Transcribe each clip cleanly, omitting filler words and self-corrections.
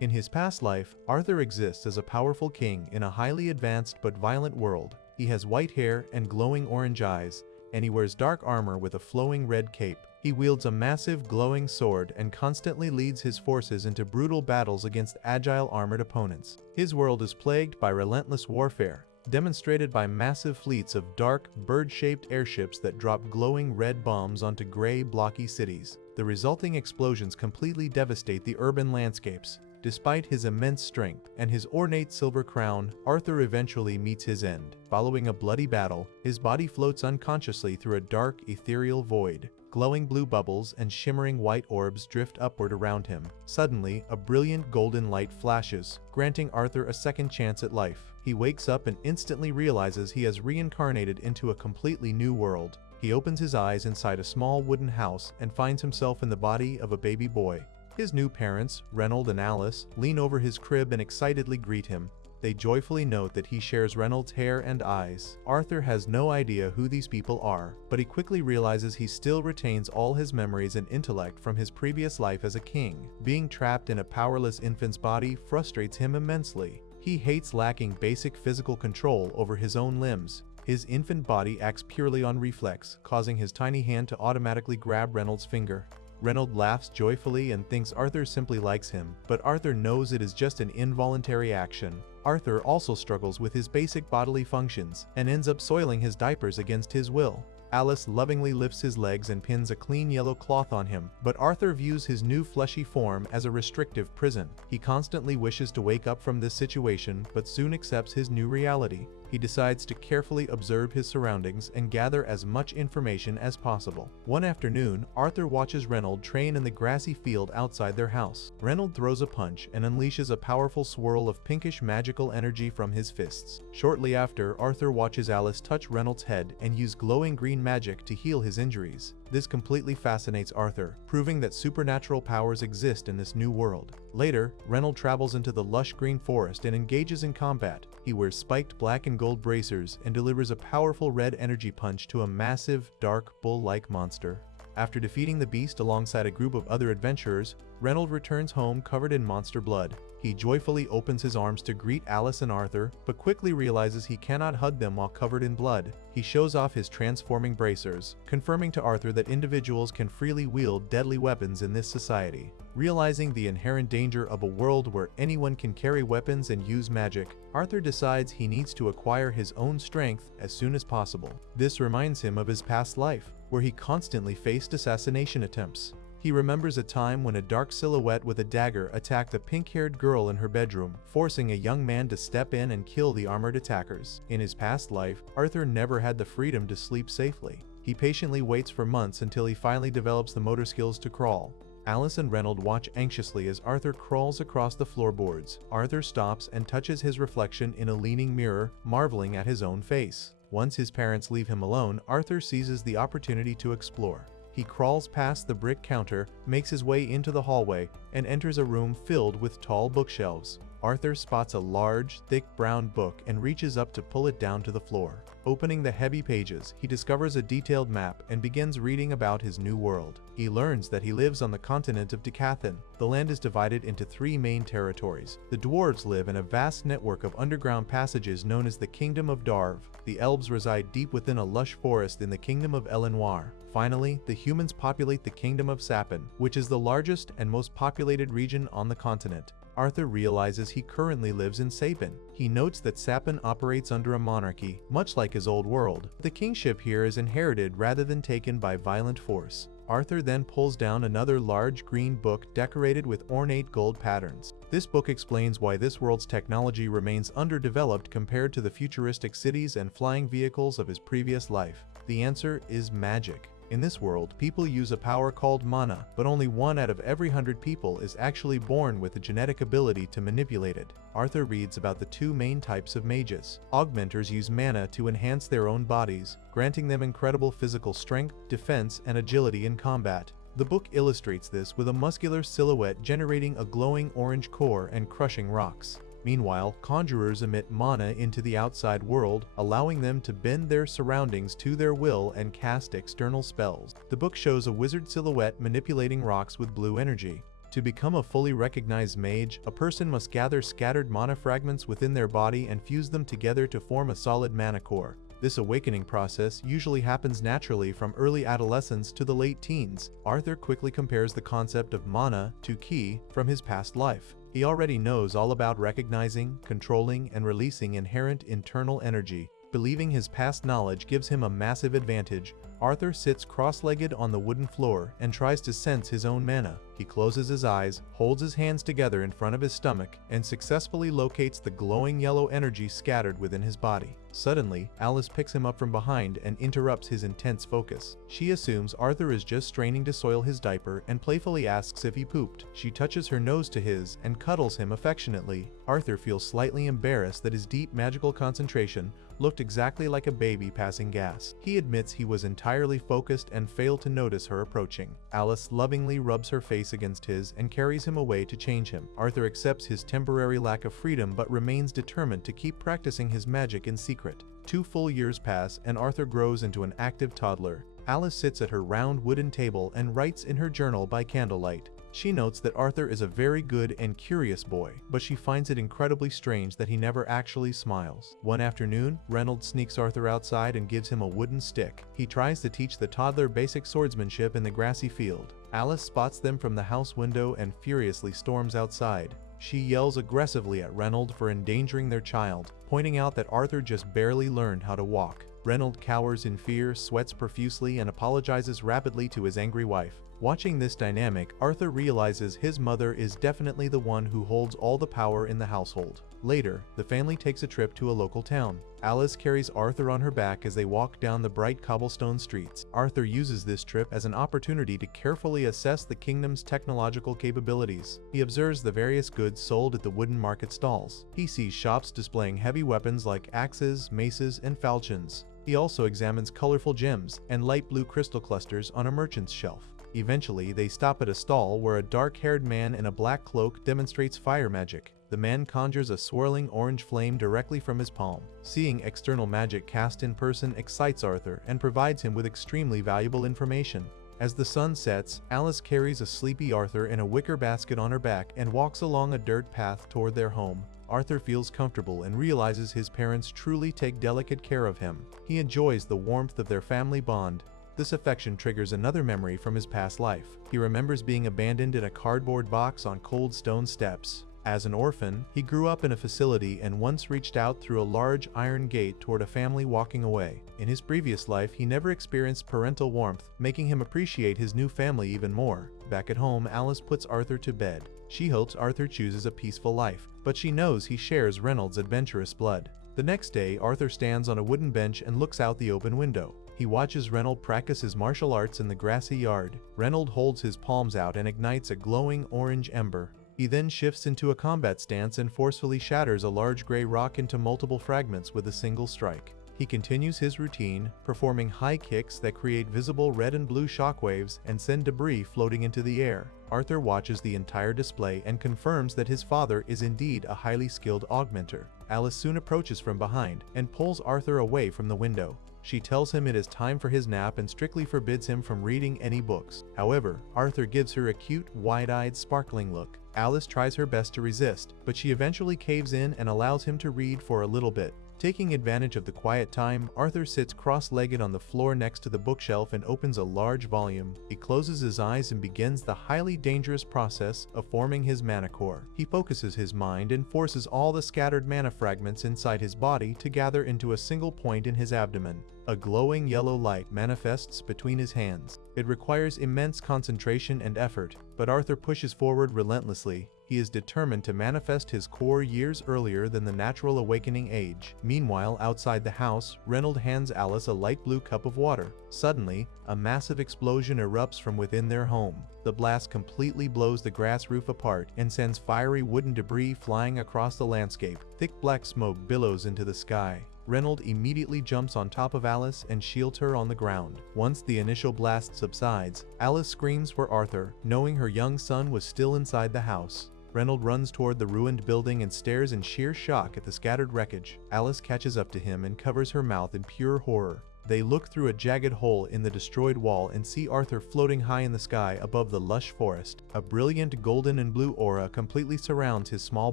In his past life, Arthur exists as a powerful king in a highly advanced but violent world. He has white hair and glowing orange eyes, and he wears dark armor with a flowing red cape. He wields a massive glowing sword and constantly leads his forces into brutal battles against agile armored opponents. His world is plagued by relentless warfare, demonstrated by massive fleets of dark, bird-shaped airships that drop glowing red bombs onto gray, blocky cities. The resulting explosions completely devastate the urban landscapes. Despite his immense strength and his ornate silver crown, Arthur eventually meets his end. Following a bloody battle, his body floats unconsciously through a dark, ethereal void. Glowing blue bubbles and shimmering white orbs drift upward around him. Suddenly, a brilliant golden light flashes, granting Arthur a second chance at life. He wakes up and instantly realizes he has reincarnated into a completely new world. He opens his eyes inside a small wooden house and finds himself in the body of a baby boy. His new parents, Reynold and Alice, lean over his crib and excitedly greet him. They joyfully note that he shares Reynold's hair and eyes. Arthur has no idea who these people are, but he quickly realizes he still retains all his memories and intellect from his previous life as a king. Being trapped in a powerless infant's body frustrates him immensely. He hates lacking basic physical control over his own limbs. His infant body acts purely on reflex, causing his tiny hand to automatically grab Reynold's finger. Reynold laughs joyfully and thinks Arthur simply likes him, but Arthur knows it is just an involuntary action. Arthur also struggles with his basic bodily functions and ends up soiling his diapers against his will. Alice lovingly lifts his legs and pins a clean yellow cloth on him, but Arthur views his new fleshy form as a restrictive prison. He constantly wishes to wake up from this situation, but soon accepts his new reality. He decides to carefully observe his surroundings and gather as much information as possible. One afternoon, Arthur watches Reynold train in the grassy field outside their house. Reynold throws a punch and unleashes a powerful swirl of pinkish magical energy from his fists. Shortly after, Arthur watches Alice touch Reynold's head and use glowing green magic to heal his injuries. This completely fascinates Arthur, proving that supernatural powers exist in this new world. Later, Reynold travels into the lush green forest and engages in combat. He wears spiked black and gold bracers and delivers a powerful red energy punch to a massive, dark, bull-like monster. After defeating the beast alongside a group of other adventurers, Reynold returns home covered in monster blood. He joyfully opens his arms to greet Alice and Arthur, but quickly realizes he cannot hug them while covered in blood. He shows off his transforming bracers, confirming to Arthur that individuals can freely wield deadly weapons in this society. Realizing the inherent danger of a world where anyone can carry weapons and use magic, Arthur decides he needs to acquire his own strength as soon as possible. This reminds him of his past life, where he constantly faced assassination attempts. He remembers a time when a dark silhouette with a dagger attacked a pink-haired girl in her bedroom, forcing a young man to step in and kill the armored attackers. In his past life, Arthur never had the freedom to sleep safely. He patiently waits for months until he finally develops the motor skills to crawl. Alice and Reynold watch anxiously as Arthur crawls across the floorboards. Arthur stops and touches his reflection in a leaning mirror, marveling at his own face. Once his parents leave him alone, Arthur seizes the opportunity to explore. He crawls past the brick counter, makes his way into the hallway, and enters a room filled with tall bookshelves. Arthur spots a large, thick brown book and reaches up to pull it down to the floor. Opening the heavy pages, he discovers a detailed map and begins reading about his new world. He learns that he lives on the continent of Decathlon. The land is divided into 3 main territories. The dwarves live in a vast network of underground passages known as the Kingdom of Darv. The elves reside deep within a lush forest in the Kingdom of Elenoir. Finally, the humans populate the Kingdom of Sapin, which is the largest and most populated region on the continent. Arthur realizes he currently lives in Sapin. He notes that Sapin operates under a monarchy, much like his old world. The kingship here is inherited rather than taken by violent force. Arthur then pulls down another large green book decorated with ornate gold patterns. This book explains why this world's technology remains underdeveloped compared to the futuristic cities and flying vehicles of his previous life. The answer is magic. In this world, people use a power called mana, but only 1 out of every 100 people is actually born with the genetic ability to manipulate it. Arthur reads about the 2 main types of mages. Augmenters use mana to enhance their own bodies, granting them incredible physical strength, defense, and agility in combat. The book illustrates this with a muscular silhouette generating a glowing orange core and crushing rocks. Meanwhile, conjurers emit mana into the outside world, allowing them to bend their surroundings to their will and cast external spells. The book shows a wizard silhouette manipulating rocks with blue energy. To become a fully recognized mage, a person must gather scattered mana fragments within their body and fuse them together to form a solid mana core. This awakening process usually happens naturally from early adolescence to the late teens. Arthur quickly compares the concept of mana to ki from his past life. He already knows all about recognizing, controlling, and releasing inherent internal energy. Believing his past knowledge gives him a massive advantage, Arthur sits cross-legged on the wooden floor and tries to sense his own mana. He closes his eyes, holds his hands together in front of his stomach, and successfully locates the glowing yellow energy scattered within his body. Suddenly, Alice picks him up from behind and interrupts his intense focus. She assumes Arthur is just straining to soil his diaper and playfully asks if he pooped. She touches her nose to his and cuddles him affectionately. Arthur feels slightly embarrassed that his deep magical concentration looked exactly like a baby passing gas. He admits he was entirely focused and failed to notice her approaching. Alice lovingly rubs her face against his and carries him away to change him. Arthur accepts his temporary lack of freedom but remains determined to keep practicing his magic in secret. 2 full years pass and Arthur grows into an active toddler. Alice sits at her round wooden table and writes in her journal by candlelight. She notes that Arthur is a very good and curious boy, but she finds it incredibly strange that he never actually smiles. One afternoon, Reynolds sneaks Arthur outside and gives him a wooden stick. He tries to teach the toddler basic swordsmanship in the grassy field. Alice spots them from the house window and furiously storms outside. She yells aggressively at Reynolds for endangering their child, pointing out that Arthur just barely learned how to walk. Reynolds cowers in fear, sweats profusely, and apologizes rapidly to his angry wife. Watching this dynamic, Arthur realizes his mother is definitely the one who holds all the power in the household. Later, the family takes a trip to a local town. Alice carries Arthur on her back as they walk down the bright cobblestone streets. Arthur uses this trip as an opportunity to carefully assess the kingdom's technological capabilities. He observes the various goods sold at the wooden market stalls. He sees shops displaying heavy weapons like axes, maces, and falchions. He also examines colorful gems and light blue crystal clusters on a merchant's shelf. Eventually, they stop at a stall where a dark-haired man in a black cloak demonstrates fire magic. The man conjures a swirling orange flame directly from his palm. Seeing external magic cast in person excites Arthur and provides him with extremely valuable information. As the sun sets, Alice carries a sleepy Arthur in a wicker basket on her back and walks along a dirt path toward their home. Arthur feels comfortable and realizes his parents truly take delicate care of him. He enjoys the warmth of their family bond. This affection triggers another memory from his past life. He remembers being abandoned in a cardboard box on cold stone steps. As an orphan, he grew up in a facility and once reached out through a large iron gate toward a family walking away. In his previous life, he never experienced parental warmth, making him appreciate his new family even more. Back at home, Alice puts Arthur to bed. She hopes Arthur chooses a peaceful life, but she knows he shares Reynolds' adventurous blood. The next day, Arthur stands on a wooden bench and looks out the open window. He watches Reynolds practice his martial arts in the grassy yard. Reynolds holds his palms out and ignites a glowing orange ember. He then shifts into a combat stance and forcefully shatters a large gray rock into multiple fragments with a single strike. He continues his routine, performing high kicks that create visible red and blue shockwaves and send debris floating into the air. Arthur watches the entire display and confirms that his father is indeed a highly skilled augmenter. Alice soon approaches from behind and pulls Arthur away from the window. She tells him it is time for his nap and strictly forbids him from reading any books. However, Arthur gives her a cute, wide-eyed, sparkling look. Alice tries her best to resist, but she eventually caves in and allows him to read for a little bit. Taking advantage of the quiet time, Arthur sits cross-legged on the floor next to the bookshelf and opens a large volume. He closes his eyes and begins the highly dangerous process of forming his mana core. He focuses his mind and forces all the scattered mana fragments inside his body to gather into a single point in his abdomen. A glowing yellow light manifests between his hands. It requires immense concentration and effort, but Arthur pushes forward relentlessly. He is determined to manifest his core years earlier than the natural awakening age. Meanwhile, outside the house, Reynolds hands Alice a light blue cup of water. Suddenly, a massive explosion erupts from within their home. The blast completely blows the grass roof apart and sends fiery wooden debris flying across the landscape. Thick black smoke billows into the sky. Reynolds immediately jumps on top of Alice and shields her on the ground. Once the initial blast subsides, Alice screams for Arthur, knowing her young son was still inside the house. Reynolds runs toward the ruined building and stares in sheer shock at the scattered wreckage. Alice catches up to him and covers her mouth in pure horror. They look through a jagged hole in the destroyed wall and see Arthur floating high in the sky above the lush forest. A brilliant golden and blue aura completely surrounds his small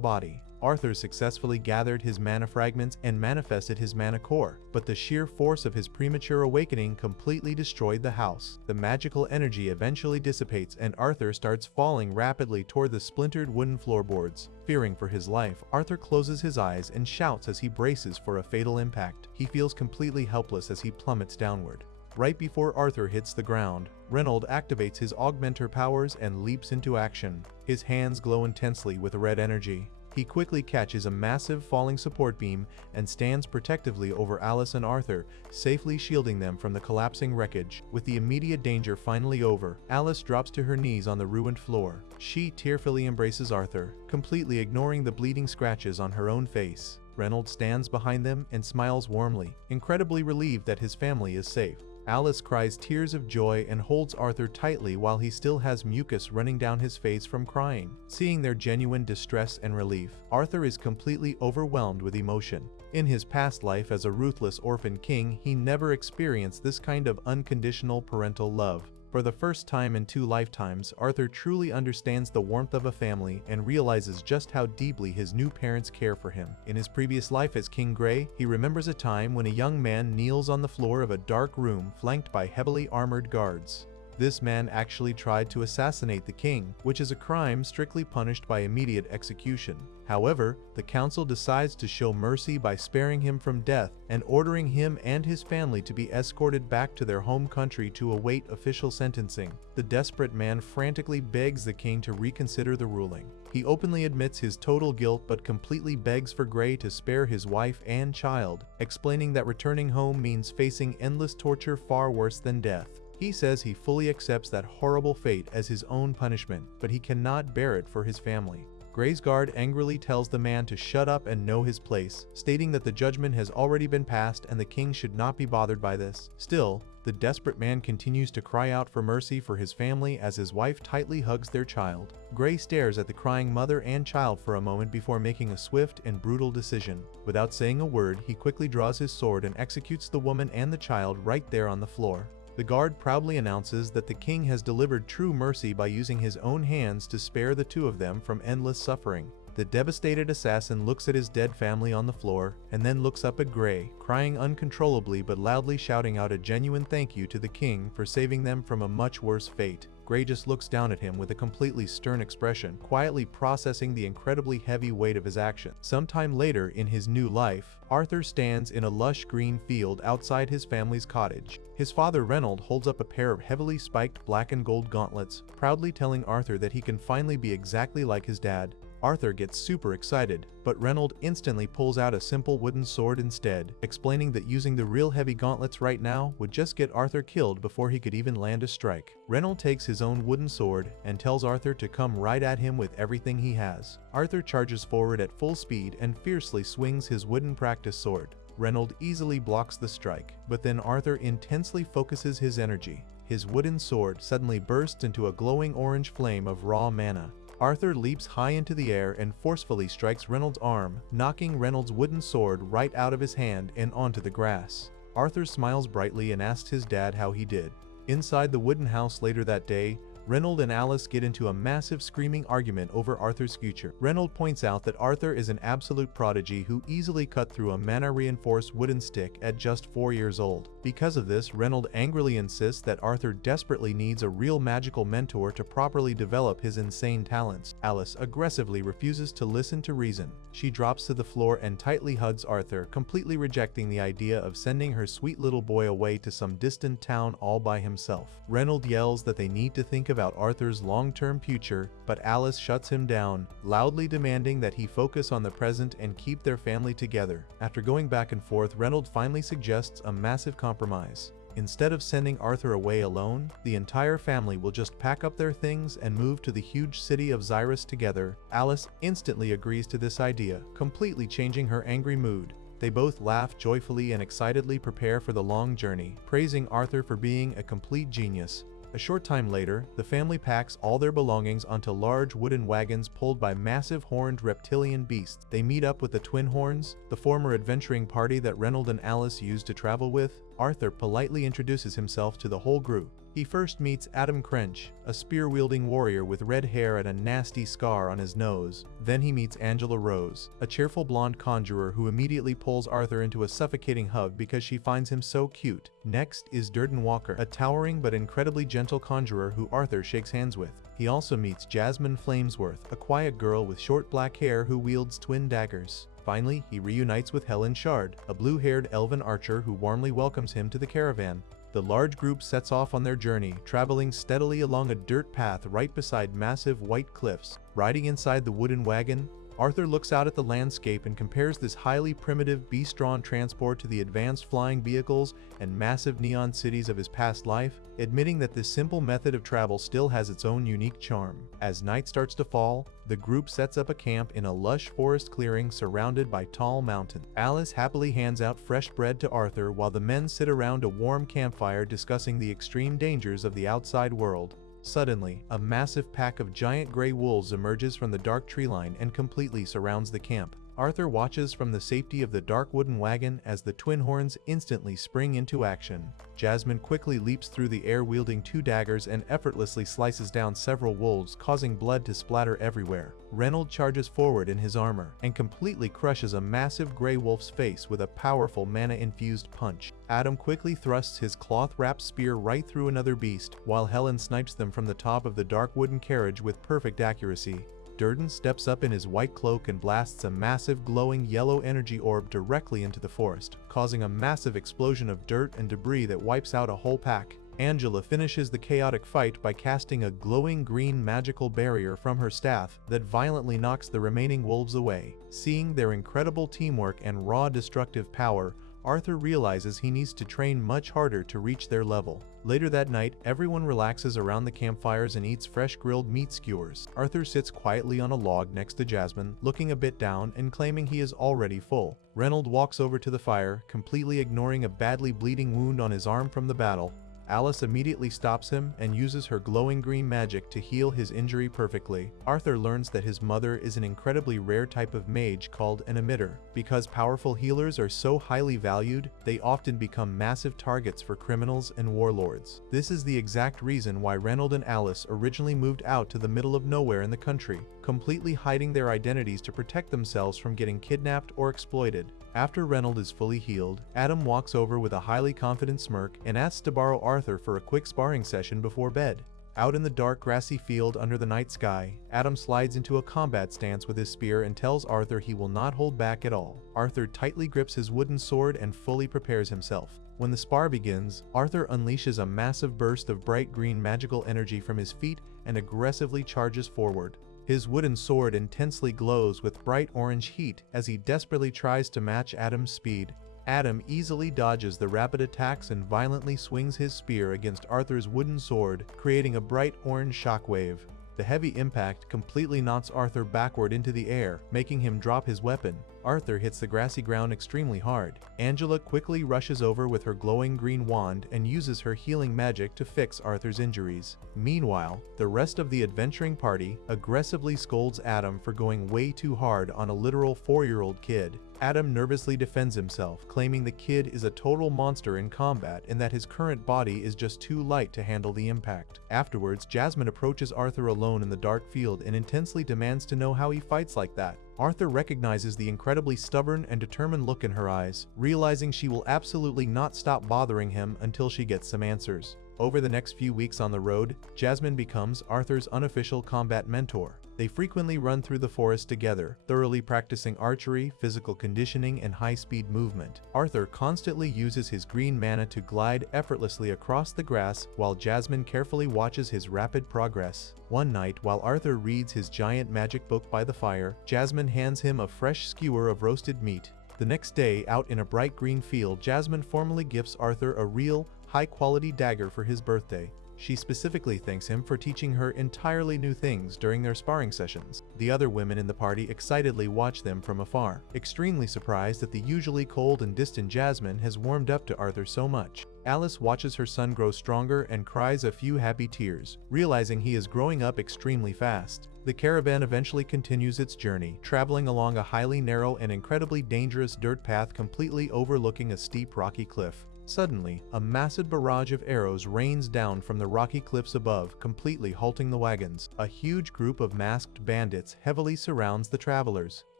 body. Arthur successfully gathered his mana fragments and manifested his mana core, but the sheer force of his premature awakening completely destroyed the house. The magical energy eventually dissipates and Arthur starts falling rapidly toward the splintered wooden floorboards. Fearing for his life, Arthur closes his eyes and shouts as he braces for a fatal impact. He feels completely helpless as he plummets downward. Right before Arthur hits the ground, Reynold activates his augmenter powers and leaps into action. His hands glow intensely with red energy. He quickly catches a massive falling support beam and stands protectively over Alice and Arthur, safely shielding them from the collapsing wreckage. With the immediate danger finally over, Alice drops to her knees on the ruined floor. She tearfully embraces Arthur, completely ignoring the bleeding scratches on her own face. Reynold stands behind them and smiles warmly, incredibly relieved that his family is safe. Alice cries tears of joy and holds Arthur tightly while he still has mucus running down his face from crying. Seeing their genuine distress and relief, Arthur is completely overwhelmed with emotion. In his past life as a ruthless orphan king, he never experienced this kind of unconditional parental love. For the first time in 2 lifetimes, Arthur truly understands the warmth of a family and realizes just how deeply his new parents care for him. In his previous life as King Grey, he remembers a time when a young man kneels on the floor of a dark room flanked by heavily armored guards. This man actually tried to assassinate the king, which is a crime strictly punished by immediate execution. However, the council decides to show mercy by sparing him from death and ordering him and his family to be escorted back to their home country to await official sentencing. The desperate man frantically begs the king to reconsider the ruling. He openly admits his total guilt but completely begs for Grey to spare his wife and child, explaining that returning home means facing endless torture far worse than death. He says he fully accepts that horrible fate as his own punishment, but he cannot bear it for his family. Grey's guard angrily tells the man to shut up and know his place, stating that the judgment has already been passed and the king should not be bothered by this. Still, the desperate man continues to cry out for mercy for his family as his wife tightly hugs their child. Grey stares at the crying mother and child for a moment before making a swift and brutal decision. Without saying a word, he quickly draws his sword and executes the woman and the child right there on the floor. The guard proudly announces that the king has delivered true mercy by using his own hands to spare the 2 of them from endless suffering. The devastated assassin looks at his dead family on the floor and then looks up at Grey, crying uncontrollably but loudly shouting out a genuine thank you to the king for saving them from a much worse fate. Grey just looks down at him with a completely stern expression, quietly processing the incredibly heavy weight of his action. Sometime later in his new life, Arthur stands in a lush green field outside his family's cottage. His father Reynold holds up a pair of heavily spiked black and gold gauntlets, proudly telling Arthur that he can finally be exactly like his dad. Arthur gets super excited, but Reynold instantly pulls out a simple wooden sword instead, explaining that using the real heavy gauntlets right now would just get Arthur killed before he could even land a strike. Reynold takes his own wooden sword and tells Arthur to come right at him with everything he has. Arthur charges forward at full speed and fiercely swings his wooden practice sword. Reynold easily blocks the strike, but then Arthur intensely focuses his energy. His wooden sword suddenly bursts into a glowing orange flame of raw mana. Arthur leaps high into the air and forcefully strikes Reynold's arm, knocking Reynold's wooden sword right out of his hand and onto the grass. Arthur smiles brightly and asks his dad how he did. Inside the wooden house later that day, Reynold and Alice get into a massive screaming argument over Arthur's future. Reynold points out that Arthur is an absolute prodigy who easily cut through a mana-reinforced wooden stick at just 4 years old. Because of this, Reynold angrily insists that Arthur desperately needs a real magical mentor to properly develop his insane talents. Alice aggressively refuses to listen to reason. She drops to the floor and tightly hugs Arthur, completely rejecting the idea of sending her sweet little boy away to some distant town all by himself. Reynold yells that they need to think about Arthur's long-term future, but Alice shuts him down, loudly demanding that he focus on the present and keep their family together. After going back and forth, Reynold finally suggests a massive compromise. Instead of sending Arthur away alone, the entire family will just pack up their things and move to the huge city of Xyrus together. Alice instantly agrees to this idea, completely changing her angry mood. They both laugh joyfully and excitedly prepare for the long journey, praising Arthur for being a complete genius. A short time later, the family packs all their belongings onto large wooden wagons pulled by massive horned reptilian beasts. They meet up with the Twin Horns, the former adventuring party that Reynold and Alice used to travel with. Arthur politely introduces himself to the whole group. He first meets Adam Crench, a spear-wielding warrior with red hair and a nasty scar on his nose. Then he meets Angela Rose, a cheerful blonde conjurer who immediately pulls Arthur into a suffocating hug because she finds him so cute. Next is Durden Walker, a towering but incredibly gentle conjurer who Arthur shakes hands with. He also meets Jasmine Flamesworth, a quiet girl with short black hair who wields twin daggers. Finally, he reunites with Helen Shard, a blue-haired elven archer who warmly welcomes him to the caravan. The large group sets off on their journey, traveling steadily along a dirt path right beside massive white cliffs. Riding inside the wooden wagon, Arthur looks out at the landscape and compares this highly primitive beast-drawn transport to the advanced flying vehicles and massive neon cities of his past life, admitting that this simple method of travel still has its own unique charm. As night starts to fall, the group sets up a camp in a lush forest clearing surrounded by tall mountains. Alice happily hands out fresh bread to Arthur while the men sit around a warm campfire discussing the extreme dangers of the outside world. Suddenly, a massive pack of giant gray wolves emerges from the dark tree line and completely surrounds the camp. Arthur watches from the safety of the dark wooden wagon as the Twin Horns instantly spring into action. Jasmine quickly leaps through the air wielding two daggers and effortlessly slices down several wolves, causing blood to splatter everywhere. Reynold charges forward in his armor and completely crushes a massive gray wolf's face with a powerful mana-infused punch. Adam quickly thrusts his cloth-wrapped spear right through another beast, while Helen snipes them from the top of the dark wooden carriage with perfect accuracy. Durden steps up in his white cloak and blasts a massive glowing yellow energy orb directly into the forest, causing a massive explosion of dirt and debris that wipes out a whole pack. Angela finishes the chaotic fight by casting a glowing green magical barrier from her staff that violently knocks the remaining wolves away. Seeing their incredible teamwork and raw destructive power, Arthur realizes he needs to train much harder to reach their level. Later that night, everyone relaxes around the campfires and eats fresh grilled meat skewers. Arthur sits quietly on a log next to Jasmine, looking a bit down and claiming he is already full. Reynold walks over to the fire, completely ignoring a badly bleeding wound on his arm from the battle. Alice immediately stops him and uses her glowing green magic to heal his injury perfectly. Arthur learns that his mother is an incredibly rare type of mage called an emitter. Because powerful healers are so highly valued, they often become massive targets for criminals and warlords. This is the exact reason why Reynold and Alice originally moved out to the middle of nowhere in the country, completely hiding their identities to protect themselves from getting kidnapped or exploited. After Reynold is fully healed, Adam walks over with a highly confident smirk and asks to borrow Arthur for a quick sparring session before bed. Out in the dark grassy field under the night sky, Adam slides into a combat stance with his spear and tells Arthur he will not hold back at all. Arthur tightly grips his wooden sword and fully prepares himself. When the spar begins, Arthur unleashes a massive burst of bright green magical energy from his feet and aggressively charges forward. His wooden sword intensely glows with bright orange heat as he desperately tries to match Adam's speed. Adam easily dodges the rapid attacks and violently swings his spear against Arthur's wooden sword, creating a bright orange shockwave. The heavy impact completely knocks Arthur backward into the air, making him drop his weapon. Arthur hits the grassy ground extremely hard. Angela quickly rushes over with her glowing green wand and uses her healing magic to fix Arthur's injuries. Meanwhile, the rest of the adventuring party aggressively scolds Adam for going way too hard on a literal 4-year-old kid. Adam nervously defends himself, claiming the kid is a total monster in combat and that his current body is just too light to handle the impact. Afterwards, Jasmine approaches Arthur alone in the dark field and intensely demands to know how he fights like that. Arthur recognizes the incredibly stubborn and determined look in her eyes, realizing she will absolutely not stop bothering him until she gets some answers. Over the next few weeks on the road, Jasmine becomes Arthur's unofficial combat mentor. They frequently run through the forest together, thoroughly practicing archery, physical conditioning, and high-speed movement. Arthur constantly uses his green mana to glide effortlessly across the grass, while Jasmine carefully watches his rapid progress. One night, while Arthur reads his giant magic book by the fire, Jasmine hands him a fresh skewer of roasted meat. The next day, out in a bright green field, Jasmine formally gifts Arthur a real, high-quality dagger for his birthday. She specifically thanks him for teaching her entirely new things during their sparring sessions. The other women in the party excitedly watch them from afar, extremely surprised that the usually cold and distant Jasmine has warmed up to Arthur so much. Alice watches her son grow stronger and cries a few happy tears, realizing he is growing up extremely fast. The caravan eventually continues its journey, traveling along a highly narrow and incredibly dangerous dirt path completely overlooking a steep rocky cliff. Suddenly, a massive barrage of arrows rains down from the rocky cliffs above, completely halting the wagons. A huge group of masked bandits heavily surrounds the travelers.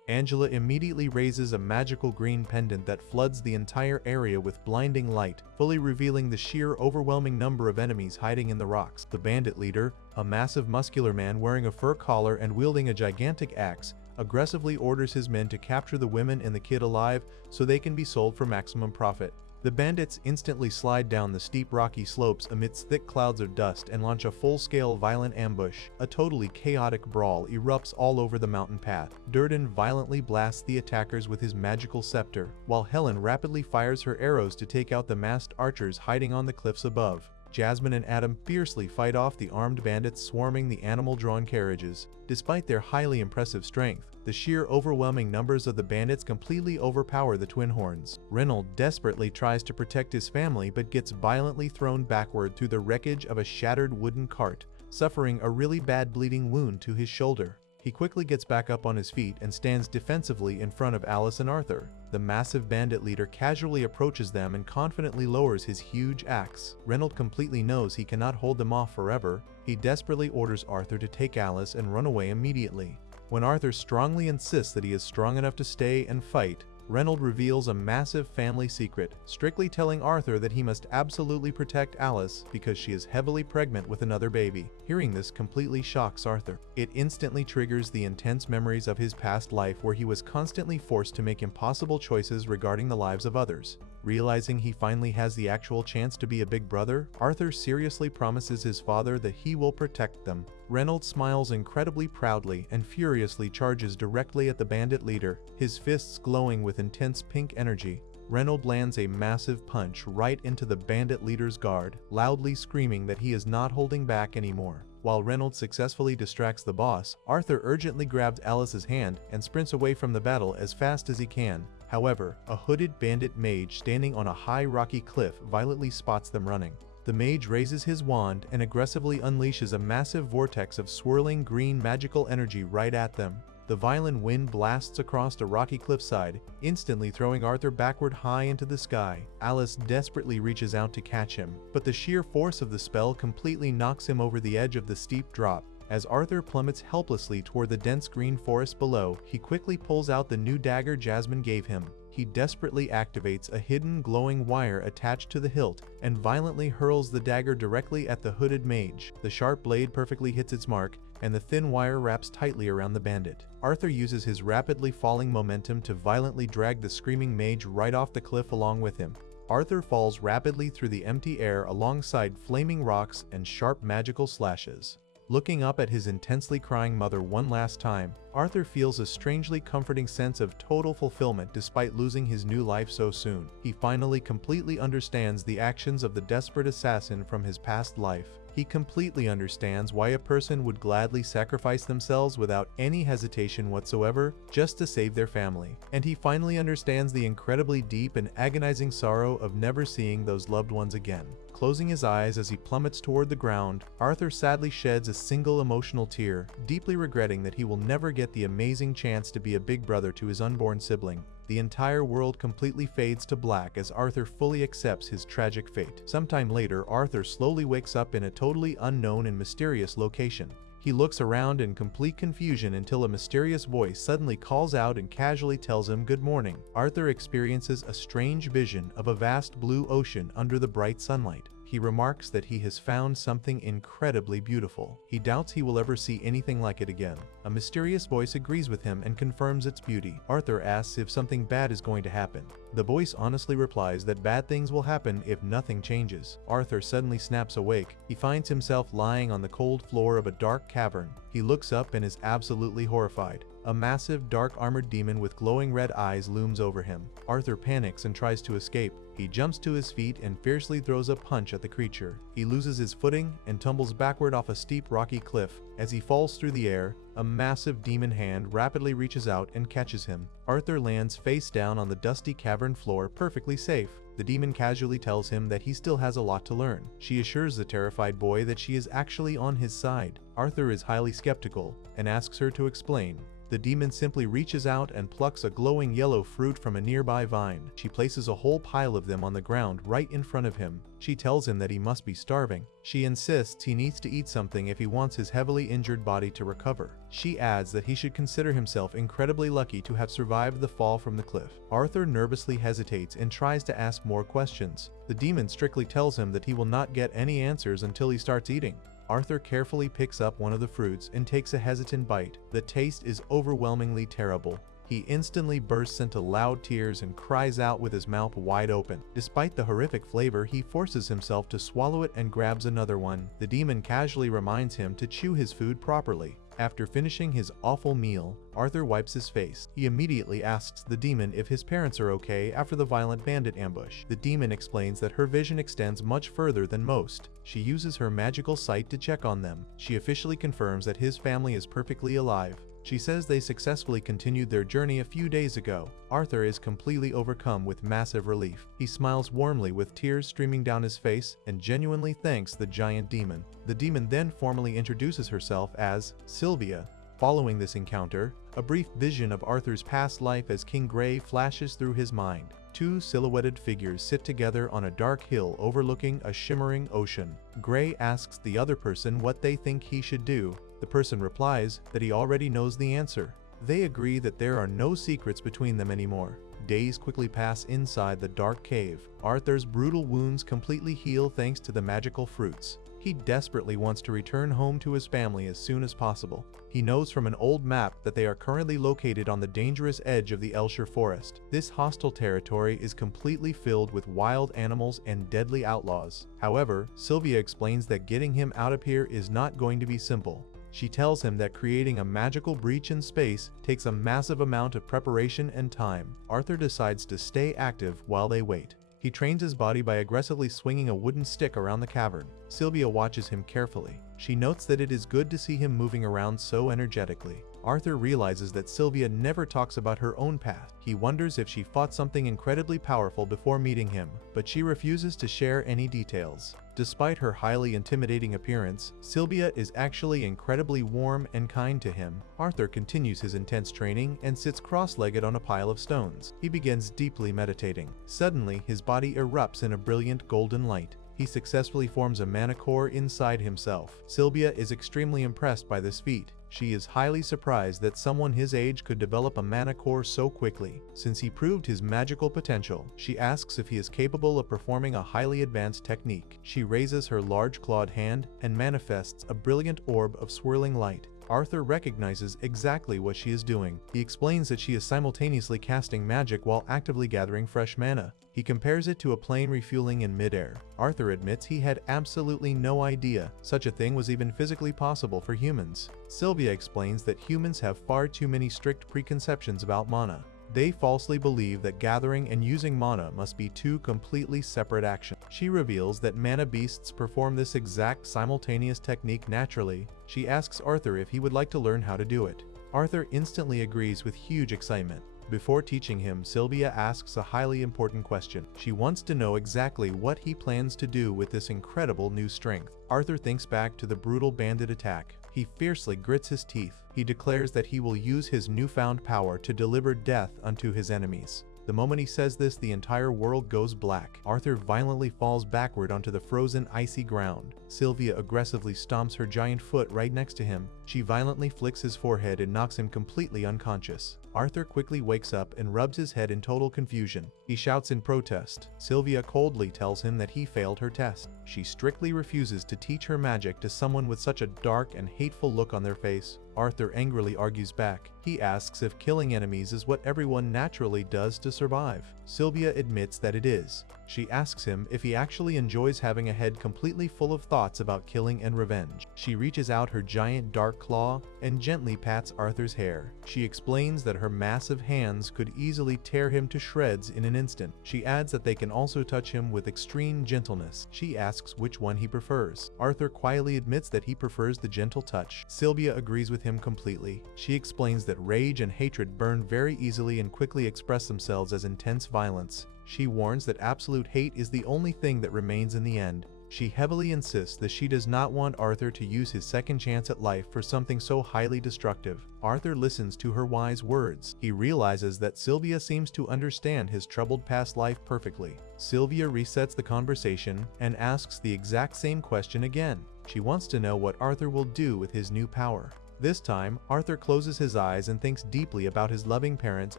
Angela immediately raises a magical green pendant that floods the entire area with blinding light, fully revealing the sheer overwhelming number of enemies hiding in the rocks. The bandit leader, a massive muscular man wearing a fur collar and wielding a gigantic axe, aggressively orders his men to capture the women and the kid alive so they can be sold for maximum profit. The bandits instantly slide down the steep rocky slopes amidst thick clouds of dust and launch a full-scale violent ambush. A totally chaotic brawl erupts all over the mountain path. Durden violently blasts the attackers with his magical scepter, while Helen rapidly fires her arrows to take out the masked archers hiding on the cliffs above. Jasmine and Adam fiercely fight off the armed bandits swarming the animal-drawn carriages. Despite their highly impressive strength, the sheer overwhelming numbers of the bandits completely overpower the twin horns. Reynold desperately tries to protect his family but gets violently thrown backward through the wreckage of a shattered wooden cart, suffering a really bad bleeding wound to his shoulder. He quickly gets back up on his feet and stands defensively in front of Alice and Arthur. The massive bandit leader casually approaches them and confidently lowers his huge axe. Reynold completely knows he cannot hold them off forever. He desperately orders Arthur to take Alice and run away immediately. When Arthur strongly insists that he is strong enough to stay and fight, Reynold reveals a massive family secret, strictly telling Arthur that he must absolutely protect Alice because she is heavily pregnant with another baby. Hearing this completely shocks Arthur. It instantly triggers the intense memories of his past life where he was constantly forced to make impossible choices regarding the lives of others. Realizing he finally has the actual chance to be a big brother, Arthur seriously promises his father that he will protect them. Reynold smiles incredibly proudly and furiously charges directly at the bandit leader, his fists glowing with intense pink energy. Reynold lands a massive punch right into the bandit leader's guard, loudly screaming that he is not holding back anymore. While Reynold successfully distracts the boss, Arthur urgently grabs Alice's hand and sprints away from the battle as fast as he can. However, a hooded bandit mage standing on a high rocky cliff violently spots them running. The mage raises his wand and aggressively unleashes a massive vortex of swirling green magical energy right at them. The violent wind blasts across a rocky cliffside, instantly throwing Arthur backward high into the sky. Alice desperately reaches out to catch him, but the sheer force of the spell completely knocks him over the edge of the steep drop. As Arthur plummets helplessly toward the dense green forest below, he quickly pulls out the new dagger Jasmine gave him. He desperately activates a hidden glowing wire attached to the hilt and violently hurls the dagger directly at the hooded mage. The sharp blade perfectly hits its mark, and the thin wire wraps tightly around the bandit. Arthur uses his rapidly falling momentum to violently drag the screaming mage right off the cliff along with him. Arthur falls rapidly through the empty air alongside flaming rocks and sharp magical slashes. Looking up at his intensely crying mother one last time, Arthur feels a strangely comforting sense of total fulfillment despite losing his new life so soon. He finally completely understands the actions of the desperate assassin from his past life. He completely understands why a person would gladly sacrifice themselves without any hesitation whatsoever just to save their family. And he finally understands the incredibly deep and agonizing sorrow of never seeing those loved ones again. Closing his eyes as he plummets toward the ground, Arthur sadly sheds a single emotional tear, deeply regretting that he will never get the amazing chance to be a big brother to his unborn sibling. The entire world completely fades to black as Arthur fully accepts his tragic fate. Sometime later, Arthur slowly wakes up in a totally unknown and mysterious location. He looks around in complete confusion until a mysterious voice suddenly calls out and casually tells him good morning. Arthur experiences a strange vision of a vast blue ocean under the bright sunlight. He remarks that he has found something incredibly beautiful. He doubts he will ever see anything like it again. A mysterious voice agrees with him and confirms its beauty. Arthur asks if something bad is going to happen. The voice honestly replies that bad things will happen if nothing changes. Arthur suddenly snaps awake. He finds himself lying on the cold floor of a dark cavern. He looks up and is absolutely horrified. A massive, dark-armored demon with glowing red eyes looms over him. Arthur panics and tries to escape. He jumps to his feet and fiercely throws a punch at the creature. He loses his footing and tumbles backward off a steep rocky cliff. As he falls through the air, a massive demon hand rapidly reaches out and catches him. Arthur lands face down on the dusty cavern floor, perfectly safe. The demon casually tells him that he still has a lot to learn. She assures the terrified boy that she is actually on his side. Arthur is highly skeptical and asks her to explain. The demon simply reaches out and plucks a glowing yellow fruit from a nearby vine. She places a whole pile of them on the ground right in front of him. She tells him that he must be starving. She insists he needs to eat something if he wants his heavily injured body to recover. She adds that he should consider himself incredibly lucky to have survived the fall from the cliff. Arthur nervously hesitates and tries to ask more questions. The demon strictly tells him that he will not get any answers until he starts eating. Arthur carefully picks up one of the fruits and takes a hesitant bite. The taste is overwhelmingly terrible. He instantly bursts into loud tears and cries out with his mouth wide open. Despite the horrific flavor, he forces himself to swallow it and grabs another one. The demon casually reminds him to chew his food properly. After finishing his awful meal, Arthur wipes his face. He immediately asks the demon if his parents are okay after the violent bandit ambush. The demon explains that her vision extends much further than most. She uses her magical sight to check on them. She officially confirms that his family is perfectly alive. She says they successfully continued their journey a few days ago. Arthur is completely overcome with massive relief. He smiles warmly with tears streaming down his face and genuinely thanks the giant demon. The demon then formally introduces herself as Sylvia. Following this encounter, a brief vision of Arthur's past life as King Grey flashes through his mind. Two silhouetted figures sit together on a dark hill overlooking a shimmering ocean. Grey asks the other person what they think he should do. The person replies that he already knows the answer. They agree that there are no secrets between them anymore. Days quickly pass inside the dark cave. Arthur's brutal wounds completely heal thanks to the magical fruits. He desperately wants to return home to his family as soon as possible. He knows from an old map that they are currently located on the dangerous edge of the Elshire Forest. This hostile territory is completely filled with wild animals and deadly outlaws. However, Sylvia explains that getting him out of here is not going to be simple. She tells him that creating a magical breach in space takes a massive amount of preparation and time. Arthur decides to stay active while they wait. He trains his body by aggressively swinging a wooden stick around the cavern. Sylvia watches him carefully. She notes that it is good to see him moving around so energetically. Arthur realizes that Sylvia never talks about her own path. He wonders if she fought something incredibly powerful before meeting him, but she refuses to share any details. Despite her highly intimidating appearance, Sylvia is actually incredibly warm and kind to him. Arthur continues his intense training and sits cross-legged on a pile of stones. He begins deeply meditating. Suddenly, his body erupts in a brilliant golden light. He successfully forms a mana core inside himself. Sylvia is extremely impressed by this feat. She is highly surprised that someone his age could develop a mana core so quickly. Since he proved his magical potential, she asks if he is capable of performing a highly advanced technique. She raises her large clawed hand and manifests a brilliant orb of swirling light. Arthur recognizes exactly what she is doing. He explains that she is simultaneously casting magic while actively gathering fresh mana. He compares it to a plane refueling in midair. Arthur admits he had absolutely no idea such a thing was even physically possible for humans. Sylvia explains that humans have far too many strict preconceptions about mana. They falsely believe that gathering and using mana must be two completely separate actions. She reveals that mana beasts perform this exact simultaneous technique naturally. She asks Arthur if he would like to learn how to do it. Arthur instantly agrees with huge excitement. Before teaching him, Sylvia asks a highly important question. She wants to know exactly what he plans to do with this incredible new strength. Arthur thinks back to the brutal bandit attack. He fiercely grits his teeth. He declares that he will use his newfound power to deliver death unto his enemies. The moment he says this, the entire world goes black. Arthur violently falls backward onto the frozen, icy ground. Sylvia aggressively stomps her giant foot right next to him. She violently flicks his forehead and knocks him completely unconscious. Arthur quickly wakes up and rubs his head in total confusion. He shouts in protest. Sylvia coldly tells him that he failed her test. She strictly refuses to teach her magic to someone with such a dark and hateful look on their face. Arthur angrily argues back. He asks if killing enemies is what everyone naturally does to survive. Sylvia admits that it is. She asks him if he actually enjoys having a head completely full of thoughts about killing and revenge. She reaches out her giant dark claw and gently pats Arthur's hair. She explains that her massive hands could easily tear him to shreds in an instant. She adds that they can also touch him with extreme gentleness. She asks asks which one he prefers. Arthur quietly admits that he prefers the gentle touch. Sylvia agrees with him completely. She explains that rage and hatred burn very easily and quickly express themselves as intense violence. She warns that absolute hate is the only thing that remains in the end. She heavily insists that she does not want Arthur to use his second chance at life for something so highly destructive. Arthur listens to her wise words. He realizes that Sylvia seems to understand his troubled past life perfectly. Sylvia resets the conversation and asks the exact same question again. She wants to know what Arthur will do with his new power. This time, Arthur closes his eyes and thinks deeply about his loving parents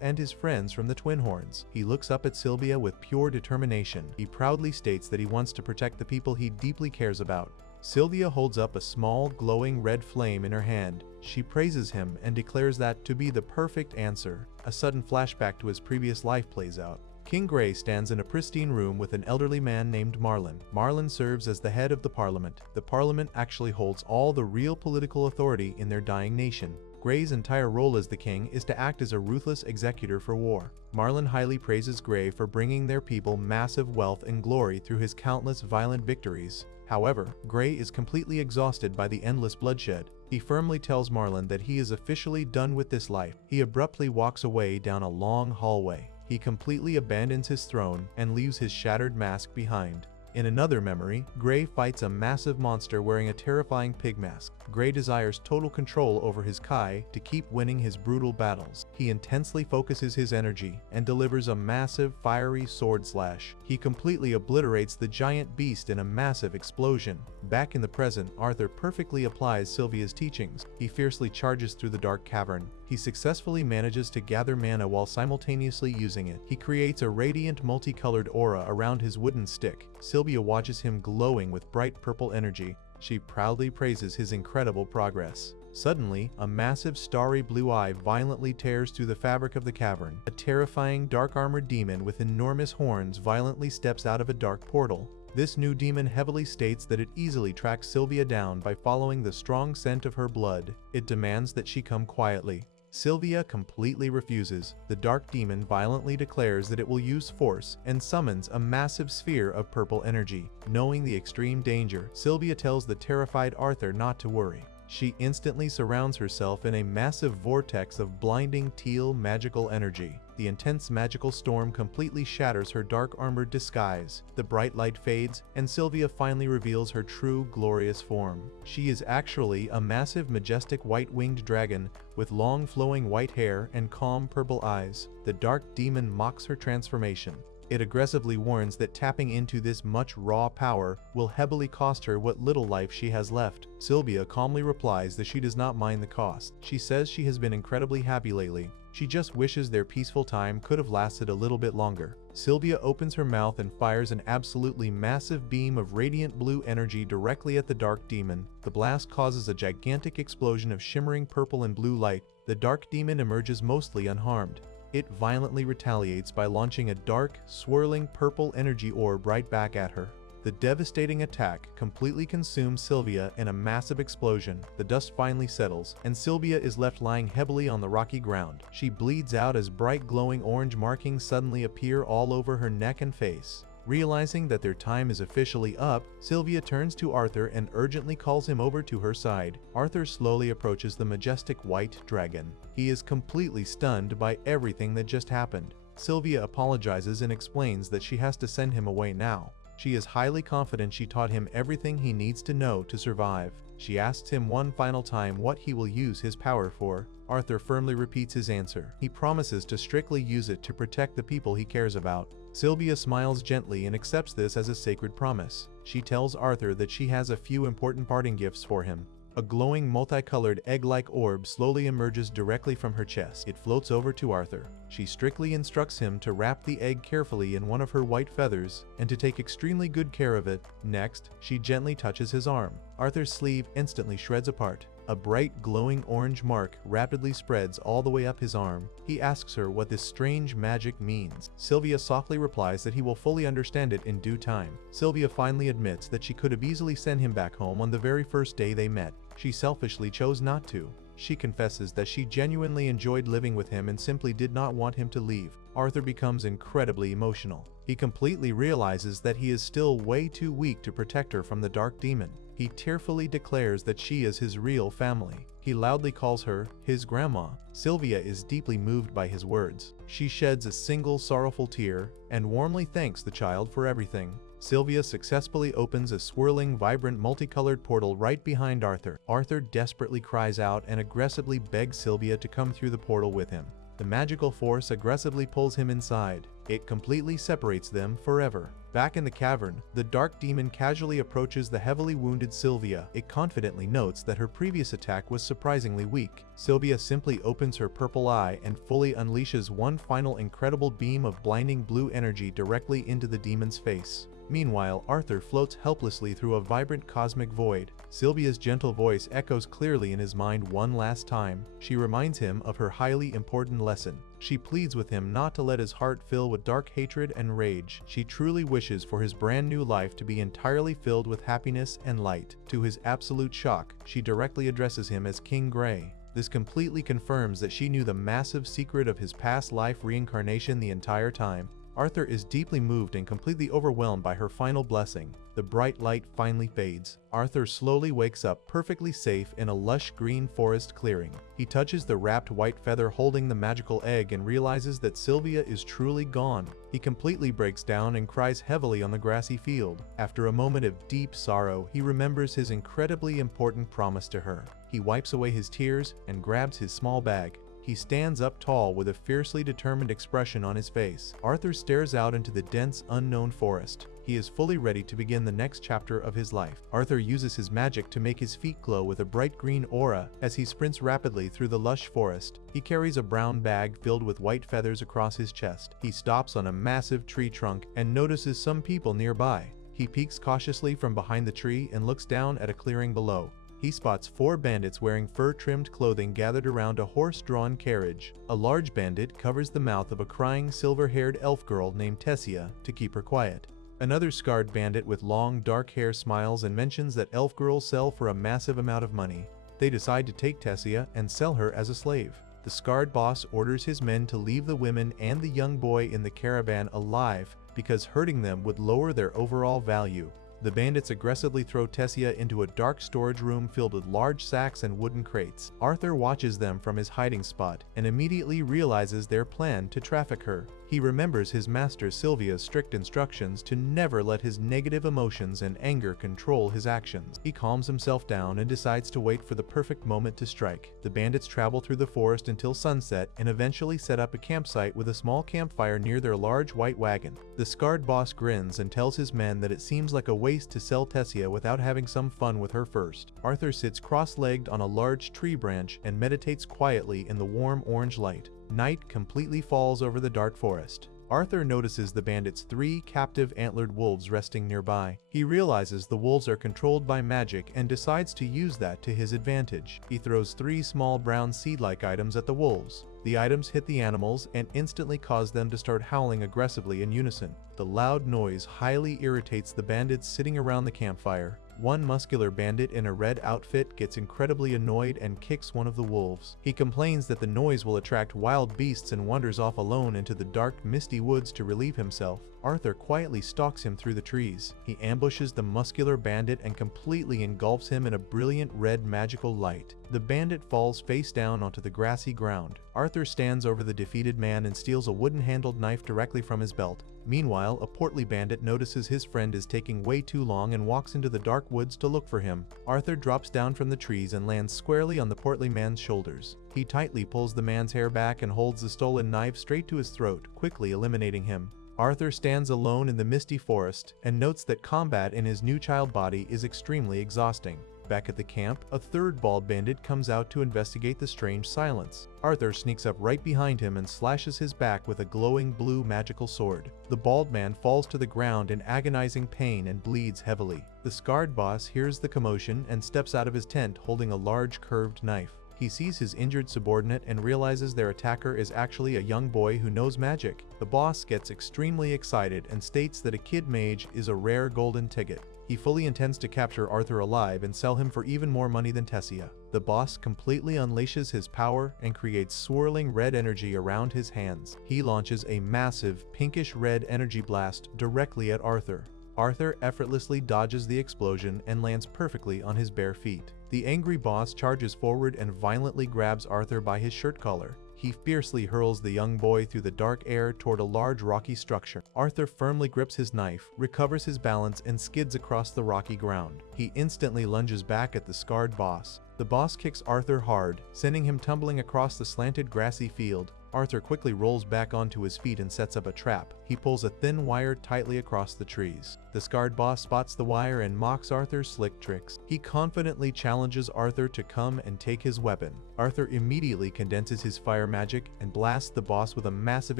and his friends from the Twin Horns. He looks up at Sylvia with pure determination. He proudly states that he wants to protect the people he deeply cares about. Sylvia holds up a small, glowing red flame in her hand. She praises him and declares that to be the perfect answer. A sudden flashback to his previous life plays out. King Grey stands in a pristine room with an elderly man named Marlin. Marlin serves as the head of the parliament. The parliament actually holds all the real political authority in their dying nation. Grey's entire role as the king is to act as a ruthless executor for war. Marlin highly praises Grey for bringing their people massive wealth and glory through his countless violent victories. However, Grey is completely exhausted by the endless bloodshed. He firmly tells Marlin that he is officially done with this life. He abruptly walks away down a long hallway. He completely abandons his throne and leaves his shattered mask behind. In another memory, Grey fights a massive monster wearing a terrifying pig mask. Grey desires total control over his Kai to keep winning his brutal battles. He intensely focuses his energy and delivers a massive fiery sword slash. He completely obliterates the giant beast in a massive explosion. Back in the present, Arthur perfectly applies Sylvia's teachings. He fiercely charges through the dark cavern. He successfully manages to gather mana while simultaneously using it. He creates a radiant multicolored aura around his wooden stick. Sylvia watches him glowing with bright purple energy. She proudly praises his incredible progress. Suddenly, a massive starry blue eye violently tears through the fabric of the cavern. A terrifying dark-armored demon with enormous horns violently steps out of a dark portal. This new demon heavily states that it easily tracks Sylvia down by following the strong scent of her blood. It demands that she come quietly. Sylvia completely refuses. The dark demon violently declares that it will use force and summons a massive sphere of purple energy. Knowing the extreme danger, Sylvia tells the terrified Arthur not to worry. She instantly surrounds herself in a massive vortex of blinding teal magical energy. The intense magical storm completely shatters her dark-armored disguise. The bright light fades, and Sylvia finally reveals her true, glorious form. She is actually a massive, majestic white-winged dragon with long, flowing white hair and calm purple eyes. The dark demon mocks her transformation. It aggressively warns that tapping into this much raw power will heavily cost her what little life she has left. Sylvia calmly replies that she does not mind the cost. She says she has been incredibly happy lately. She just wishes their peaceful time could have lasted a little bit longer. Sylvia opens her mouth and fires an absolutely massive beam of radiant blue energy directly at the dark demon. The blast causes a gigantic explosion of shimmering purple and blue light. The dark demon emerges mostly unharmed. It violently retaliates by launching a dark, swirling purple energy orb right back at her. The devastating attack completely consumes Sylvia in a massive explosion. The dust finally settles, and Sylvia is left lying heavily on the rocky ground. She bleeds out as bright glowing orange markings suddenly appear all over her neck and face. Realizing that their time is officially up, Sylvia turns to Arthur and urgently calls him over to her side. Arthur slowly approaches the majestic white dragon. He is completely stunned by everything that just happened. Sylvia apologizes and explains that she has to send him away now. She is highly confident she taught him everything he needs to know to survive. She asks him one final time what he will use his power for. Arthur firmly repeats his answer. He promises to strictly use it to protect the people he cares about. Sylvia smiles gently and accepts this as a sacred promise. She tells Arthur that she has a few important parting gifts for him. A glowing multicolored egg-like orb slowly emerges directly from her chest. It floats over to Arthur. She strictly instructs him to wrap the egg carefully in one of her white feathers and to take extremely good care of it. Next, she gently touches his arm. Arthur's sleeve instantly shreds apart. A bright, glowing orange mark rapidly spreads all the way up his arm. He asks her what this strange magic means. Sylvia softly replies that he will fully understand it in due time. Sylvia finally admits that she could have easily sent him back home on the very first day they met. She selfishly chose not to. She confesses that she genuinely enjoyed living with him and simply did not want him to leave. Arthur becomes incredibly emotional. He completely realizes that he is still way too weak to protect her from the dark demon. He tearfully declares that she is his real family. He loudly calls her his grandma. Sylvia is deeply moved by his words. She sheds a single sorrowful tear and warmly thanks the child for everything. Sylvia successfully opens a swirling, vibrant, multicolored portal right behind Arthur. Arthur desperately cries out and aggressively begs Sylvia to come through the portal with him. The magical force aggressively pulls him inside. It completely separates them forever. Back in the cavern, the dark demon casually approaches the heavily wounded Sylvia. It confidently notes that her previous attack was surprisingly weak. Sylvia simply opens her purple eye and fully unleashes one final incredible beam of blinding blue energy directly into the demon's face. Meanwhile, Arthur floats helplessly through a vibrant cosmic void. Sylvia's gentle voice echoes clearly in his mind one last time. She reminds him of her highly important lesson. She pleads with him not to let his heart fill with dark hatred and rage. She truly wishes for his brand new life to be entirely filled with happiness and light. To his absolute shock, she directly addresses him as King Grey. This completely confirms that she knew the massive secret of his past life reincarnation the entire time. Arthur is deeply moved and completely overwhelmed by her final blessing. The bright light finally fades. Arthur slowly wakes up perfectly safe in a lush green forest clearing. He touches the wrapped white feather holding the magical egg and realizes that Sylvia is truly gone. He completely breaks down and cries heavily on the grassy field. After a moment of deep sorrow, he remembers his incredibly important promise to her. He wipes away his tears and grabs his small bag. He stands up tall with a fiercely determined expression on his face. Arthur stares out into the dense, unknown forest. He is fully ready to begin the next chapter of his life. Arthur uses his magic to make his feet glow with a bright green aura as he sprints rapidly through the lush forest. He carries a brown bag filled with white feathers across his chest. He stops on a massive tree trunk and notices some people nearby. He peeks cautiously from behind the tree and looks down at a clearing below. He spots 4 bandits wearing fur-trimmed clothing gathered around a horse-drawn carriage. A large bandit covers the mouth of a crying silver-haired elf girl named Tessia to keep her quiet. Another scarred bandit with long, dark hair smiles and mentions that elf girls sell for a massive amount of money. They decide to take Tessia and sell her as a slave. The scarred boss orders his men to leave the women and the young boy in the caravan alive because hurting them would lower their overall value. The bandits aggressively throw Tessia into a dark storage room filled with large sacks and wooden crates. Arthur watches them from his hiding spot and immediately realizes their plan to traffic her. He remembers his master Sylvia's strict instructions to never let his negative emotions and anger control his actions. He calms himself down and decides to wait for the perfect moment to strike. The bandits travel through the forest until sunset and eventually set up a campsite with a small campfire near their large white wagon. The scarred boss grins and tells his men that it seems like a waste to sell Tessia without having some fun with her first. Arthur sits cross-legged on a large tree branch and meditates quietly in the warm orange light. Night completely falls over the dark forest. Arthur notices the bandits' 3 captive antlered wolves resting nearby. He realizes the wolves are controlled by magic and decides to use that to his advantage. He throws 3 small brown seed-like items at the wolves. The items hit the animals and instantly cause them to start howling aggressively in unison. The loud noise highly irritates the bandits sitting around the campfire. One muscular bandit in a red outfit gets incredibly annoyed and kicks one of the wolves. He complains that the noise will attract wild beasts and wanders off alone into the dark, misty woods to relieve himself. Arthur quietly stalks him through the trees. He ambushes the muscular bandit and completely engulfs him in a brilliant red magical light. The bandit falls face down onto the grassy ground. Arthur stands over the defeated man and steals a wooden-handled knife directly from his belt. Meanwhile, a portly bandit notices his friend is taking way too long and walks into the dark woods to look for him. Arthur drops down from the trees and lands squarely on the portly man's shoulders. He tightly pulls the man's hair back and holds the stolen knife straight to his throat, quickly eliminating him. Arthur stands alone in the misty forest and notes that combat in his new child body is extremely exhausting. Back at the camp, a third bald bandit comes out to investigate the strange silence. Arthur sneaks up right behind him and slashes his back with a glowing blue magical sword. The bald man falls to the ground in agonizing pain and bleeds heavily. The scarred boss hears the commotion and steps out of his tent holding a large curved knife. He sees his injured subordinate and realizes their attacker is actually a young boy who knows magic. The boss gets extremely excited and states that a kid mage is a rare golden ticket. He fully intends to capture Arthur alive and sell him for even more money than Tessia. The boss completely unleashes his power and creates swirling red energy around his hands. He launches a massive pinkish-red energy blast directly at Arthur. Arthur effortlessly dodges the explosion and lands perfectly on his bare feet. The angry boss charges forward and violently grabs Arthur by his shirt collar. He fiercely hurls the young boy through the dark air toward a large rocky structure. Arthur firmly grips his knife, recovers his balance, and skids across the rocky ground. He instantly lunges back at the scarred boss. The boss kicks Arthur hard, sending him tumbling across the slanted grassy field. Arthur quickly rolls back onto his feet and sets up a trap. He pulls a thin wire tightly across the trees. The scarred boss spots the wire and mocks Arthur's slick tricks. He confidently challenges Arthur to come and take his weapon. Arthur immediately condenses his fire magic and blasts the boss with a massive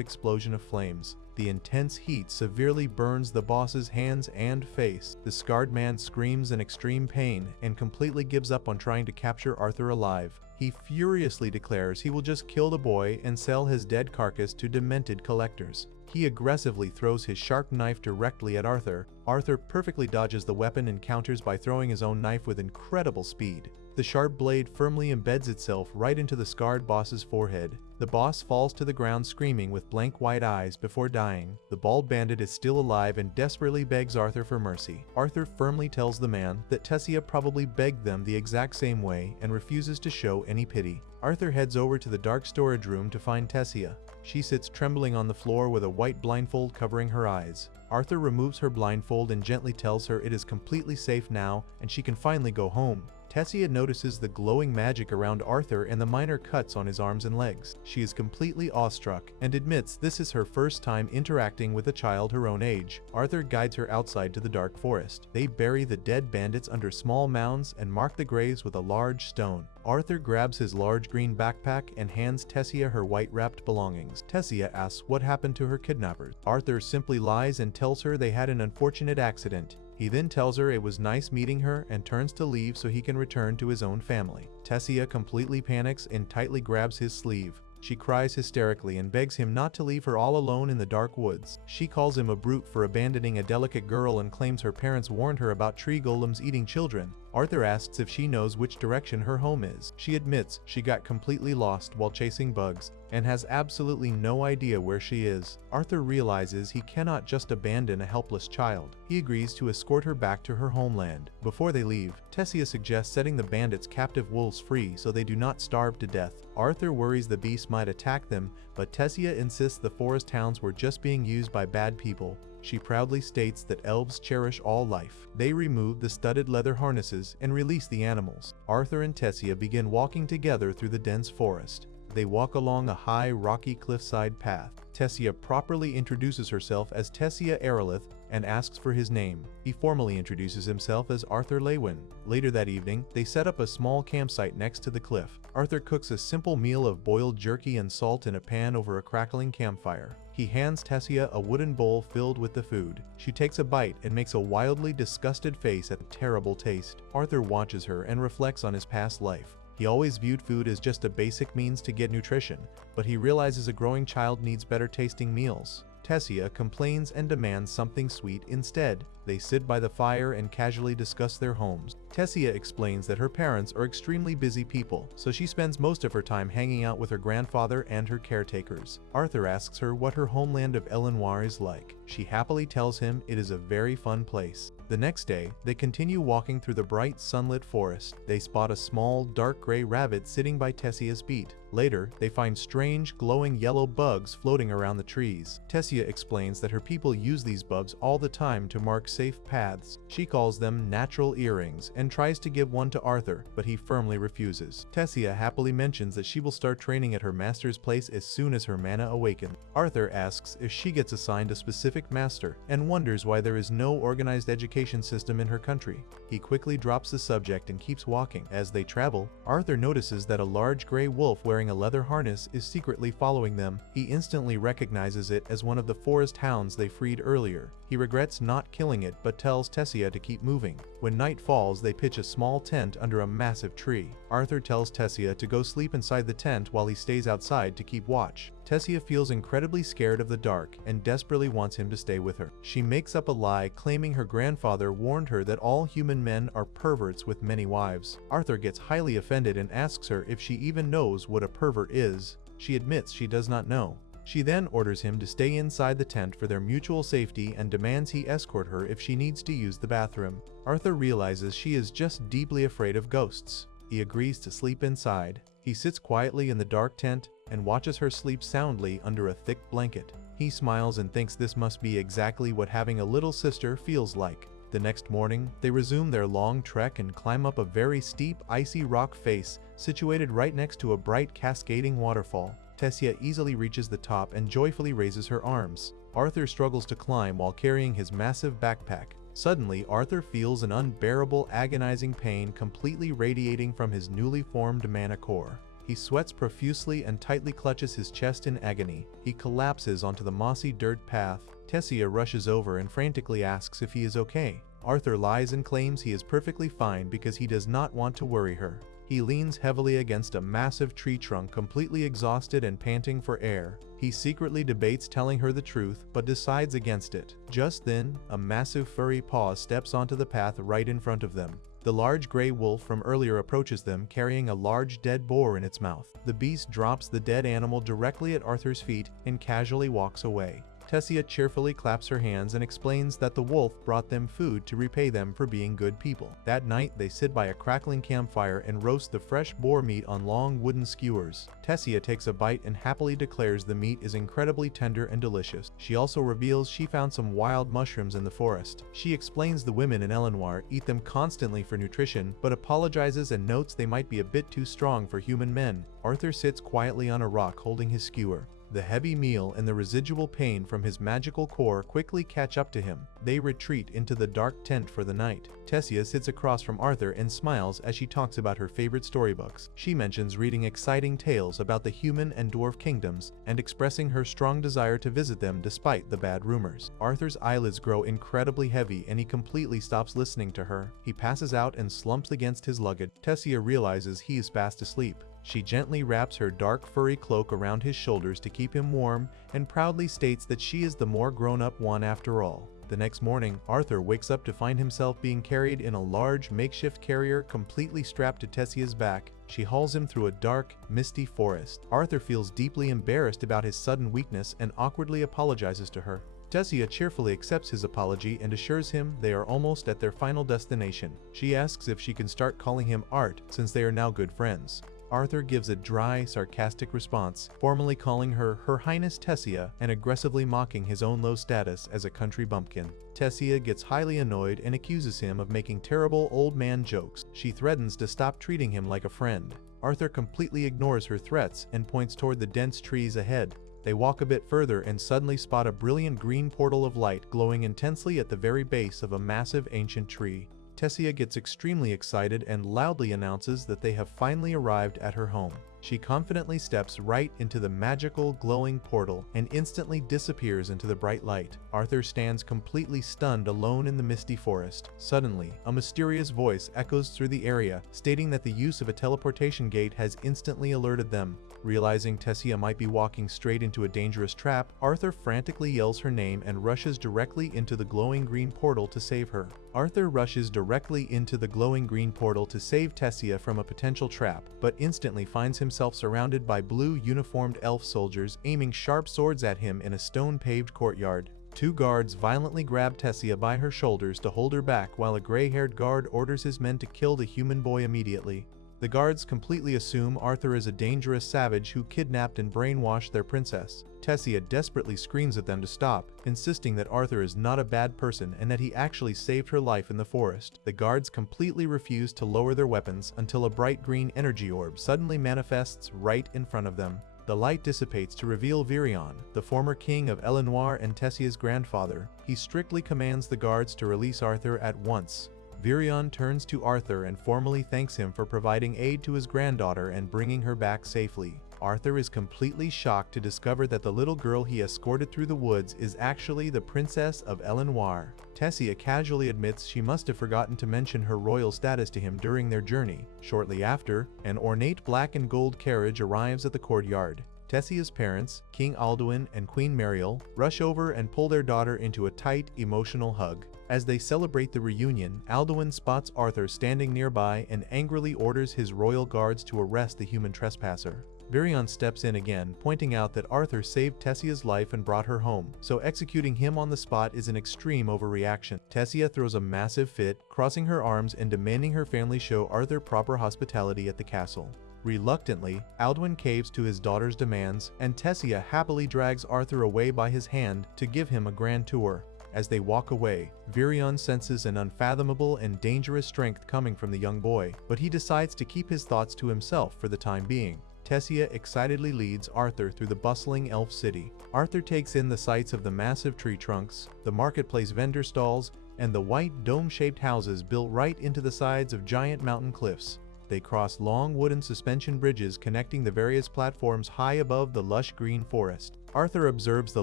explosion of flames. The intense heat severely burns the boss's hands and face. The scarred man screams in extreme pain and completely gives up on trying to capture Arthur alive. He furiously declares he will just kill the boy and sell his dead carcass to demented collectors. He aggressively throws his sharp knife directly at Arthur. Arthur perfectly dodges the weapon and counters by throwing his own knife with incredible speed. The sharp blade firmly embeds itself right into the scarred boss's forehead. The boss falls to the ground screaming with blank white eyes before dying. The bald bandit is still alive and desperately begs Arthur for mercy. Arthur firmly tells the man that Tessia probably begged them the exact same way and refuses to show any pity. Arthur heads over to the dark storage room to find Tessia. She sits trembling on the floor with a white blindfold covering her eyes. Arthur removes her blindfold and gently tells her it is completely safe now and she can finally go home. Tessia notices the glowing magic around Arthur and the minor cuts on his arms and legs. She is completely awestruck and admits this is her first time interacting with a child her own age. Arthur guides her outside to the dark forest. They bury the dead bandits under small mounds and mark the graves with a large stone. Arthur grabs his large green backpack and hands Tessia her white-wrapped belongings. Tessia asks what happened to her kidnappers. Arthur simply lies and tells her they had an unfortunate accident. He then tells her it was nice meeting her and turns to leave so he can return to his own family. Tessia completely panics and tightly grabs his sleeve. She cries hysterically and begs him not to leave her all alone in the dark woods. She calls him a brute for abandoning a delicate girl and claims her parents warned her about tree golems eating children. Arthur asks if she knows which direction her home is. She admits she got completely lost while chasing bugs and has absolutely no idea where she is. Arthur realizes he cannot just abandon a helpless child. He agrees to escort her back to her homeland. Before they leave, Tessia suggests setting the bandits' captive wolves free so they do not starve to death. Arthur worries the beast might attack them, but Tessia insists the forest hounds were just being used by bad people. She proudly states that elves cherish all life. They remove the studded leather harnesses and release the animals. Arthur and Tessia begin walking together through the dense forest. They walk along a high, rocky cliffside path. Tessia properly introduces herself as Tessia Aerolith and asks for his name. He formally introduces himself as Arthur Lewin. Later that evening, they set up a small campsite next to the cliff. Arthur cooks a simple meal of boiled jerky and salt in a pan over a crackling campfire. He hands Tessia a wooden bowl filled with the food. She takes a bite and makes a wildly disgusted face at the terrible taste. Arthur watches her and reflects on his past life. He always viewed food as just a basic means to get nutrition, but he realizes a growing child needs better tasting meals. Tessia complains and demands something sweet instead. They sit by the fire and casually discuss their homes. Tessia explains that her parents are extremely busy people, so she spends most of her time hanging out with her grandfather and her caretakers. Arthur asks her what her homeland of Elenoir is like. She happily tells him it is a very fun place. The next day, they continue walking through the bright, sunlit forest. They spot a small, dark gray rabbit sitting by Tessia's beat. Later, they find strange, glowing yellow bugs floating around the trees. Tessia explains that her people use these bugs all the time to mark safe paths. She calls them natural earrings and tries to give one to Arthur, but he firmly refuses. Tessia happily mentions that she will start training at her master's place as soon as her mana awakens. Arthur asks if she gets assigned a specific master and wonders why there is no organized education system in her country. He quickly drops the subject and keeps walking. As they travel, Arthur notices that a large gray wolf wearing a leather harness is secretly following them. He instantly recognizes it as one of the forest hounds they freed earlier. He regrets not killing it but tells Tessia to keep moving. When night falls, they pitch a small tent under a massive tree. Arthur tells Tessia to go sleep inside the tent while he stays outside to keep watch. Tessia feels incredibly scared of the dark and desperately wants him to stay with her. She makes up a lie claiming her grandfather warned her that all human men are perverts with many wives. Arthur gets highly offended and asks her if she even knows what a pervert is. She admits she does not know. She then orders him to stay inside the tent for their mutual safety and demands he escort her if she needs to use the bathroom. Arthur realizes she is just deeply afraid of ghosts. He agrees to sleep inside. He sits quietly in the dark tent and watches her sleep soundly under a thick blanket. He smiles and thinks this must be exactly what having a little sister feels like. The next morning, they resume their long trek and climb up a very steep, icy rock face situated right next to a bright cascading waterfall. Tessia easily reaches the top and joyfully raises her arms. Arthur struggles to climb while carrying his massive backpack. Suddenly, Arthur feels an unbearable, agonizing pain completely radiating from his newly formed mana core. He sweats profusely and tightly clutches his chest in agony. He collapses onto the mossy dirt path. Tessia rushes over and frantically asks if he is okay. Arthur lies and claims he is perfectly fine because he does not want to worry her. He leans heavily against a massive tree trunk, completely exhausted and panting for air. He secretly debates telling her the truth, but decides against it. Just then, a massive furry paw steps onto the path right in front of them. The large gray wolf from earlier approaches them, carrying a large dead boar in its mouth. The beast drops the dead animal directly at Arthur's feet and casually walks away. Tessia cheerfully claps her hands and explains that the wolf brought them food to repay them for being good people. That night, they sit by a crackling campfire and roast the fresh boar meat on long wooden skewers. Tessia takes a bite and happily declares the meat is incredibly tender and delicious. She also reveals she found some wild mushrooms in the forest. She explains the women in Elenoir eat them constantly for nutrition, but apologizes and notes they might be a bit too strong for human men. Arthur sits quietly on a rock holding his skewer. The heavy meal and the residual pain from his magical core quickly catch up to him. They retreat into the dark tent for the night. Tessia sits across from Arthur and smiles as she talks about her favorite storybooks. She mentions reading exciting tales about the human and dwarf kingdoms and expressing her strong desire to visit them despite the bad rumors. Arthur's eyelids grow incredibly heavy and he completely stops listening to her. He passes out and slumps against his luggage. Tessia realizes he is fast asleep. She gently wraps her dark furry cloak around his shoulders to keep him warm and proudly states that she is the more grown-up one after all. The next morning, Arthur wakes up to find himself being carried in a large makeshift carrier completely strapped to Tessia's back. She hauls him through a dark, misty forest. Arthur feels deeply embarrassed about his sudden weakness and awkwardly apologizes to her. Tessia cheerfully accepts his apology and assures him they are almost at their final destination. She asks if she can start calling him Art since they are now good friends. Arthur gives a dry, sarcastic response, formally calling her Her Highness Tessia and aggressively mocking his own low status as a country bumpkin. Tessia gets highly annoyed and accuses him of making terrible old man jokes. She threatens to stop treating him like a friend. Arthur completely ignores her threats and points toward the dense trees ahead. They walk a bit further and suddenly spot a brilliant green portal of light glowing intensely at the very base of a massive ancient tree. Tessia gets extremely excited and loudly announces that they have finally arrived at her home. She confidently steps right into the magical, glowing portal and instantly disappears into the bright light. Arthur stands completely stunned alone in the misty forest. Suddenly, a mysterious voice echoes through the area, stating that the use of a teleportation gate has instantly alerted them. Realizing Tessia might be walking straight into a dangerous trap, Arthur frantically yells her name and rushes directly into the glowing green portal to save her. Arthur rushes directly into the glowing green portal to save Tessia from a potential trap, but instantly finds himself surrounded by blue uniformed elf soldiers aiming sharp swords at him in a stone-paved courtyard. Two guards violently grab Tessia by her shoulders to hold her back while a gray-haired guard orders his men to kill the human boy immediately. The guards completely assume Arthur is a dangerous savage who kidnapped and brainwashed their princess. Tessia desperately screams at them to stop, insisting that Arthur is not a bad person and that he actually saved her life in the forest. The guards completely refuse to lower their weapons until a bright green energy orb suddenly manifests right in front of them. The light dissipates to reveal Virion, the former king of Elenoir and Tessia's grandfather. He strictly commands the guards to release Arthur at once. Virion turns to Arthur and formally thanks him for providing aid to his granddaughter and bringing her back safely. Arthur is completely shocked to discover that the little girl he escorted through the woods is actually the Princess of Elenoir. Tessia casually admits she must have forgotten to mention her royal status to him during their journey. Shortly after, an ornate black and gold carriage arrives at the courtyard. Tessia's parents, King Alduin and Queen Mariel, rush over and pull their daughter into a tight, emotional hug. As they celebrate the reunion, Alduin spots Arthur standing nearby and angrily orders his royal guards to arrest the human trespasser. Virion steps in again, pointing out that Arthur saved Tessia's life and brought her home, so executing him on the spot is an extreme overreaction. Tessia throws a massive fit, crossing her arms and demanding her family show Arthur proper hospitality at the castle. Reluctantly, Alduin caves to his daughter's demands, and Tessia happily drags Arthur away by his hand to give him a grand tour. As they walk away, Virion senses an unfathomable and dangerous strength coming from the young boy, but he decides to keep his thoughts to himself for the time being. Tessia excitedly leads Arthur through the bustling elf city. Arthur takes in the sights of the massive tree trunks, the marketplace vendor stalls, and the white dome-shaped houses built right into the sides of giant mountain cliffs. They cross long wooden suspension bridges connecting the various platforms high above the lush green forest. Arthur observes the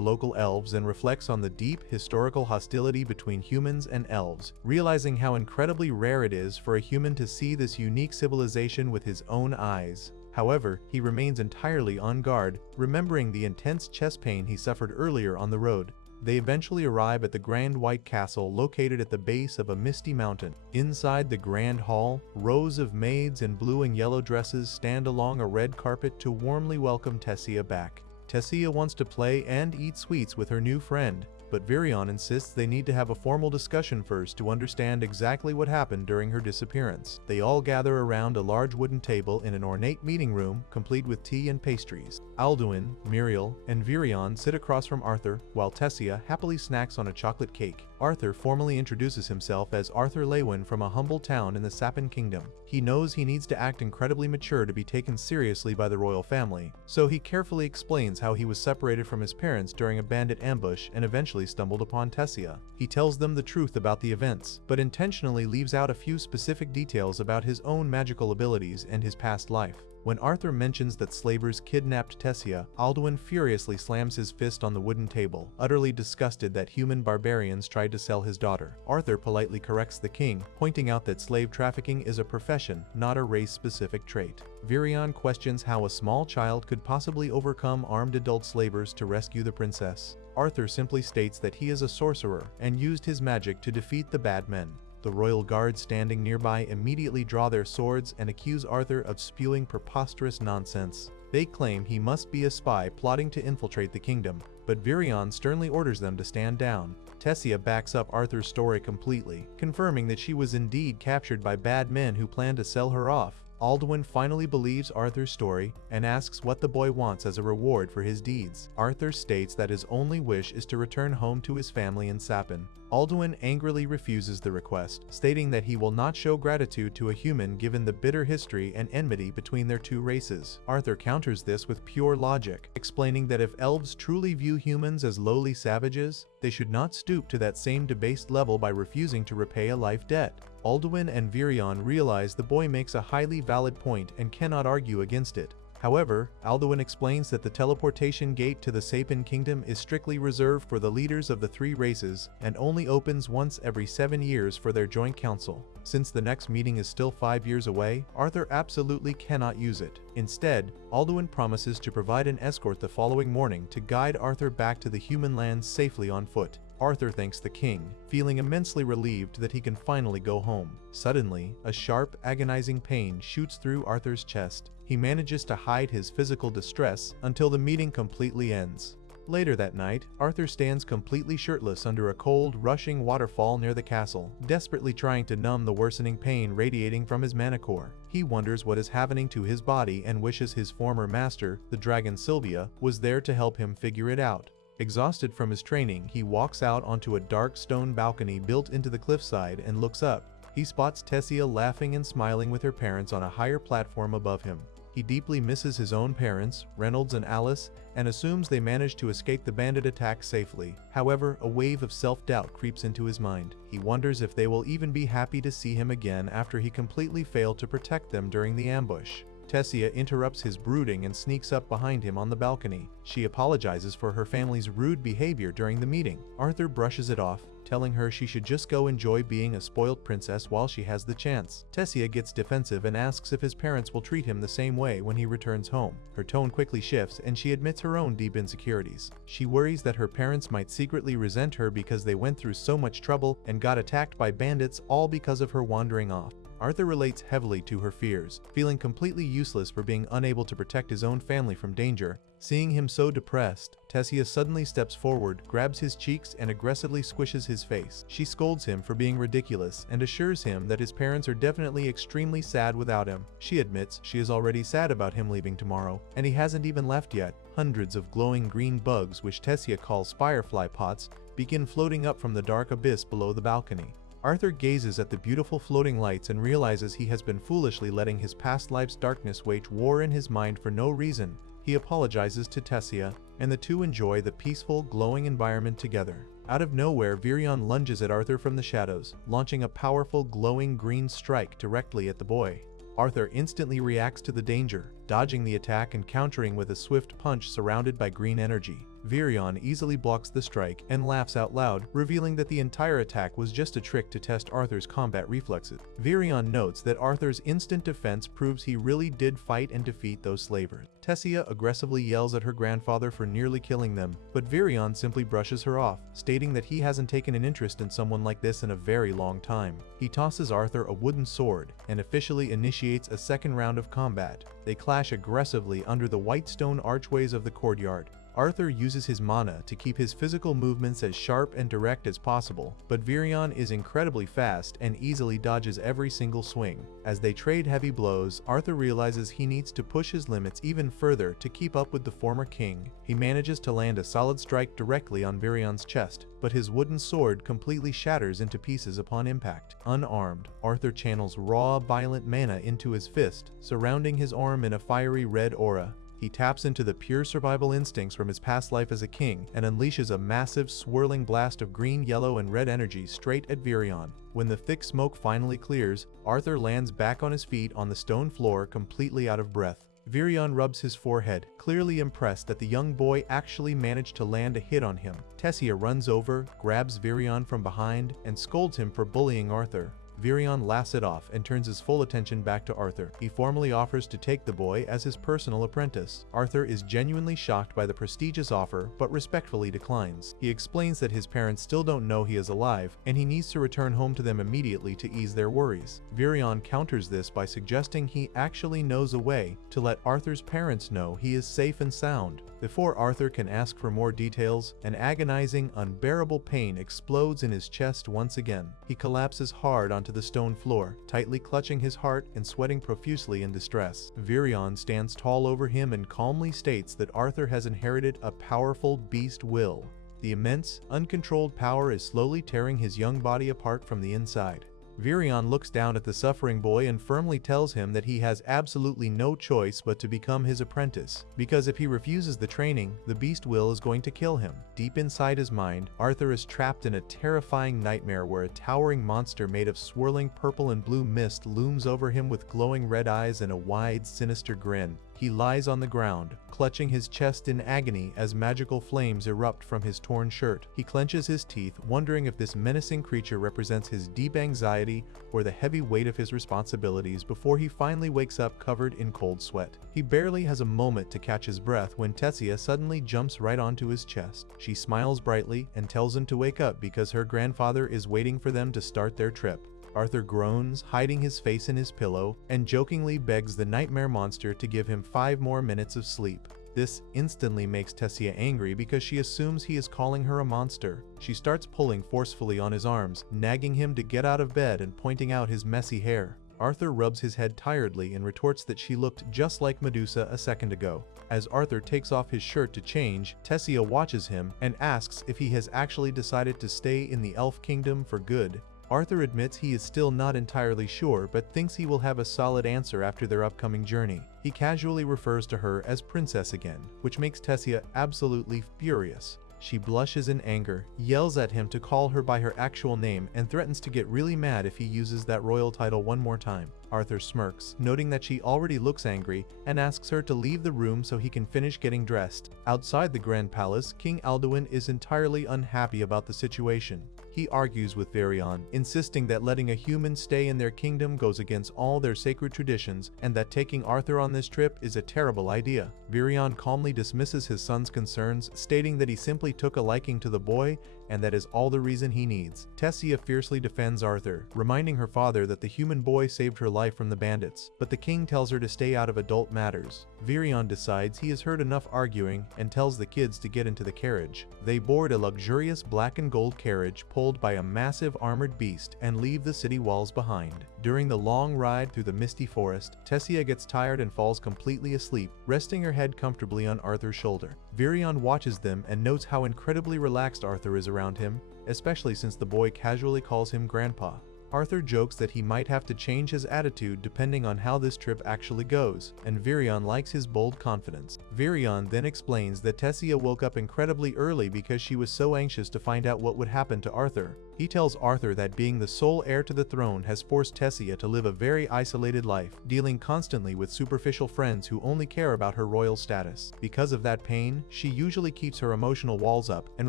local elves and reflects on the deep historical hostility between humans and elves, realizing how incredibly rare it is for a human to see this unique civilization with his own eyes. However, he remains entirely on guard, remembering the intense chest pain he suffered earlier on the road. They eventually arrive at the Grand White Castle located at the base of a misty mountain. Inside the grand hall, rows of maids in blue and yellow dresses stand along a red carpet to warmly welcome Tessia back. Tessia wants to play and eat sweets with her new friend, but Virion insists they need to have a formal discussion first to understand exactly what happened during her disappearance. They all gather around a large wooden table in an ornate meeting room, complete with tea and pastries. Alduin, Muriel, and Virion sit across from Arthur, while Tessia happily snacks on a chocolate cake. Arthur formally introduces himself as Arthur Lewin from a humble town in the Sapin Kingdom. He knows he needs to act incredibly mature to be taken seriously by the royal family, so he carefully explains how he was separated from his parents during a bandit ambush and eventually stumbled upon Tessia. He tells them the truth about the events, but intentionally leaves out a few specific details about his own magical abilities and his past life. When Arthur mentions that slavers kidnapped Tessia, Alduin furiously slams his fist on the wooden table, utterly disgusted that human barbarians tried to sell his daughter. Arthur politely corrects the king, pointing out that slave trafficking is a profession, not a race-specific trait. Virion questions how a small child could possibly overcome armed adult slavers to rescue the princess. Arthur simply states that he is a sorcerer and used his magic to defeat the bad men. The royal guards standing nearby immediately draw their swords and accuse Arthur of spewing preposterous nonsense. They claim he must be a spy plotting to infiltrate the kingdom, but Virion sternly orders them to stand down. Tessia backs up Arthur's story completely, confirming that she was indeed captured by bad men who planned to sell her off. Alduin finally believes Arthur's story and asks what the boy wants as a reward for his deeds. Arthur states that his only wish is to return home to his family in Sapin. Alduin angrily refuses the request, stating that he will not show gratitude to a human given the bitter history and enmity between their two races. Arthur counters this with pure logic, explaining that if elves truly view humans as lowly savages, they should not stoop to that same debased level by refusing to repay a life debt. Alduin and Virion realize the boy makes a highly valid point and cannot argue against it. However, Alduin explains that the teleportation gate to the Sapin Kingdom is strictly reserved for the leaders of the three races and only opens once every 7 years for their joint council. Since the next meeting is still 5 years away, Arthur absolutely cannot use it. Instead, Alduin promises to provide an escort the following morning to guide Arthur back to the human lands safely on foot. Arthur thanks the king, feeling immensely relieved that he can finally go home. Suddenly, a sharp, agonizing pain shoots through Arthur's chest. He manages to hide his physical distress until the meeting completely ends. Later that night, Arthur stands completely shirtless under a cold, rushing waterfall near the castle, desperately trying to numb the worsening pain radiating from his manicore. He wonders what is happening to his body and wishes his former master, the dragon Sylvia, was there to help him figure it out. Exhausted from his training, he walks out onto a dark stone balcony built into the cliffside and looks up. He spots Tessia laughing and smiling with her parents on a higher platform above him. He deeply misses his own parents, Reynolds and Alice, and assumes they managed to escape the bandit attack safely. However, a wave of self-doubt creeps into his mind. He wonders if they will even be happy to see him again after he completely failed to protect them during the ambush. Tessia interrupts his brooding and sneaks up behind him on the balcony. She apologizes for her family's rude behavior during the meeting. Arthur brushes it off, telling her she should just go enjoy being a spoiled princess while she has the chance. Tessia gets defensive and asks if his parents will treat him the same way when he returns home. Her tone quickly shifts and she admits her own deep insecurities. She worries that her parents might secretly resent her because they went through so much trouble and got attacked by bandits all because of her wandering off. Arthur relates heavily to her fears, feeling completely useless for being unable to protect his own family from danger. Seeing him so depressed, Tessia suddenly steps forward, grabs his cheeks and aggressively squishes his face. She scolds him for being ridiculous and assures him that his parents are definitely extremely sad without him. She admits she is already sad about him leaving tomorrow, and he hasn't even left yet. Hundreds of glowing green bugs, which Tessia calls firefly pots, begin floating up from the dark abyss below the balcony. Arthur gazes at the beautiful floating lights and realizes he has been foolishly letting his past life's darkness wage war in his mind for no reason. He apologizes to Tessia, and the two enjoy the peaceful, glowing environment together. Out of nowhere, Virion lunges at Arthur from the shadows, launching a powerful, glowing green strike directly at the boy. Arthur instantly reacts to the danger, dodging the attack and countering with a swift punch surrounded by green energy. Virion easily blocks the strike and laughs out loud, revealing that the entire attack was just a trick to test Arthur's combat reflexes. Virion notes that Arthur's instant defense proves he really did fight and defeat those slavers. Tessia aggressively yells at her grandfather for nearly killing them, but Virion simply brushes her off, stating that he hasn't taken an interest in someone like this in a very long time. He tosses Arthur a wooden sword and officially initiates a second round of combat. They clash aggressively under the white stone archways of the courtyard. Arthur uses his mana to keep his physical movements as sharp and direct as possible, but Virion is incredibly fast and easily dodges every single swing. As they trade heavy blows, Arthur realizes he needs to push his limits even further to keep up with the former king. He manages to land a solid strike directly on Virion's chest, but his wooden sword completely shatters into pieces upon impact. Unarmed, Arthur channels raw, violent mana into his fist, surrounding his arm in a fiery red aura. He taps into the pure survival instincts from his past life as a king and unleashes a massive, swirling blast of green, yellow, and red energy straight at Virion. When the thick smoke finally clears, Arthur lands back on his feet on the stone floor, completely out of breath. Virion rubs his forehead, clearly impressed that the young boy actually managed to land a hit on him. Tessia runs over, grabs Virion from behind, and scolds him for bullying Arthur. Virion laughs it off and turns his full attention back to Arthur. He formally offers to take the boy as his personal apprentice. Arthur is genuinely shocked by the prestigious offer, but respectfully declines. He explains that his parents still don't know he is alive, and he needs to return home to them immediately to ease their worries. Virion counters this by suggesting he actually knows a way to let Arthur's parents know he is safe and sound. Before Arthur can ask for more details, an agonizing, unbearable pain explodes in his chest once again. He collapses hard onto the stone floor, tightly clutching his heart and sweating profusely in distress. Virion stands tall over him and calmly states that Arthur has inherited a powerful beast will. The immense, uncontrolled power is slowly tearing his young body apart from the inside. Virion looks down at the suffering boy and firmly tells him that he has absolutely no choice but to become his apprentice, because if he refuses the training, the beast will is going to kill him. Deep inside his mind, Arthur is trapped in a terrifying nightmare where a towering monster made of swirling purple and blue mist looms over him with glowing red eyes and a wide, sinister grin. He lies on the ground, clutching his chest in agony as magical flames erupt from his torn shirt. He clenches his teeth, wondering if this menacing creature represents his deep anxiety or the heavy weight of his responsibilities before he finally wakes up covered in cold sweat. He barely has a moment to catch his breath when Tessia suddenly jumps right onto his chest. She smiles brightly and tells him to wake up because her grandfather is waiting for them to start their trip. Arthur groans, hiding his face in his pillow, and jokingly begs the nightmare monster to give him 5 more minutes of sleep. This instantly makes Tessia angry because she assumes he is calling her a monster. She starts pulling forcefully on his arms, nagging him to get out of bed and pointing out his messy hair. Arthur rubs his head tiredly and retorts that she looked just like Medusa a second ago. As Arthur takes off his shirt to change, Tessia watches him and asks if he has actually decided to stay in the Elf Kingdom for good. Arthur admits he is still not entirely sure, but thinks he will have a solid answer after their upcoming journey. He casually refers to her as Princess again, which makes Tessia absolutely furious. She blushes in anger, yells at him to call her by her actual name, and threatens to get really mad if he uses that royal title one more time. Arthur smirks, noting that she already looks angry, and asks her to leave the room so he can finish getting dressed. Outside the Grand Palace, King Alduin is entirely unhappy about the situation. He argues with Varian, insisting that letting a human stay in their kingdom goes against all their sacred traditions and that taking Arthur on this trip is a terrible idea. Varian calmly dismisses his son's concerns, stating that he simply took a liking to the boy and that is all the reason he needs. Tessia fiercely defends Arthur, reminding her father that the human boy saved her life from the bandits, but the king tells her to stay out of adult matters. Varian decides he has heard enough arguing and tells the kids to get into the carriage. They board a luxurious black and gold carriage pulled by a massive armored beast and leave the city walls behind. During the long ride through the misty forest, Tessia gets tired and falls completely asleep, resting her head comfortably on Arthur's shoulder. Varian watches them and notes how incredibly relaxed Arthur is around him, especially since the boy casually calls him Grandpa. Arthur jokes that he might have to change his attitude depending on how this trip actually goes, and Varian likes his bold confidence. Varian then explains that Tessia woke up incredibly early because she was so anxious to find out what would happen to Arthur. He tells Arthur that being the sole heir to the throne has forced Tessia to live a very isolated life, dealing constantly with superficial friends who only care about her royal status. Because of that pain, she usually keeps her emotional walls up and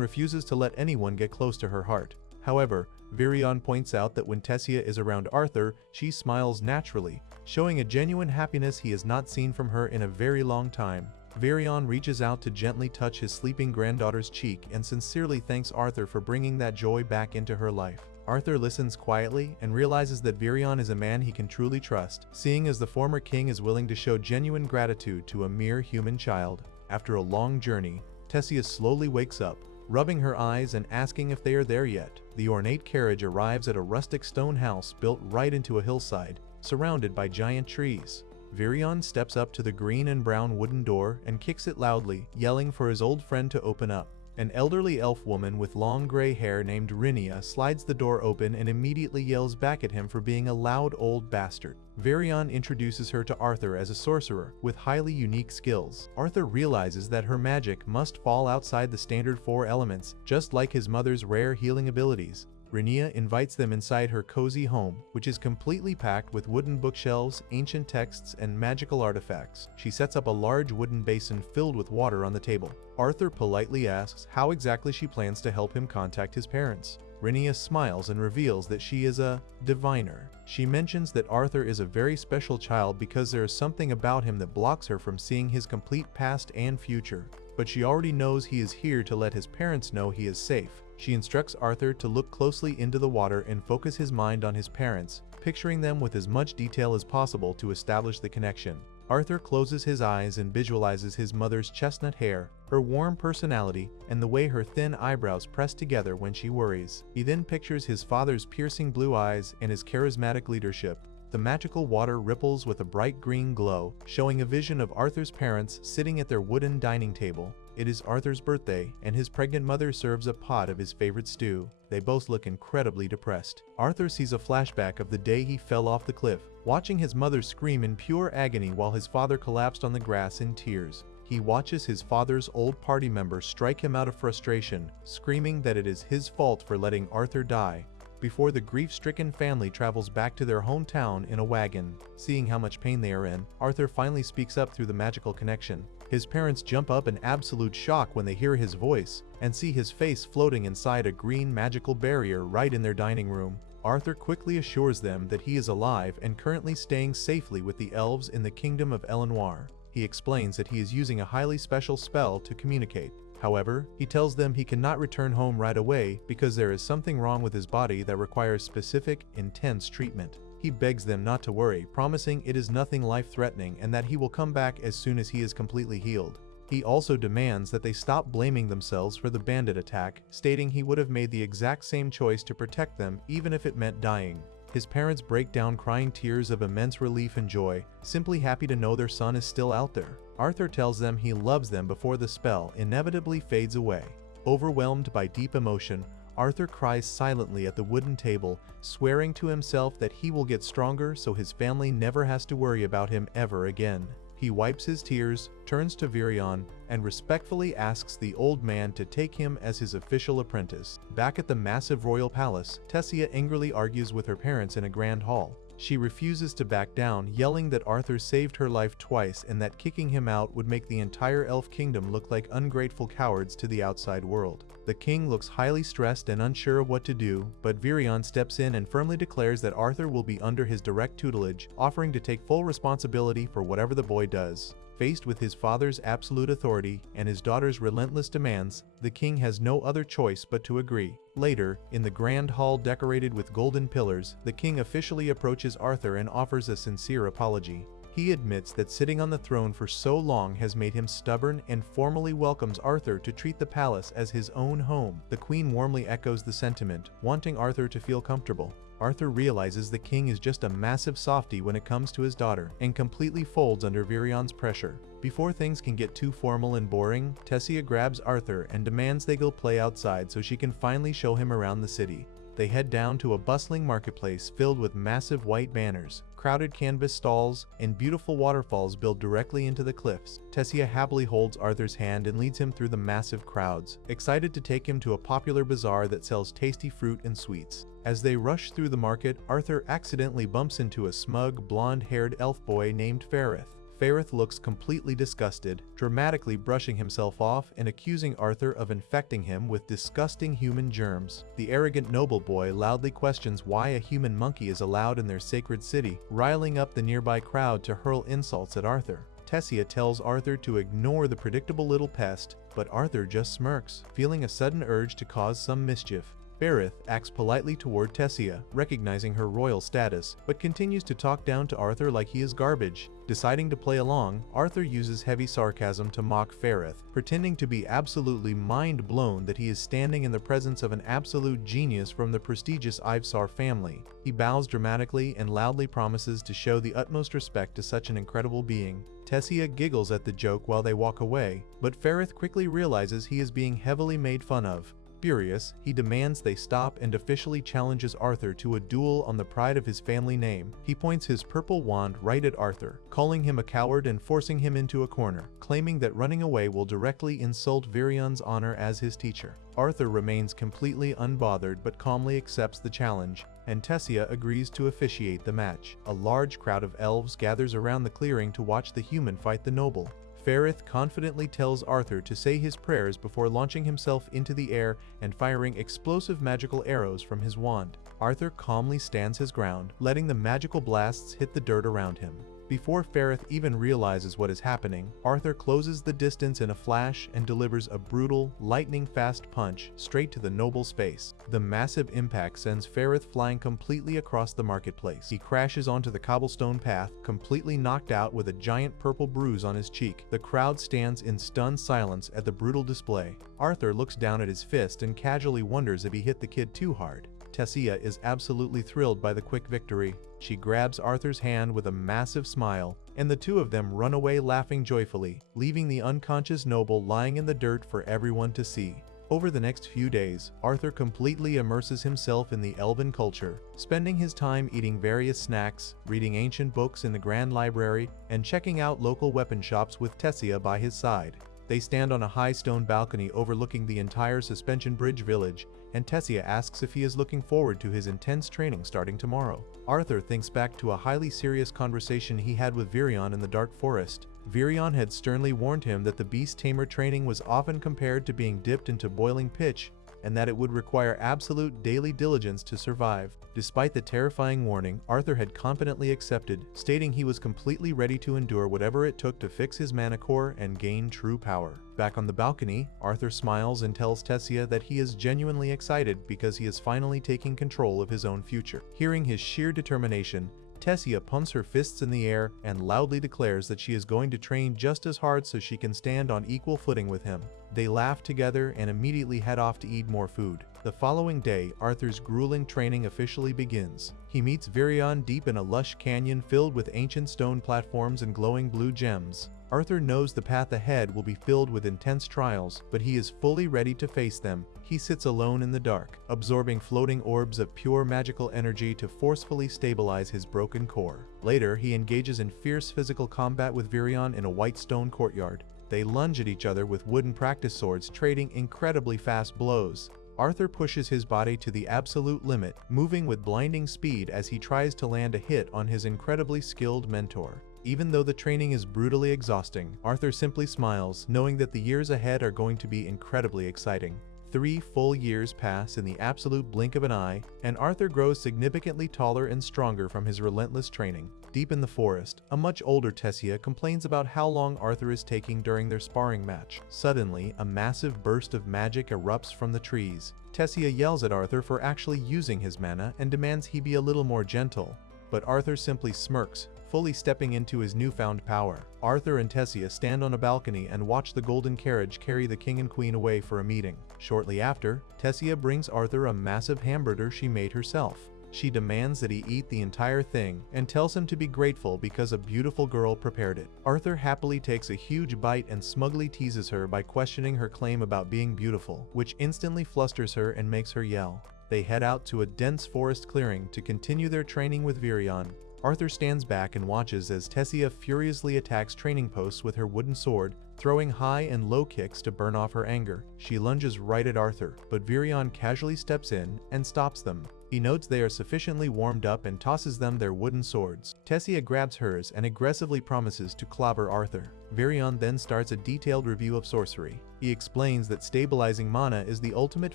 refuses to let anyone get close to her heart. However, Varian points out that when Tessia is around Arthur, she smiles naturally, showing a genuine happiness he has not seen from her in a very long time. Varian reaches out to gently touch his sleeping granddaughter's cheek and sincerely thanks Arthur for bringing that joy back into her life. Arthur listens quietly and realizes that Varian is a man he can truly trust, seeing as the former king is willing to show genuine gratitude to a mere human child. After a long journey, Tessia slowly wakes up, rubbing her eyes and asking if they are there yet. The ornate carriage arrives at a rustic stone house built right into a hillside, surrounded by giant trees. Varian steps up to the green and brown wooden door and kicks it loudly, yelling for his old friend to open up. An elderly elf woman with long gray hair named Rinia slides the door open and immediately yells back at him for being a loud old bastard. Varian introduces her to Arthur as a sorcerer with highly unique skills. Arthur realizes that her magic must fall outside the standard 4 elements, just like his mother's rare healing abilities. Rinia invites them inside her cozy home, which is completely packed with wooden bookshelves, ancient texts, and magical artifacts. She sets up a large wooden basin filled with water on the table. Arthur politely asks how exactly she plans to help him contact his parents. Rinia smiles and reveals that she is a diviner. She mentions that Arthur is a very special child because there is something about him that blocks her from seeing his complete past and future. But she already knows he is here to let his parents know he is safe. She instructs Arthur to look closely into the water and focus his mind on his parents, picturing them with as much detail as possible to establish the connection. Arthur closes his eyes and visualizes his mother's chestnut hair, her warm personality, and the way her thin eyebrows press together when she worries. He then pictures his father's piercing blue eyes and his charismatic leadership. The magical water ripples with a bright green glow, showing a vision of Arthur's parents sitting at their wooden dining table. It is Arthur's birthday, and his pregnant mother serves a pot of his favorite stew. They both look incredibly depressed. Arthur sees a flashback of the day he fell off the cliff, watching his mother scream in pure agony while his father collapsed on the grass in tears. He watches his father's old party member strike him out of frustration, screaming that it is his fault for letting Arthur die. Before the grief-stricken family travels back to their hometown in a wagon. Seeing how much pain they are in, Arthur finally speaks up through the magical connection. His parents jump up in absolute shock when they hear his voice and see his face floating inside a green magical barrier right in their dining room. Arthur quickly assures them that he is alive and currently staying safely with the elves in the kingdom of Elenoir. He explains that he is using a highly special spell to communicate. However, he tells them he cannot return home right away because there is something wrong with his body that requires specific, intense treatment. He begs them not to worry, promising it is nothing life-threatening and that he will come back as soon as he is completely healed. He also demands that they stop blaming themselves for the bandit attack, stating he would have made the exact same choice to protect them even if it meant dying. His parents break down crying tears of immense relief and joy, simply happy to know their son is still out there. Arthur tells them he loves them before the spell inevitably fades away. Overwhelmed by deep emotion, Arthur cries silently at the wooden table, swearing to himself that he will get stronger so his family never has to worry about him ever again. He wipes his tears, turns to Varian, and respectfully asks the old man to take him as his official apprentice. Back at the massive royal palace, Tessia angrily argues with her parents in a grand hall. She refuses to back down, yelling that Arthur saved her life twice and that kicking him out would make the entire elf kingdom look like ungrateful cowards to the outside world. The king looks highly stressed and unsure of what to do, but Virion steps in and firmly declares that Arthur will be under his direct tutelage, offering to take full responsibility for whatever the boy does. Faced with his father's absolute authority and his daughter's relentless demands, the king has no other choice but to agree. Later, in the grand hall decorated with golden pillars, the king officially approaches Arthur and offers a sincere apology. He admits that sitting on the throne for so long has made him stubborn and formally welcomes Arthur to treat the palace as his own home. The queen warmly echoes the sentiment, wanting Arthur to feel comfortable. Arthur realizes the king is just a massive softie when it comes to his daughter, and completely folds under Virion's pressure. Before things can get too formal and boring, Tessia grabs Arthur and demands they go play outside so she can finally show him around the city. They head down to a bustling marketplace filled with massive white banners, crowded canvas stalls, and beautiful waterfalls built directly into the cliffs. Tessia happily holds Arthur's hand and leads him through the massive crowds, excited to take him to a popular bazaar that sells tasty fruit and sweets. As they rush through the market, Arthur accidentally bumps into a smug, blonde-haired elf boy named Ferrith. Ferrith looks completely disgusted, dramatically brushing himself off and accusing Arthur of infecting him with disgusting human germs. The arrogant noble boy loudly questions why a human monkey is allowed in their sacred city, riling up the nearby crowd to hurl insults at Arthur. Tessia tells Arthur to ignore the predictable little pest, but Arthur just smirks, feeling a sudden urge to cause some mischief. Ferrith acts politely toward Tessia, recognizing her royal status, but continues to talk down to Arthur like he is garbage. Deciding to play along, Arthur uses heavy sarcasm to mock Ferrith, pretending to be absolutely mind-blown that he is standing in the presence of an absolute genius from the prestigious Ivesar family. He bows dramatically and loudly promises to show the utmost respect to such an incredible being. Tessia giggles at the joke while they walk away, but Ferrith quickly realizes he is being heavily made fun of. Furious, he demands they stop and officially challenges Arthur to a duel on the pride of his family name. He points his purple wand right at Arthur, calling him a coward and forcing him into a corner, claiming that running away will directly insult Virion's honor as his teacher. Arthur remains completely unbothered but calmly accepts the challenge, and Tessia agrees to officiate the match. A large crowd of elves gathers around the clearing to watch the human fight the noble. Ferrith confidently tells Arthur to say his prayers before launching himself into the air and firing explosive magical arrows from his wand. Arthur calmly stands his ground, letting the magical blasts hit the dirt around him. Before Ferrith even realizes what is happening, Arthur closes the distance in a flash and delivers a brutal, lightning-fast punch straight to the noble's face. The massive impact sends Ferrith flying completely across the marketplace. He crashes onto the cobblestone path, completely knocked out with a giant purple bruise on his cheek. The crowd stands in stunned silence at the brutal display. Arthur looks down at his fist and casually wonders if he hit the kid too hard. Tessia is absolutely thrilled by the quick victory. She grabs Arthur's hand with a massive smile, and the two of them run away laughing joyfully, leaving the unconscious noble lying in the dirt for everyone to see. Over the next few days, Arthur completely immerses himself in the elven culture, spending his time eating various snacks, reading ancient books in the Grand Library, and checking out local weapon shops with Tessia by his side. They stand on a high stone balcony overlooking the entire Suspension Bridge village, and Tessia asks if he is looking forward to his intense training starting tomorrow. Arthur thinks back to a highly serious conversation he had with Virion in the Dark Forest. Virion had sternly warned him that the beast tamer training was often compared to being dipped into boiling pitch, and that it would require absolute daily diligence to survive. Despite the terrifying warning, Arthur had confidently accepted, stating he was completely ready to endure whatever it took to fix his mana core and gain true power. Back on the balcony, Arthur smiles and tells Tessia that he is genuinely excited because he is finally taking control of his own future. Hearing his sheer determination, Tessia pumps her fists in the air and loudly declares that she is going to train just as hard so she can stand on equal footing with him. They laugh together and immediately head off to eat more food. The following day, Arthur's grueling training officially begins. He meets Virion deep in a lush canyon filled with ancient stone platforms and glowing blue gems. Arthur knows the path ahead will be filled with intense trials, but he is fully ready to face them. He sits alone in the dark, absorbing floating orbs of pure magical energy to forcefully stabilize his broken core. Later, he engages in fierce physical combat with Virion in a white stone courtyard. They lunge at each other with wooden practice swords, trading incredibly fast blows. Arthur pushes his body to the absolute limit, moving with blinding speed as he tries to land a hit on his incredibly skilled mentor. Even though the training is brutally exhausting, Arthur simply smiles, knowing that the years ahead are going to be incredibly exciting. 3 full years pass in the absolute blink of an eye, and Arthur grows significantly taller and stronger from his relentless training. Deep in the forest, a much older Tessia complains about how long Arthur is taking during their sparring match. Suddenly, a massive burst of magic erupts from the trees. Tessia yells at Arthur for actually using his mana and demands he be a little more gentle. But Arthur simply smirks, fully stepping into his newfound power. Arthur and Tessia stand on a balcony and watch the golden carriage carry the king and queen away for a meeting. Shortly after, Tessia brings Arthur a massive hamburger she made herself. She demands that he eat the entire thing and tells him to be grateful because a beautiful girl prepared it. Arthur happily takes a huge bite and smugly teases her by questioning her claim about being beautiful, which instantly flusters her and makes her yell. They head out to a dense forest clearing to continue their training with Virion. Arthur stands back and watches as Tessia furiously attacks training posts with her wooden sword, throwing high and low kicks to burn off her anger. She lunges right at Arthur, but Virion casually steps in and stops them. He notes they are sufficiently warmed up and tosses them their wooden swords. Tessia grabs hers and aggressively promises to clobber Arthur. Virion then starts a detailed review of sorcery. He explains that stabilizing mana is the ultimate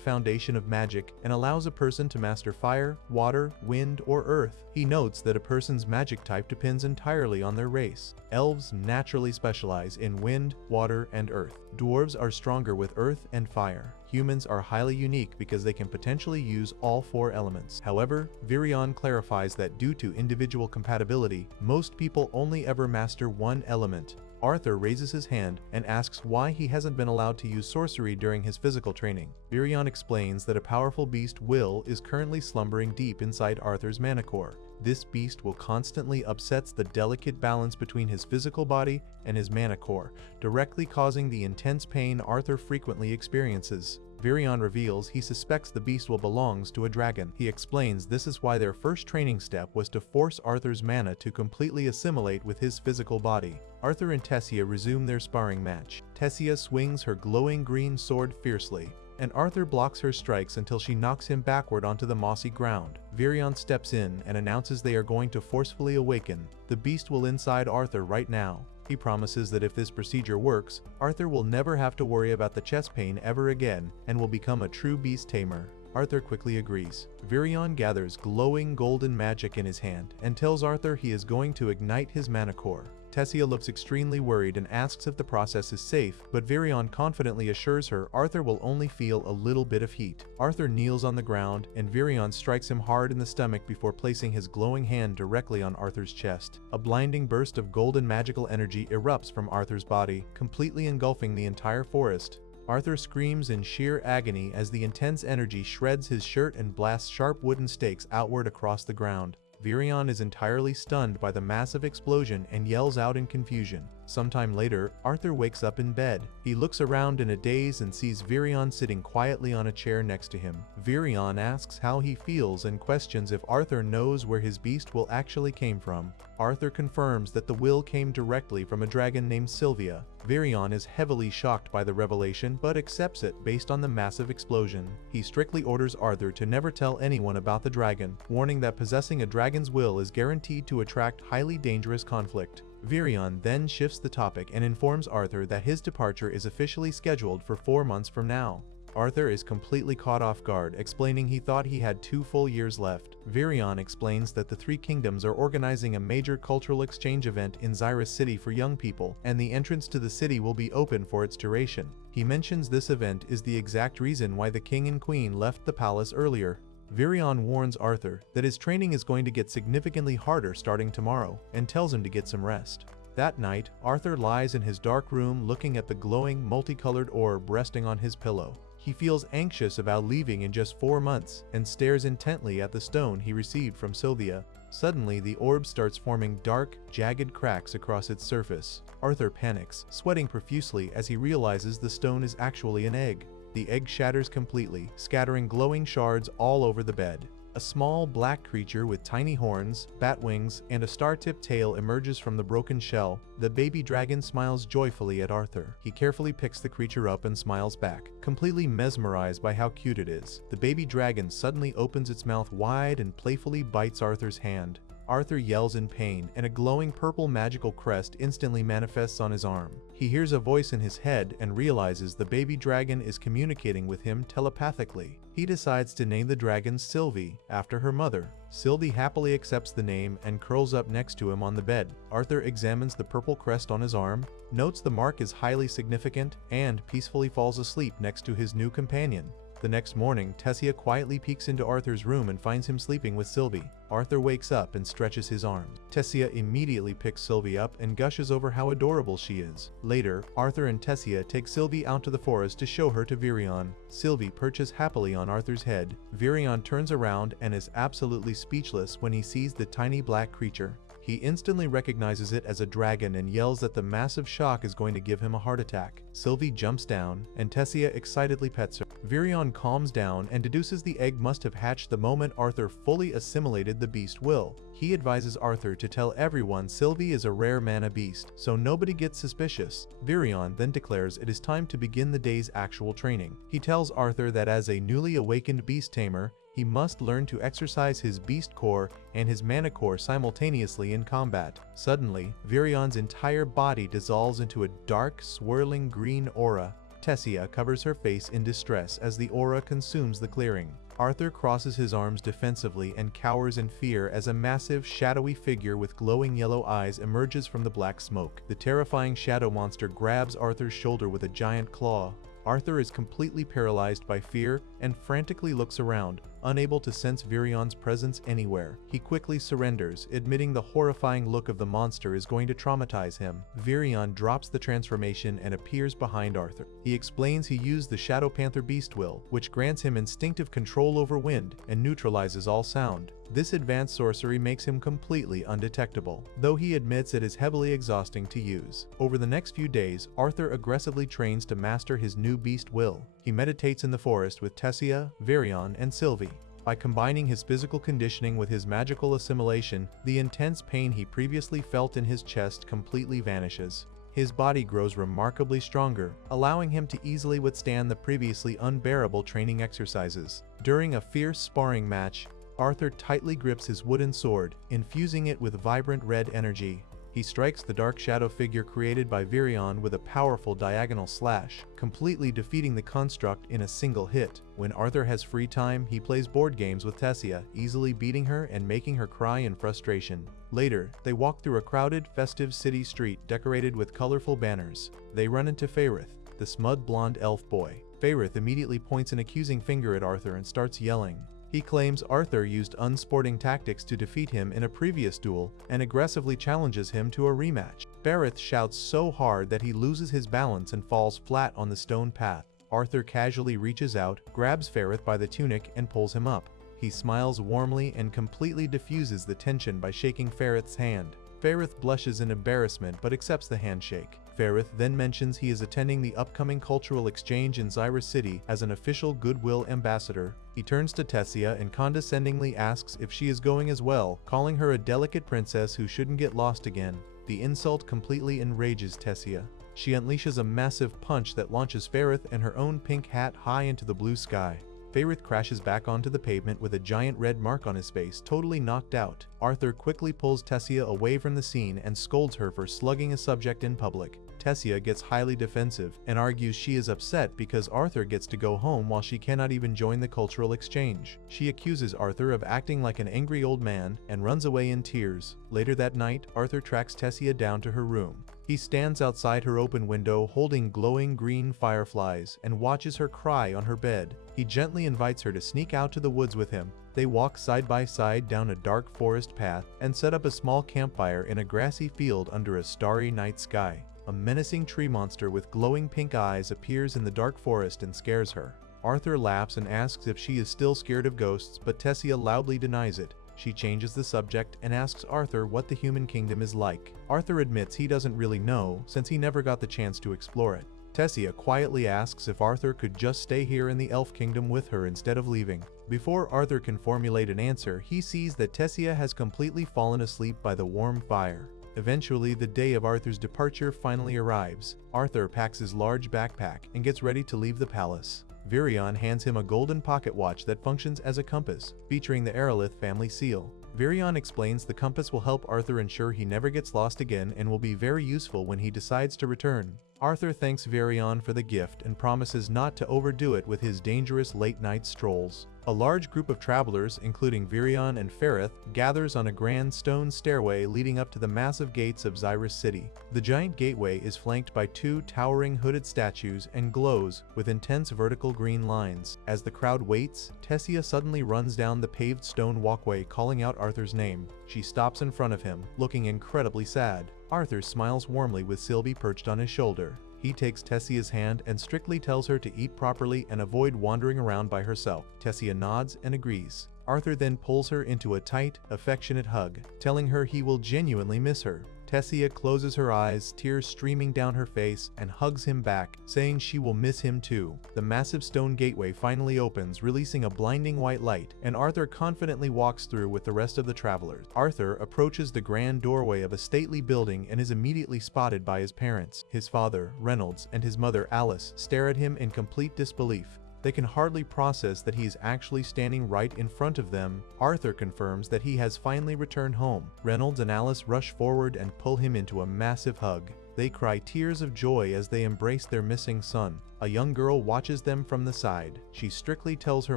foundation of magic and allows a person to master fire, water, wind, or earth. He notes that a person's magic type depends entirely on their race. Elves naturally specialize in wind, water, and earth. Dwarves are stronger with earth and fire. Humans are highly unique because they can potentially use all 4 elements. However, Virion clarifies that due to individual compatibility, most people only ever master one element. Arthur raises his hand and asks why he hasn't been allowed to use sorcery during his physical training. Virion explains that a powerful beast Will is currently slumbering deep inside Arthur's mana core. This beast will constantly upsets the delicate balance between his physical body and his mana core, directly causing the intense pain Arthur frequently experiences. Virion reveals he suspects the beast will belongs to a dragon. He explains this is why their first training step was to force Arthur's mana to completely assimilate with his physical body. Arthur and Tessia resume their sparring match. Tessia swings her glowing green sword fiercely, and Arthur blocks her strikes until she knocks him backward onto the mossy ground. Virion steps in and announces they are going to forcefully awaken. The beast will inside Arthur right now. He promises that if this procedure works, Arthur will never have to worry about the chest pain ever again and will become a true beast tamer. Arthur quickly agrees. Virion gathers glowing golden magic in his hand and tells Arthur he is going to ignite his mana core. Tessia looks extremely worried and asks if the process is safe, but Virion confidently assures her Arthur will only feel a little bit of heat. Arthur kneels on the ground, and Virion strikes him hard in the stomach before placing his glowing hand directly on Arthur's chest. A blinding burst of golden magical energy erupts from Arthur's body, completely engulfing the entire forest. Arthur screams in sheer agony as the intense energy shreds his shirt and blasts sharp wooden stakes outward across the ground. Virion is entirely stunned by the massive explosion and yells out in confusion. Sometime later, Arthur wakes up in bed. He looks around in a daze and sees Virion sitting quietly on a chair next to him. Virion asks how he feels and questions if Arthur knows where his beast will actually came from. Arthur confirms that the will came directly from a dragon named Sylvia. Virion is heavily shocked by the revelation but accepts it based on the massive explosion. He strictly orders Arthur to never tell anyone about the dragon, warning that possessing a dragon's will is guaranteed to attract highly dangerous conflict. Virion then shifts the topic and informs Arthur that his departure is officially scheduled for 4 months from now. Arthur is completely caught off guard, explaining he thought he had 2 full years left. Virion explains that the 3 kingdoms are organizing a major cultural exchange event in Xyrus City for young people, and the entrance to the city will be open for its duration. He mentions this event is the exact reason why the king and queen left the palace earlier. Virion warns Arthur that his training is going to get significantly harder starting tomorrow, and tells him to get some rest. That night, Arthur lies in his dark room looking at the glowing, multicolored orb resting on his pillow. He feels anxious about leaving in just 4 months, and stares intently at the stone he received from Sylvia. Suddenly, the orb starts forming dark, jagged cracks across its surface. Arthur panics, sweating profusely as he realizes the stone is actually an egg. The egg shatters completely, scattering glowing shards all over the bed. A small black creature with tiny horns, bat wings, and a star-tipped tail emerges from the broken shell. The baby dragon smiles joyfully at Arthur. He carefully picks the creature up and smiles back, completely mesmerized by how cute it is. The baby dragon suddenly opens its mouth wide and playfully bites Arthur's hand. Arthur yells in pain, and a glowing purple magical crest instantly manifests on his arm. He hears a voice in his head and realizes the baby dragon is communicating with him telepathically. He decides to name the dragon Sylvie, after her mother. Sylvie happily accepts the name and curls up next to him on the bed. Arthur examines the purple crest on his arm, notes the mark is highly significant, and peacefully falls asleep next to his new companion. The next morning, Tessia quietly peeks into Arthur's room and finds him sleeping with Sylvie. Arthur wakes up and stretches his arms. Tessia immediately picks Sylvie up and gushes over how adorable she is. Later, Arthur and Tessia take Sylvie out to the forest to show her to Virion. Sylvie perches happily on Arthur's head. Virion turns around and is absolutely speechless when he sees the tiny black creature. He instantly recognizes it as a dragon and yells that the massive shock is going to give him a heart attack. Sylvie jumps down, and Tessia excitedly pets her. Virion calms down and deduces the egg must have hatched the moment Arthur fully assimilated the beast will. He advises Arthur to tell everyone Sylvie is a rare mana beast, so nobody gets suspicious. Virion then declares it is time to begin the day's actual training. He tells Arthur that as a newly awakened beast tamer, he must learn to exercise his beast core and his mana core simultaneously in combat. Suddenly, Virion's entire body dissolves into a dark, swirling green aura. Tessia covers her face in distress as the aura consumes the clearing. Arthur crosses his arms defensively and cowers in fear as a massive, shadowy figure with glowing yellow eyes emerges from the black smoke. The terrifying shadow monster grabs Arthur's shoulder with a giant claw. Arthur is completely paralyzed by fear and frantically looks around, unable to sense Virion's presence anywhere. He quickly surrenders, admitting the horrifying look of the monster is going to traumatize him. Virion drops the transformation and appears behind Arthur. He explains he used the Shadow Panther Beast Will, which grants him instinctive control over wind and neutralizes all sound. This advanced sorcery makes him completely undetectable, though he admits it is heavily exhausting to use. Over the next few days, Arthur aggressively trains to master his new beast will. He meditates in the forest with Tessia, Virion, and Sylvie. By combining his physical conditioning with his magical assimilation, the intense pain he previously felt in his chest completely vanishes. His body grows remarkably stronger, allowing him to easily withstand the previously unbearable training exercises. During a fierce sparring match, Arthur tightly grips his wooden sword, infusing it with vibrant red energy. He strikes the dark shadow figure created by Virion with a powerful diagonal slash, completely defeating the construct in a single hit. When Arthur has free time, he plays board games with Tessia, easily beating her and making her cry in frustration. Later, they walk through a crowded, festive city street decorated with colorful banners. They run into Faerith, the smug blonde elf boy. Faerith immediately points an accusing finger at Arthur and starts yelling. He claims Arthur used unsporting tactics to defeat him in a previous duel and aggressively challenges him to a rematch. Faerith shouts so hard that he loses his balance and falls flat on the stone path. Arthur casually reaches out, grabs Faerith by the tunic and pulls him up. He smiles warmly and completely diffuses the tension by shaking Faerith's hand. Faerith blushes in embarrassment but accepts the handshake. Faerith then mentions he is attending the upcoming cultural exchange in Zyra City as an official goodwill ambassador. He turns to Tessia and condescendingly asks if she is going as well, calling her a delicate princess who shouldn't get lost again. The insult completely enrages Tessia. She unleashes a massive punch that launches Faerith and her own pink hat high into the blue sky. Faerith crashes back onto the pavement with a giant red mark on his face, totally knocked out. Arthur quickly pulls Tessia away from the scene and scolds her for slugging a subject in public. Tessia gets highly defensive and argues she is upset because Arthur gets to go home while she cannot even join the cultural exchange. She accuses Arthur of acting like an angry old man and runs away in tears. Later that night, Arthur tracks Tessia down to her room. He stands outside her open window holding glowing green fireflies and watches her cry on her bed. He gently invites her to sneak out to the woods with him. They walk side by side down a dark forest path and set up a small campfire in a grassy field under a starry night sky. A menacing tree monster with glowing pink eyes appears in the dark forest and scares her. Arthur laughs and asks if she is still scared of ghosts, but Tessia loudly denies it. She changes the subject and asks Arthur what the human kingdom is like. Arthur admits he doesn't really know since he never got the chance to explore it. Tessia quietly asks if Arthur could just stay here in the Elf Kingdom with her instead of leaving. Before Arthur can formulate an answer, he sees that Tessia has completely fallen asleep by the warm fire. Eventually, the day of Arthur's departure finally arrives. Arthur packs his large backpack and gets ready to leave the palace. Virion hands him a golden pocket watch that functions as a compass, featuring the Aerolith family seal. Virion explains the compass will help Arthur ensure he never gets lost again and will be very useful when he decides to return. Arthur thanks Virion for the gift and promises not to overdo it with his dangerous late-night strolls. A large group of travelers, including Virion and Ferrith, gathers on a grand stone stairway leading up to the massive gates of Xyrus City. The giant gateway is flanked by two towering hooded statues and glows with intense vertical green lines. As the crowd waits, Tessia suddenly runs down the paved stone walkway calling out Arthur's name. She stops in front of him, looking incredibly sad. Arthur smiles warmly with Sylvie perched on his shoulder. He takes Tessia's hand and strictly tells her to eat properly and avoid wandering around by herself. Tessia nods and agrees. Arthur then pulls her into a tight, affectionate hug, telling her he will genuinely miss her. Tessia closes her eyes, tears streaming down her face, and hugs him back, saying she will miss him too. The massive stone gateway finally opens, releasing a blinding white light, and Arthur confidently walks through with the rest of the travelers. Arthur approaches the grand doorway of a stately building and is immediately spotted by his parents. His father, Reynolds, and his mother, Alice, stare at him in complete disbelief. They can hardly process that he is actually standing right in front of them. Arthur confirms that he has finally returned home. Reynolds and Alice rush forward and pull him into a massive hug. They cry tears of joy as they embrace their missing son. A young girl watches them from the side. She strictly tells her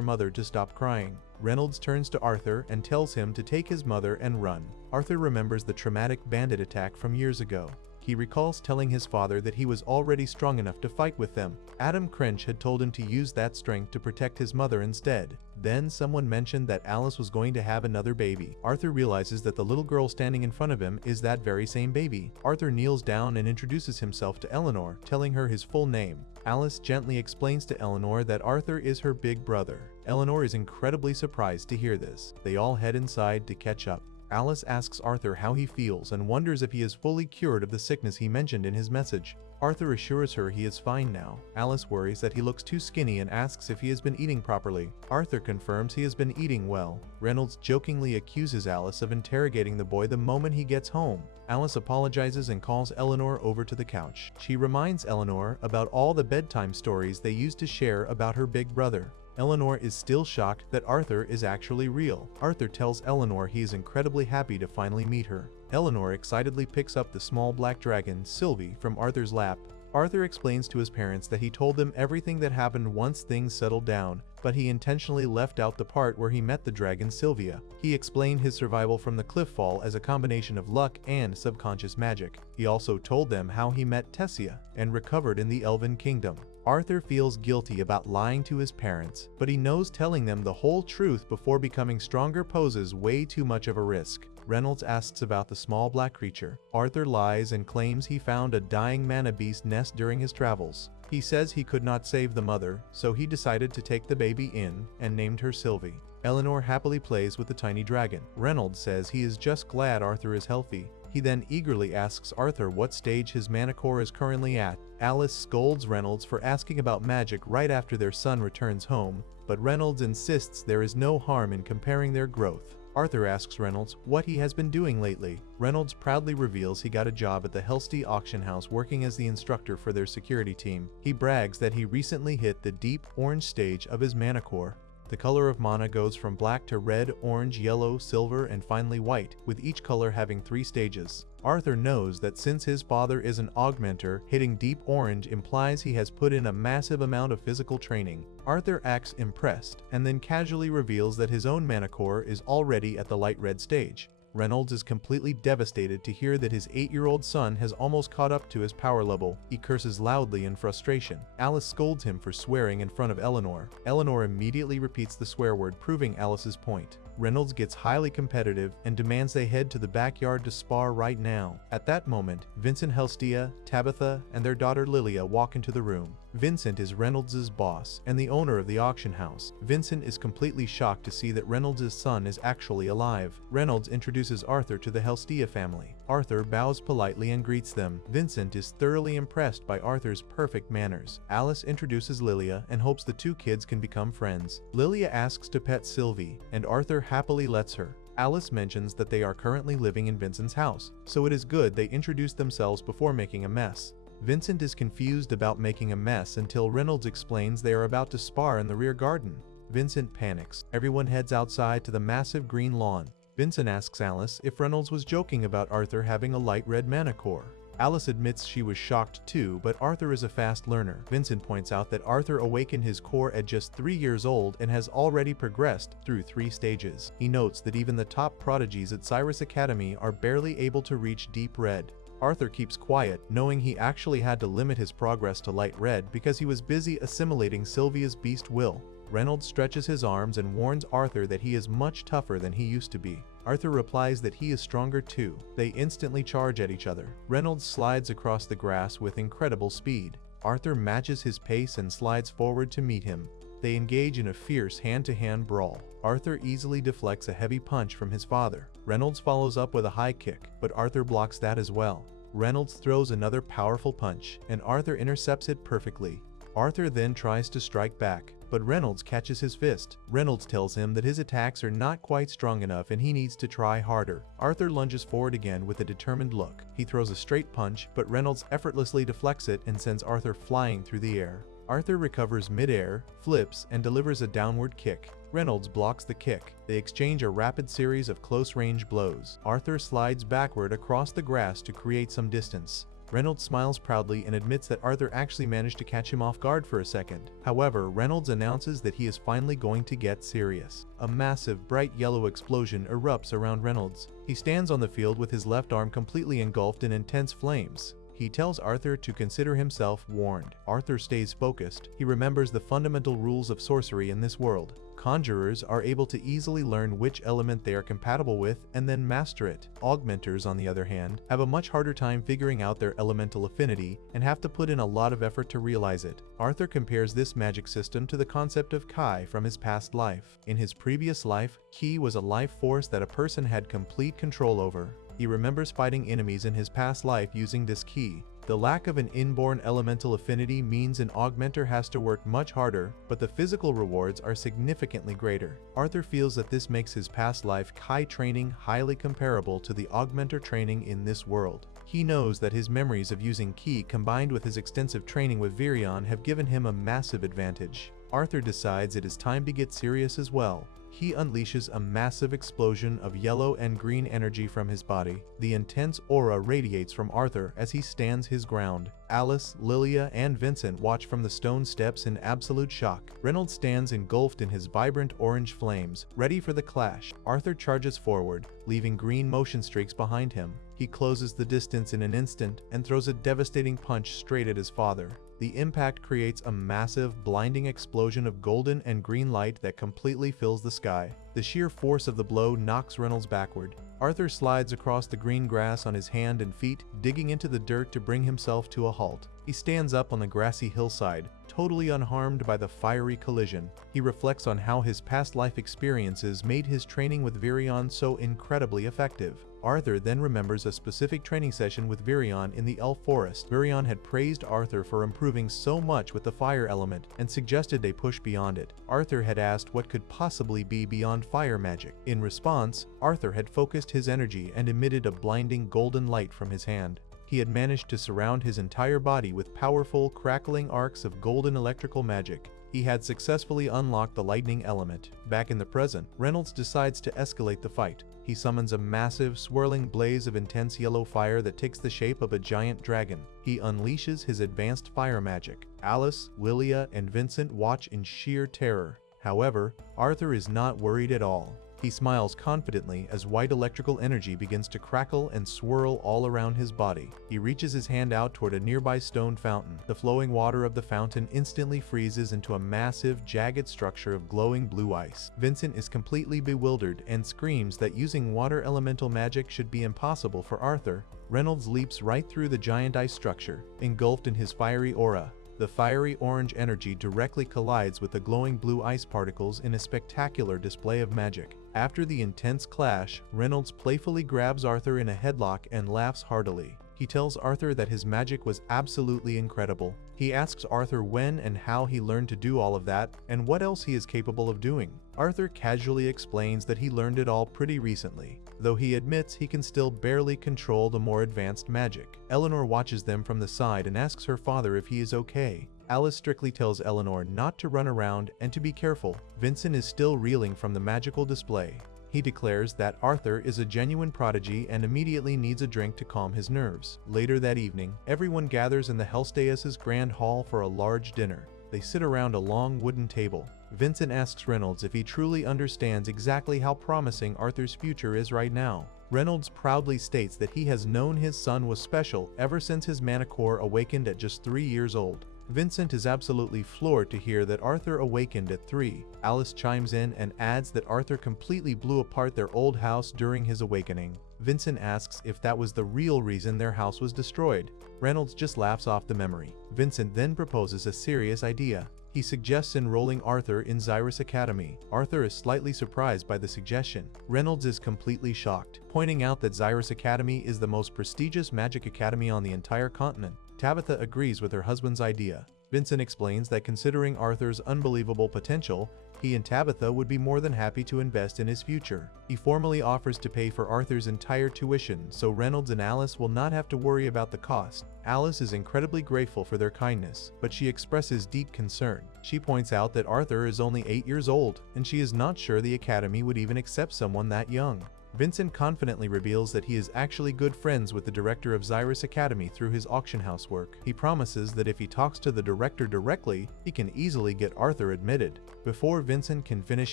mother to stop crying. Reynolds turns to Arthur and tells him to take his mother and run. Arthur remembers the traumatic bandit attack from years ago. He recalls telling his father that he was already strong enough to fight with them. Adam Crench had told him to use that strength to protect his mother instead. Then someone mentioned that Alice was going to have another baby. Arthur realizes that the little girl standing in front of him is that very same baby. Arthur kneels down and introduces himself to Eleanor, telling her his full name. Alice gently explains to Eleanor that Arthur is her big brother. Eleanor is incredibly surprised to hear this. They all head inside to catch up. Alice asks Arthur how he feels and wonders if he is fully cured of the sickness he mentioned in his message. Arthur assures her he is fine now. Alice worries that he looks too skinny and asks if he has been eating properly. Arthur confirms he has been eating well. Reynolds jokingly accuses Alice of interrogating the boy the moment he gets home. Alice apologizes and calls Eleanor over to the couch. She reminds Eleanor about all the bedtime stories they used to share about her big brother. Eleanor is still shocked that Arthur is actually real. Arthur tells Eleanor he is incredibly happy to finally meet her. Eleanor excitedly picks up the small black dragon, Sylvie, from Arthur's lap. Arthur explains to his parents that he told them everything that happened once things settled down, but he intentionally left out the part where he met the dragon Sylvia. He explained his survival from the cliff fall as a combination of luck and subconscious magic. He also told them how he met Tessia and recovered in the Elven Kingdom. Arthur feels guilty about lying to his parents, but he knows telling them the whole truth before becoming stronger poses way too much of a risk. Reynolds asks about the small black creature. Arthur lies and claims he found a dying mana beast nest during his travels. He says he could not save the mother, so he decided to take the baby in and named her Sylvie. Eleanor happily plays with the tiny dragon. Reynolds says he is just glad Arthur is healthy. He then eagerly asks Arthur what stage his mana core is currently at. Alice scolds Reynolds for asking about magic right after their son returns home, but Reynolds insists there is no harm in comparing their growth. Arthur asks Reynolds what he has been doing lately. Reynolds proudly reveals he got a job at the Helsty auction house working as the instructor for their security team. He brags that he recently hit the deep orange stage of his mana core. The color of mana goes from black to red, orange, yellow, silver, and finally white, with each color having 3 stages. Arthur knows that since his father is an augmenter, hitting deep orange implies he has put in a massive amount of physical training. Arthur acts impressed, and then casually reveals that his own mana core is already at the light red stage. Reynolds is completely devastated to hear that his 8-year-old son has almost caught up to his power level. He curses loudly in frustration. Alice scolds him for swearing in front of Eleanor. Eleanor immediately repeats the swear word, proving Alice's point. Reynolds gets highly competitive and demands they head to the backyard to spar right now. At that moment, Vincent Helstia, Tabitha, and their daughter Lilia walk into the room. Vincent is Reynolds' boss and the owner of the auction house. Vincent is completely shocked to see that Reynolds' son is actually alive. Reynolds introduces Arthur to the Helstea family. Arthur bows politely and greets them. Vincent is thoroughly impressed by Arthur's perfect manners. Alice introduces Lilia and hopes the two kids can become friends. Lilia asks to pet Sylvie, and Arthur happily lets her. Alice mentions that they are currently living in Vincent's house, so it is good they introduce themselves before making a mess. Vincent is confused about making a mess until Reynolds explains they are about to spar in the rear garden. Vincent panics. Everyone heads outside to the massive green lawn. Vincent asks Alice if Reynolds was joking about Arthur having a light red mana core. Alice admits she was shocked too, but Arthur is a fast learner. Vincent points out that Arthur awakened his core at just 3 years old and has already progressed through 3 stages. He notes that even the top prodigies at Cyrus Academy are barely able to reach deep red. Arthur keeps quiet, knowing he actually had to limit his progress to light red because he was busy assimilating Sylvia's beast will. Reynolds stretches his arms and warns Arthur that he is much tougher than he used to be. Arthur replies that he is stronger too. They instantly charge at each other. Reynolds slides across the grass with incredible speed. Arthur matches his pace and slides forward to meet him. They engage in a fierce hand-to-hand brawl. Arthur easily deflects a heavy punch from his father. Reynolds follows up with a high kick, but Arthur blocks that as well. Reynolds throws another powerful punch, and Arthur intercepts it perfectly. Arthur then tries to strike back, but Reynolds catches his fist. Reynolds tells him that his attacks are not quite strong enough and he needs to try harder. Arthur lunges forward again with a determined look. He throws a straight punch, but Reynolds effortlessly deflects it and sends Arthur flying through the air. Arthur recovers mid-air, flips, and delivers a downward kick. Reynolds blocks the kick. They exchange a rapid series of close-range blows. Arthur slides backward across the grass to create some distance. Reynolds smiles proudly and admits that Arthur actually managed to catch him off guard for a second. However, Reynolds announces that he is finally going to get serious. A massive, bright yellow explosion erupts around Reynolds. He stands on the field with his left arm completely engulfed in intense flames. He tells Arthur to consider himself warned. Arthur stays focused. He remembers the fundamental rules of sorcery in this world. Conjurers are able to easily learn which element they are compatible with and then master it. Augmenters, on the other hand, have a much harder time figuring out their elemental affinity and have to put in a lot of effort to realize it. Arthur compares this magic system to the concept of Ki from his past life. In his previous life, Ki was a life force that a person had complete control over. He remembers fighting enemies in his past life using this Ki. The lack of an inborn elemental affinity means an augmenter has to work much harder, but the physical rewards are significantly greater. Arthur feels that this makes his past life Ki training highly comparable to the augmenter training in this world. He knows that his memories of using Ki combined with his extensive training with Virion have given him a massive advantage. Arthur decides it is time to get serious as well. He unleashes a massive explosion of yellow and green energy from his body. The intense aura radiates from Arthur as he stands his ground. Alice, Lilia, and Vincent watch from the stone steps in absolute shock. Reynolds stands engulfed in his vibrant orange flames, ready for the clash. Arthur charges forward, leaving green motion streaks behind him. He closes the distance in an instant and throws a devastating punch straight at his father. The impact creates a massive, blinding explosion of golden and green light that completely fills the sky. The sheer force of the blow knocks Reynolds backward. Arthur slides across the green grass on his hand and feet, digging into the dirt to bring himself to a halt. He stands up on the grassy hillside, totally unharmed by the fiery collision. He reflects on how his past life experiences made his training with Virion so incredibly effective. Arthur then remembers a specific training session with Virion in the Elf Forest. Virion had praised Arthur for improving so much with the fire element and suggested they push beyond it. Arthur had asked what could possibly be beyond fire magic. In response, Arthur had focused his energy and emitted a blinding golden light from his hand. He had managed to surround his entire body with powerful, crackling arcs of golden electrical magic. He had successfully unlocked the lightning element. Back in the present, Reynolds decides to escalate the fight. He summons a massive, swirling blaze of intense yellow fire that takes the shape of a giant dragon. He unleashes his advanced fire magic. Alice, Lilia, and Vincent watch in sheer terror. However, Arthur is not worried at all. He smiles confidently as white electrical energy begins to crackle and swirl all around his body. He reaches his hand out toward a nearby stone fountain. The flowing water of the fountain instantly freezes into a massive, jagged structure of glowing blue ice. Vincent is completely bewildered and screams that using water elemental magic should be impossible for Arthur. Reynolds leaps right through the giant ice structure, engulfed in his fiery aura. The fiery orange energy directly collides with the glowing blue ice particles in a spectacular display of magic. After the intense clash, Reynolds playfully grabs Arthur in a headlock and laughs heartily. He tells Arthur that his magic was absolutely incredible. He asks Arthur when and how he learned to do all of that, and what else he is capable of doing. Arthur casually explains that he learned it all pretty recently, though he admits he can still barely control the more advanced magic. Eleanor watches them from the side and asks her father if he is okay. Alice strictly tells Eleanor not to run around and to be careful. Vincent is still reeling from the magical display. He declares that Arthur is a genuine prodigy and immediately needs a drink to calm his nerves. Later that evening, everyone gathers in the Hellstaeus' grand hall for a large dinner. They sit around a long wooden table. Vincent asks Reynolds if he truly understands exactly how promising Arthur's future is right now. Reynolds proudly states that he has known his son was special ever since his manicore awakened at just 3 years old. Vincent is absolutely floored to hear that Arthur awakened at 3. Alice chimes in and adds that Arthur completely blew apart their old house during his awakening. Vincent asks if that was the real reason their house was destroyed. Reynolds just laughs off the memory. Vincent then proposes a serious idea. He suggests enrolling Arthur in Xyrus Academy. Arthur is slightly surprised by the suggestion. Reynolds is completely shocked, pointing out that Xyrus Academy is the most prestigious magic academy on the entire continent. Tabitha agrees with her husband's idea. Vincent explains that considering Arthur's unbelievable potential, he and Tabitha would be more than happy to invest in his future. He formally offers to pay for Arthur's entire tuition, so Reynolds and Alice will not have to worry about the cost. Alice is incredibly grateful for their kindness, but she expresses deep concern. She points out that Arthur is only 8 years old, and she is not sure the academy would even accept someone that young. Vincent confidently reveals that he is actually good friends with the director of Xyrus Academy through his auction house work. He promises that if he talks to the director directly, he can easily get Arthur admitted. Before Vincent can finish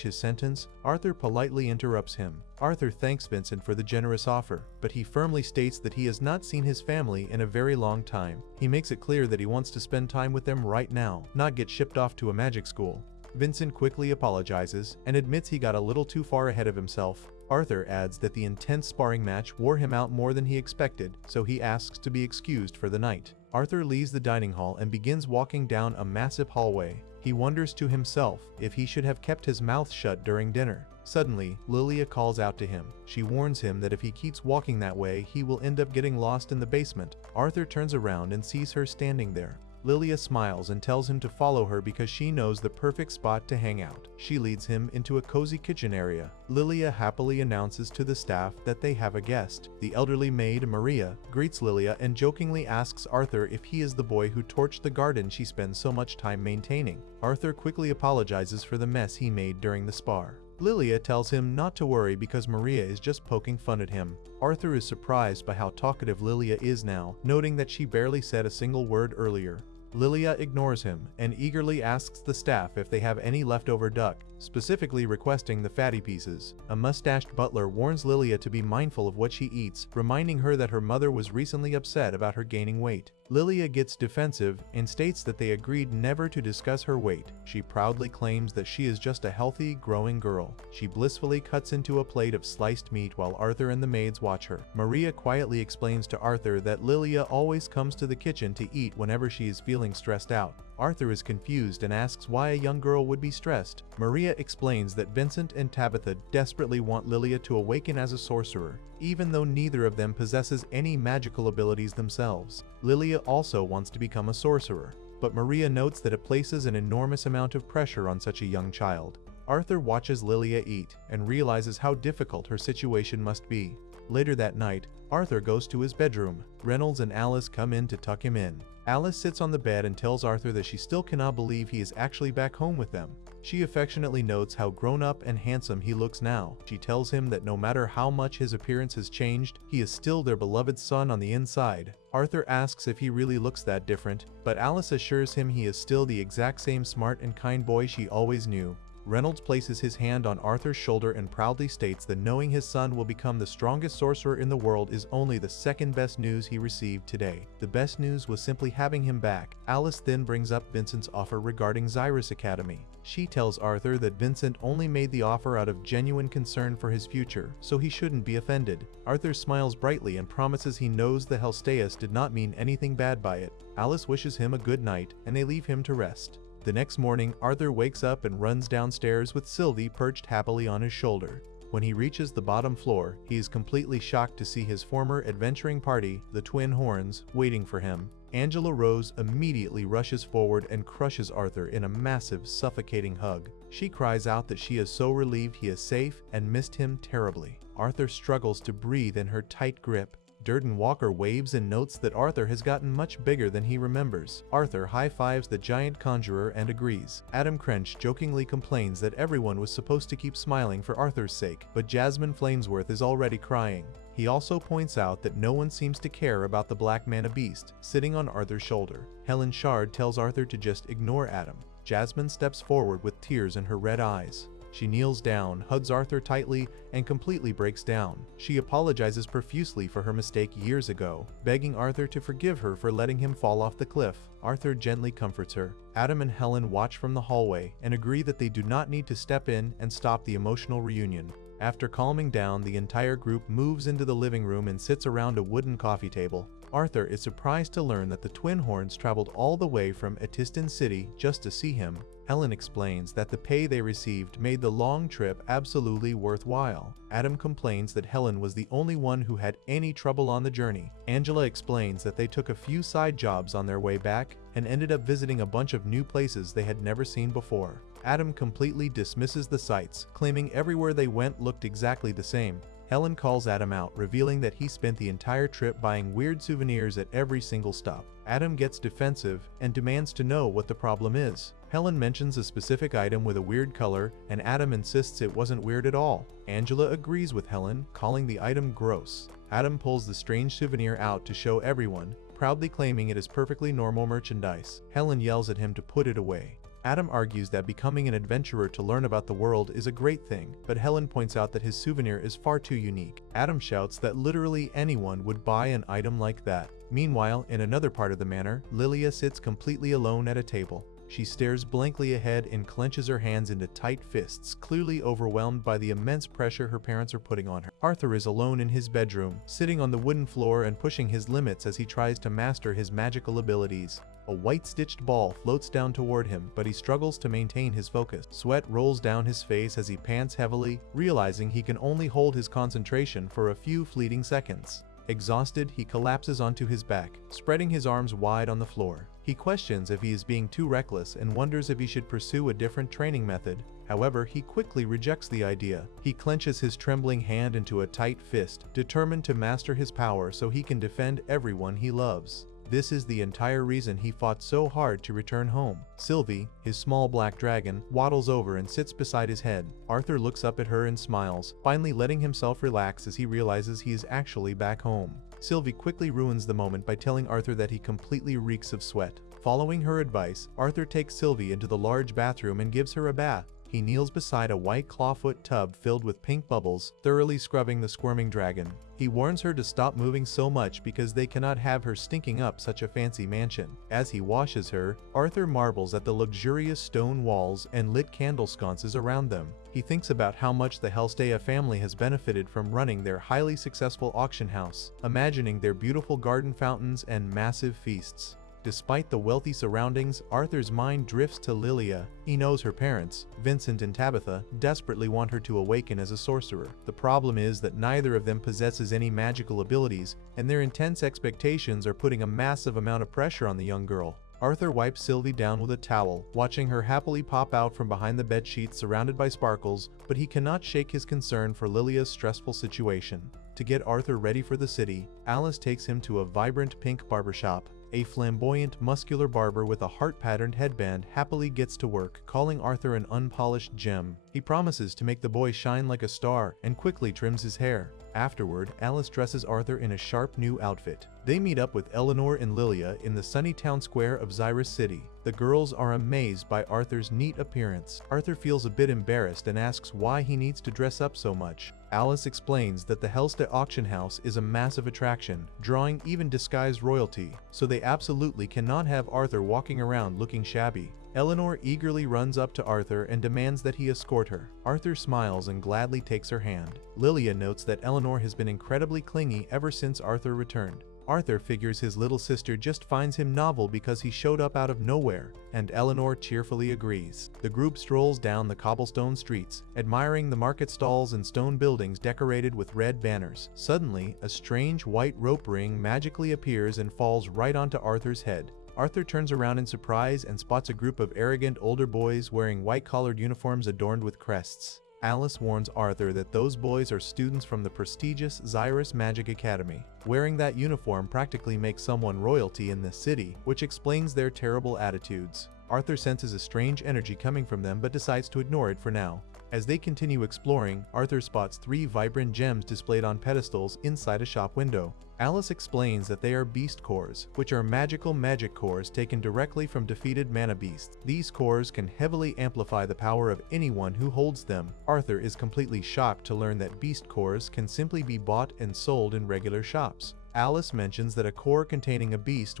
his sentence, Arthur politely interrupts him. Arthur thanks Vincent for the generous offer, but he firmly states that he has not seen his family in a very long time. He makes it clear that he wants to spend time with them right now, not get shipped off to a magic school. Vincent quickly apologizes and admits he got a little too far ahead of himself. Arthur adds that the intense sparring match wore him out more than he expected, so he asks to be excused for the night. Arthur leaves the dining hall and begins walking down a massive hallway. He wonders to himself if he should have kept his mouth shut during dinner. Suddenly, Lilia calls out to him. She warns him that if he keeps walking that way, he will end up getting lost in the basement. Arthur turns around and sees her standing there. Lilia smiles and tells him to follow her because she knows the perfect spot to hang out. She leads him into a cozy kitchen area. Lilia happily announces to the staff that they have a guest. The elderly maid, Maria, greets Lilia and jokingly asks Arthur if he is the boy who torched the garden she spends so much time maintaining. Arthur quickly apologizes for the mess he made during the spar. Lilia tells him not to worry because Maria is just poking fun at him. Arthur is surprised by how talkative Lilia is now, noting that she barely said a single word earlier. Lilia ignores him and eagerly asks the staff if they have any leftover duck, specifically requesting the fatty pieces. A mustached butler warns Lilia to be mindful of what she eats, reminding her that her mother was recently upset about her gaining weight. Lilia gets defensive and states that they agreed never to discuss her weight. She proudly claims that she is just a healthy, growing girl. She blissfully cuts into a plate of sliced meat while Arthur and the maids watch her. Maria quietly explains to Arthur that Lilia always comes to the kitchen to eat whenever she is feeling stressed out. Arthur is confused and asks why a young girl would be stressed. Maria explains that Vincent and Tabitha desperately want Lilia to awaken as a sorcerer, even though neither of them possesses any magical abilities themselves. Lilia also wants to become a sorcerer, but Maria notes that it places an enormous amount of pressure on such a young child. Arthur watches Lilia eat and realizes how difficult her situation must be. Later that night, Arthur goes to his bedroom. Reynolds and Alice come in to tuck him in. Alice sits on the bed and tells Arthur that she still cannot believe he is actually back home with them. She affectionately notes how grown up and handsome he looks now. She tells him that no matter how much his appearance has changed, he is still their beloved son on the inside. Arthur asks if he really looks that different, but Alice assures him he is still the exact same smart and kind boy she always knew. Reynolds places his hand on Arthur's shoulder and proudly states that knowing his son will become the strongest sorcerer in the world is only the second best news he received today. The best news was simply having him back. Alice then brings up Vincent's offer regarding Xyrus Academy. She tells Arthur that Vincent only made the offer out of genuine concern for his future, so he shouldn't be offended. Arthur smiles brightly and promises he knows the Hellstaeus did not mean anything bad by it. Alice wishes him a good night, and they leave him to rest. The next morning, Arthur wakes up and runs downstairs with Sylvie perched happily on his shoulder. When he reaches the bottom floor, he is completely shocked to see his former adventuring party, the Twin Horns, waiting for him. Angela Rose immediately rushes forward and crushes Arthur in a massive, suffocating hug. She cries out that she is so relieved he is safe and missed him terribly. Arthur struggles to breathe in her tight grip. Durden Walker waves and notes that Arthur has gotten much bigger than he remembers. Arthur high-fives the giant conjurer and agrees. Adam Crench jokingly complains that everyone was supposed to keep smiling for Arthur's sake, but Jasmine Flamesworth is already crying. He also points out that no one seems to care about the Black Mana Beast sitting on Arthur's shoulder. Helen Shard tells Arthur to just ignore Adam. Jasmine steps forward with tears in her red eyes. She kneels down, hugs Arthur tightly, and completely breaks down. She apologizes profusely for her mistake years ago, begging Arthur to forgive her for letting him fall off the cliff. Arthur gently comforts her. Adam and Helen watch from the hallway and agree that they do not need to step in and stop the emotional reunion. After calming down, the entire group moves into the living room and sits around a wooden coffee table. Arthur is surprised to learn that the Twin Horns traveled all the way from Etistan City just to see him. Helen explains that the pay they received made the long trip absolutely worthwhile. Adam complains that Helen was the only one who had any trouble on the journey. Angela explains that they took a few side jobs on their way back and ended up visiting a bunch of new places they had never seen before. Adam completely dismisses the sights, claiming everywhere they went looked exactly the same. Helen calls Adam out, revealing that he spent the entire trip buying weird souvenirs at every single stop. Adam gets defensive and demands to know what the problem is. Helen mentions a specific item with a weird color, and Adam insists it wasn't weird at all. Angela agrees with Helen, calling the item gross. Adam pulls the strange souvenir out to show everyone, proudly claiming it is perfectly normal merchandise. Helen yells at him to put it away. Adam argues that becoming an adventurer to learn about the world is a great thing, but Helen points out that his souvenir is far too unique. Adam shouts that literally anyone would buy an item like that. Meanwhile, in another part of the manor, Lilia sits completely alone at a table. She stares blankly ahead and clenches her hands into tight fists, clearly overwhelmed by the immense pressure her parents are putting on her. Arthur is alone in his bedroom, sitting on the wooden floor and pushing his limits as he tries to master his magical abilities. A white-stitched ball floats down toward him, but he struggles to maintain his focus. Sweat rolls down his face as he pants heavily, realizing he can only hold his concentration for a few fleeting seconds. Exhausted, he collapses onto his back, spreading his arms wide on the floor. He questions if he is being too reckless and wonders if he should pursue a different training method. However, he quickly rejects the idea. He clenches his trembling hand into a tight fist, determined to master his power so he can defend everyone he loves. This is the entire reason he fought so hard to return home. Sylvie, his small black dragon, waddles over and sits beside his head. Arthur looks up at her and smiles, finally letting himself relax as he realizes he is actually back home. Sylvie quickly ruins the moment by telling Arthur that he completely reeks of sweat. Following her advice, Arthur takes Sylvie into the large bathroom and gives her a bath. He kneels beside a white clawfoot tub filled with pink bubbles, thoroughly scrubbing the squirming dragon. He warns her to stop moving so much because they cannot have her stinking up such a fancy mansion. As he washes her, Arthur marvels at the luxurious stone walls and lit candle sconces around them. He thinks about how much the Hellstaeus family has benefited from running their highly successful auction house, imagining their beautiful garden fountains and massive feasts. Despite the wealthy surroundings, Arthur's mind drifts to Lilia. He knows her parents, Vincent and Tabitha, desperately want her to awaken as a sorcerer. The problem is that neither of them possesses any magical abilities, and their intense expectations are putting a massive amount of pressure on the young girl. Arthur wipes Sylvie down with a towel, watching her happily pop out from behind the bedsheet surrounded by sparkles, but he cannot shake his concern for Lilia's stressful situation. To get Arthur ready for the city, Alice takes him to a vibrant pink barbershop. A flamboyant, muscular barber with a heart-patterned headband happily gets to work, calling Arthur an unpolished gem. He promises to make the boy shine like a star and quickly trims his hair. Afterward, Alice dresses Arthur in a sharp new outfit. They meet up with Eleanor and Lilia in the sunny town square of Xyrus City. The girls are amazed by Arthur's neat appearance. Arthur feels a bit embarrassed and asks why he needs to dress up so much. Alice explains that the Hellsta auction house is a massive attraction, drawing even disguised royalty, so they absolutely cannot have Arthur walking around looking shabby. Eleanor eagerly runs up to Arthur and demands that he escort her. Arthur smiles and gladly takes her hand. Lilia notes that Eleanor has been incredibly clingy ever since Arthur returned. Arthur figures his little sister just finds him novel because he showed up out of nowhere, and Eleanor cheerfully agrees. The group strolls down the cobblestone streets, admiring the market stalls and stone buildings decorated with red banners. Suddenly, a strange white rope ring magically appears and falls right onto Arthur's head. Arthur turns around in surprise and spots a group of arrogant older boys wearing white-collared uniforms adorned with crests. Alice warns Arthur that those boys are students from the prestigious Xyrus Magic Academy. Wearing that uniform practically makes someone royalty in this city, which explains their terrible attitudes. Arthur senses a strange energy coming from them but decides to ignore it for now. As they continue exploring, Arthur spots 3 vibrant gems displayed on pedestals inside a shop window. Alice explains that they are beast cores, which are magical magic cores taken directly from defeated mana beasts. These cores can heavily amplify the power of anyone who holds them. Arthur is completely shocked to learn that beast cores can simply be bought and sold in regular shops. Alice mentions that a core containing a beast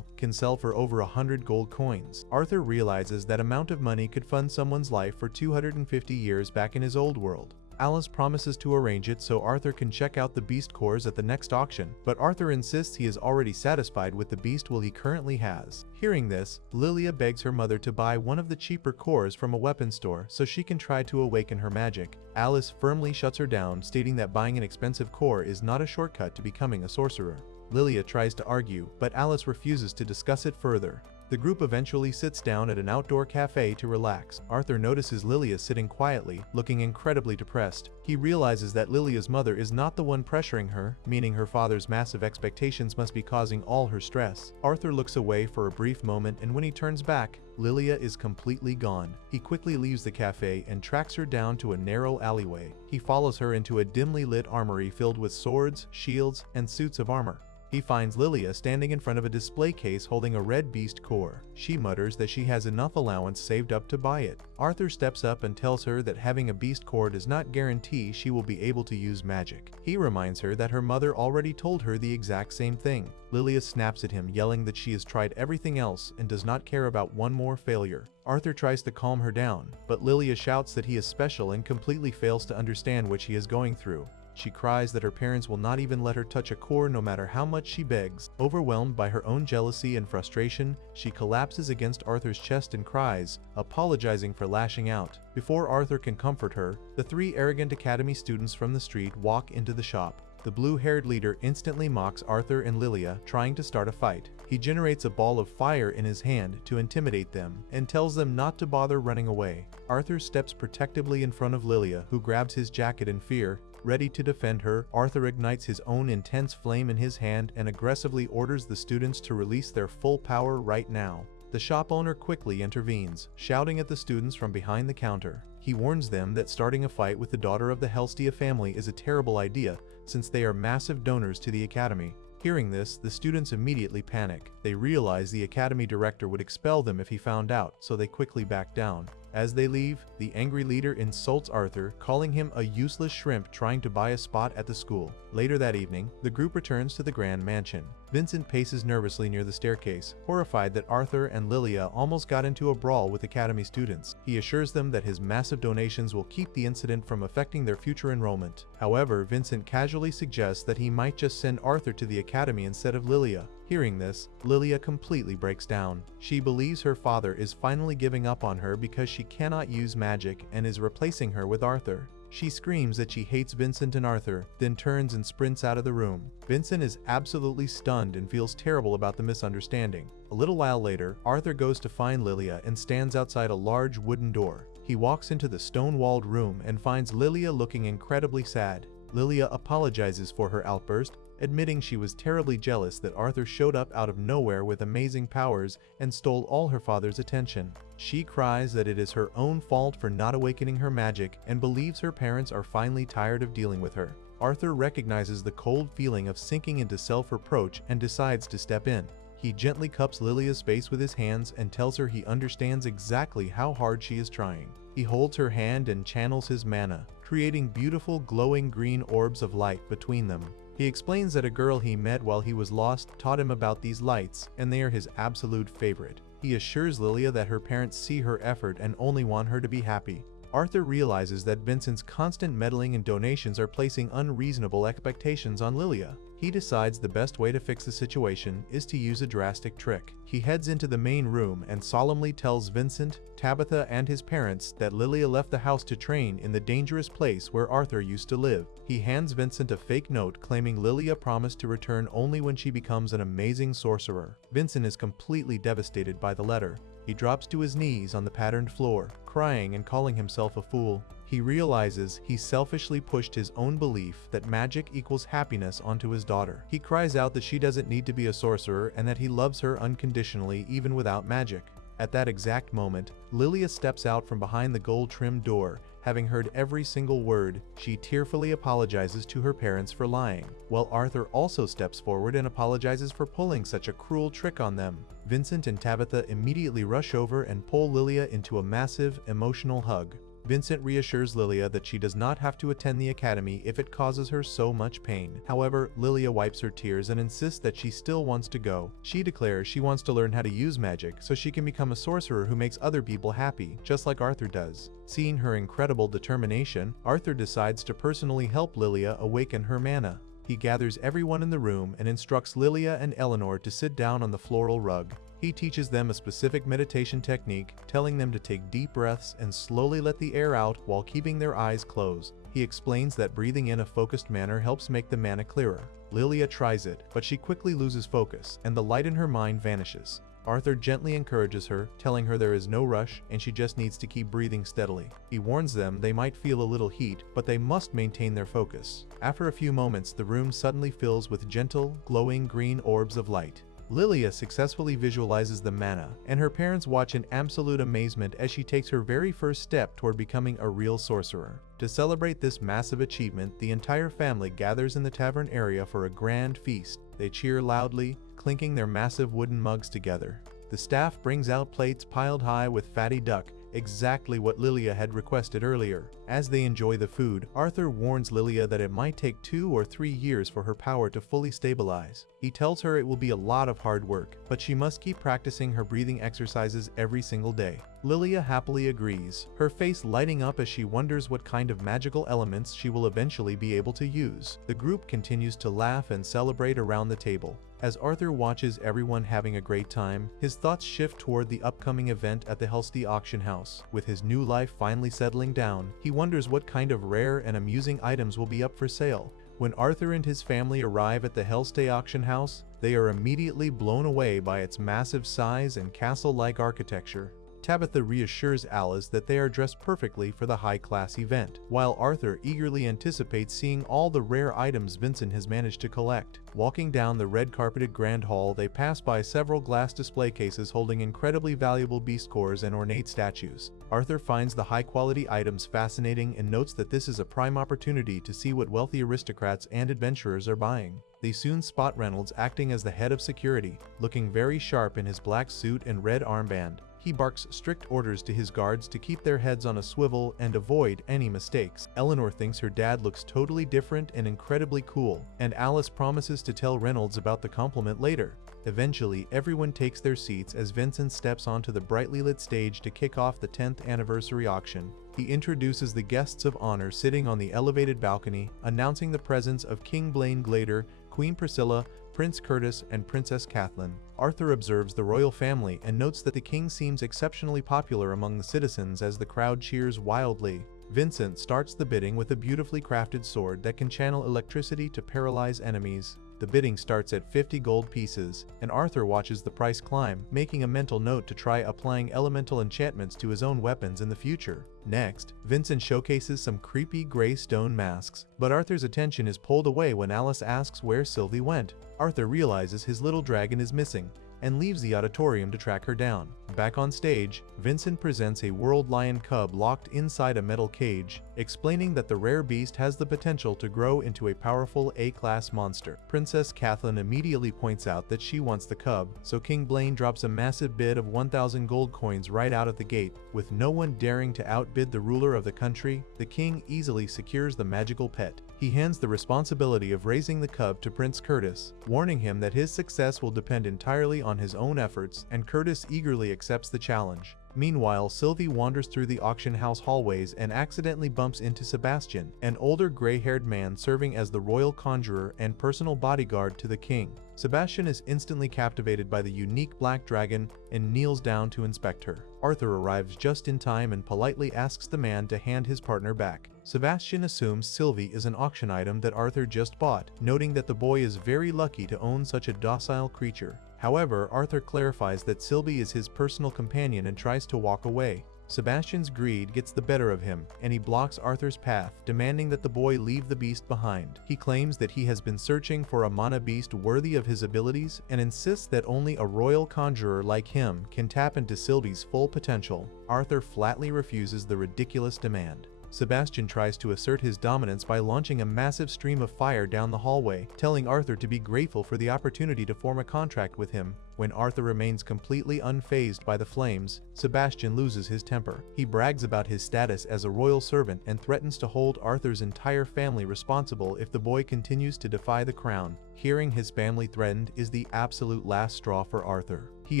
can sell for over 100 gold coins. Arthur realizes that amount of money could fund someone's life for 250 years back in his old world. Alice promises to arrange it so Arthur can check out the beast cores at the next auction, but Arthur insists he is already satisfied with the beast he currently has. Hearing this, Lilia begs her mother to buy one of the cheaper cores from a weapon store so she can try to awaken her magic. Alice firmly shuts her down, stating that buying an expensive core is not a shortcut to becoming a sorcerer. Lilia tries to argue, but Alice refuses to discuss it further. The group eventually sits down at an outdoor cafe to relax. Arthur notices Lilia sitting quietly, looking incredibly depressed. He realizes that Lilia's mother is not the one pressuring her, meaning her father's massive expectations must be causing all her stress. Arthur looks away for a brief moment, and when he turns back, Lilia is completely gone. He quickly leaves the cafe and tracks her down to a narrow alleyway. He follows her into a dimly lit armory filled with swords, shields, and suits of armor. He finds Lilia standing in front of a display case holding a red beast core. She mutters that she has enough allowance saved up to buy it. Arthur steps up and tells her that having a beast core does not guarantee she will be able to use magic. He reminds her that her mother already told her the exact same thing. Lilia snaps at him, yelling that she has tried everything else and does not care about one more failure. Arthur tries to calm her down, but Lilia shouts that he is special and completely fails to understand what she is going through. She cries that her parents will not even let her touch a core no matter how much she begs. Overwhelmed by her own jealousy and frustration, she collapses against Arthur's chest and cries, apologizing for lashing out. Before Arthur can comfort her, the 3 arrogant academy students from the street walk into the shop. The blue-haired leader instantly mocks Arthur and Lilia, trying to start a fight. He generates a ball of fire in his hand to intimidate them, and tells them not to bother running away. Arthur steps protectively in front of Lilia, who grabs his jacket in fear. Ready to defend her, Arthur ignites his own intense flame in his hand and aggressively orders the students to release their full power right now. The shop owner quickly intervenes, shouting at the students from behind the counter. He warns them that starting a fight with the daughter of the Hellstia family is a terrible idea, since they are massive donors to the academy. Hearing this, the students immediately panic. They realize the academy director would expel them if he found out, so they quickly back down. As they leave, the angry leader insults Arthur, calling him a useless shrimp trying to buy a spot at the school. Later that evening, the group returns to the Grand Mansion. Vincent paces nervously near the staircase, horrified that Arthur and Lilia almost got into a brawl with academy students. He assures them that his massive donations will keep the incident from affecting their future enrollment. However, Vincent casually suggests that he might just send Arthur to the academy instead of Lilia. Hearing this, Lilia completely breaks down. She believes her father is finally giving up on her because she cannot use magic and is replacing her with Arthur. She screams that she hates Vincent and Arthur, then turns and sprints out of the room. Vincent is absolutely stunned and feels terrible about the misunderstanding. A little while later, Arthur goes to find Lilia and stands outside a large wooden door. He walks into the stone-walled room and finds Lilia looking incredibly sad. Lilia apologizes for her outburst, admitting she was terribly jealous that Arthur showed up out of nowhere with amazing powers and stole all her father's attention. She cries that it is her own fault for not awakening her magic and believes her parents are finally tired of dealing with her. Arthur recognizes the cold feeling of sinking into self-reproach and decides to step in. He gently cups Lilia's face with his hands and tells her he understands exactly how hard she is trying. He holds her hand and channels his mana, creating beautiful glowing green orbs of light between them. He explains that a girl he met while he was lost taught him about these lights, and they are his absolute favorite. He assures Lilia that her parents see her effort and only want her to be happy. Arthur realizes that Vincent's constant meddling and donations are placing unreasonable expectations on Lilia. He decides the best way to fix the situation is to use a drastic trick. He heads into the main room and solemnly tells Vincent, Tabitha, and his parents that Lilia left the house to train in the dangerous place where Arthur used to live. He hands Vincent a fake note claiming Lilia promised to return only when she becomes an amazing sorcerer. Vincent is completely devastated by the letter. He drops to his knees on the patterned floor, crying and calling himself a fool. He realizes he selfishly pushed his own belief that magic equals happiness onto his daughter. He cries out that she doesn't need to be a sorcerer and that he loves her unconditionally even without magic. At that exact moment, Lilia steps out from behind the gold-trimmed door. Having heard every single word, she tearfully apologizes to her parents for lying, while Arthur also steps forward and apologizes for pulling such a cruel trick on them. Vincent and Tabitha immediately rush over and pull Lilia into a massive, emotional hug. Vincent reassures Lilia that she does not have to attend the academy if it causes her so much pain. However, Lilia wipes her tears and insists that she still wants to go. She declares she wants to learn how to use magic so she can become a sorcerer who makes other people happy, just like Arthur does. Seeing her incredible determination, Arthur decides to personally help Lilia awaken her mana. He gathers everyone in the room and instructs Lilia and Eleanor to sit down on the floral rug. He teaches them a specific meditation technique, telling them to take deep breaths and slowly let the air out while keeping their eyes closed. He explains that breathing in a focused manner helps make the mana clearer. Lilia tries it, but she quickly loses focus, and the light in her mind vanishes. Arthur gently encourages her, telling her there is no rush and she just needs to keep breathing steadily. He warns them they might feel a little heat, but they must maintain their focus. After a few moments, the room suddenly fills with gentle, glowing green orbs of light. Lilia successfully visualizes the mana, and her parents watch in absolute amazement as she takes her very first step toward becoming a real sorcerer. To celebrate this massive achievement, the entire family gathers in the tavern area for a grand feast. They cheer loudly, clinking their massive wooden mugs together. The staff brings out plates piled high with fatty duck, exactly what Lilia had requested earlier. As they enjoy the food, Arthur warns Lilia that it might take 2 or 3 years for her power to fully stabilize. He tells her it will be a lot of hard work, but she must keep practicing her breathing exercises every single day. Lilia happily agrees, her face lighting up as she wonders what kind of magical elements she will eventually be able to use. The group continues to laugh and celebrate around the table. As Arthur watches everyone having a great time, his thoughts shift toward the upcoming event at the Helsty auction house. With his new life finally settling down, he wonders what kind of rare and amusing items will be up for sale. When Arthur and his family arrive at the Helsty auction house, they are immediately blown away by its massive size and castle-like architecture. Tabitha reassures Alice that they are dressed perfectly for the high-class event, while Arthur eagerly anticipates seeing all the rare items Vincent has managed to collect. Walking down the red-carpeted grand hall, they pass by several glass display cases holding incredibly valuable beast cores and ornate statues. Arthur finds the high-quality items fascinating and notes that this is a prime opportunity to see what wealthy aristocrats and adventurers are buying. They soon spot Reynolds acting as the head of security, looking very sharp in his black suit and red armband. He barks strict orders to his guards to keep their heads on a swivel and avoid any mistakes. Eleanor thinks her dad looks totally different and incredibly cool, and Alice promises to tell Reynolds about the compliment later. Eventually, everyone takes their seats as Vincent steps onto the brightly lit stage to kick off the 10th anniversary auction. He introduces the guests of honor sitting on the elevated balcony, announcing the presence of King Blaine Glader, Queen Priscilla, Prince Curtis, and Princess Kathleen. Arthur observes the royal family and notes that the king seems exceptionally popular among the citizens as the crowd cheers wildly. Vincent starts the bidding with a beautifully crafted sword that can channel electricity to paralyze enemies. The bidding starts at 50 gold pieces, and Arthur watches the price climb, making a mental note to try applying elemental enchantments to his own weapons in the future. Next, Vincent showcases some creepy gray stone masks, but Arthur's attention is pulled away when Alice asks where Sylvie went. Arthur realizes his little dragon is missing, and leaves the auditorium to track her down. Back on stage, Vincent presents a world lion cub locked inside a metal cage, explaining that the rare beast has the potential to grow into a powerful A-class monster. Princess Kathleen immediately points out that she wants the cub, so King Blaine drops a massive bid of 1,000 gold coins right out of the gate. With no one daring to outbid the ruler of the country, the king easily secures the magical pet. He hands the responsibility of raising the cub to Prince Curtis, warning him that his success will depend entirely on his own efforts, and Curtis eagerly accepts the challenge. Meanwhile, Sylvie wanders through the auction house hallways and accidentally bumps into Sebastian, an older gray-haired man serving as the royal conjurer and personal bodyguard to the king. Sebastian is instantly captivated by the unique black dragon and kneels down to inspect her. Arthur arrives just in time and politely asks the man to hand his partner back. Sebastian assumes Sylvie is an auction item that Arthur just bought, noting that the boy is very lucky to own such a docile creature. However, Arthur clarifies that Sylvie is his personal companion and tries to walk away. Sebastian's greed gets the better of him, and he blocks Arthur's path, demanding that the boy leave the beast behind. He claims that he has been searching for a mana beast worthy of his abilities, and insists that only a royal conjurer like him can tap into Sylvie's full potential. Arthur flatly refuses the ridiculous demand. Sebastian tries to assert his dominance by launching a massive stream of fire down the hallway, telling Arthur to be grateful for the opportunity to form a contract with him. When Arthur remains completely unfazed by the flames, Sebastian loses his temper. He brags about his status as a royal servant and threatens to hold Arthur's entire family responsible if the boy continues to defy the crown. Hearing his family threatened is the absolute last straw for Arthur. He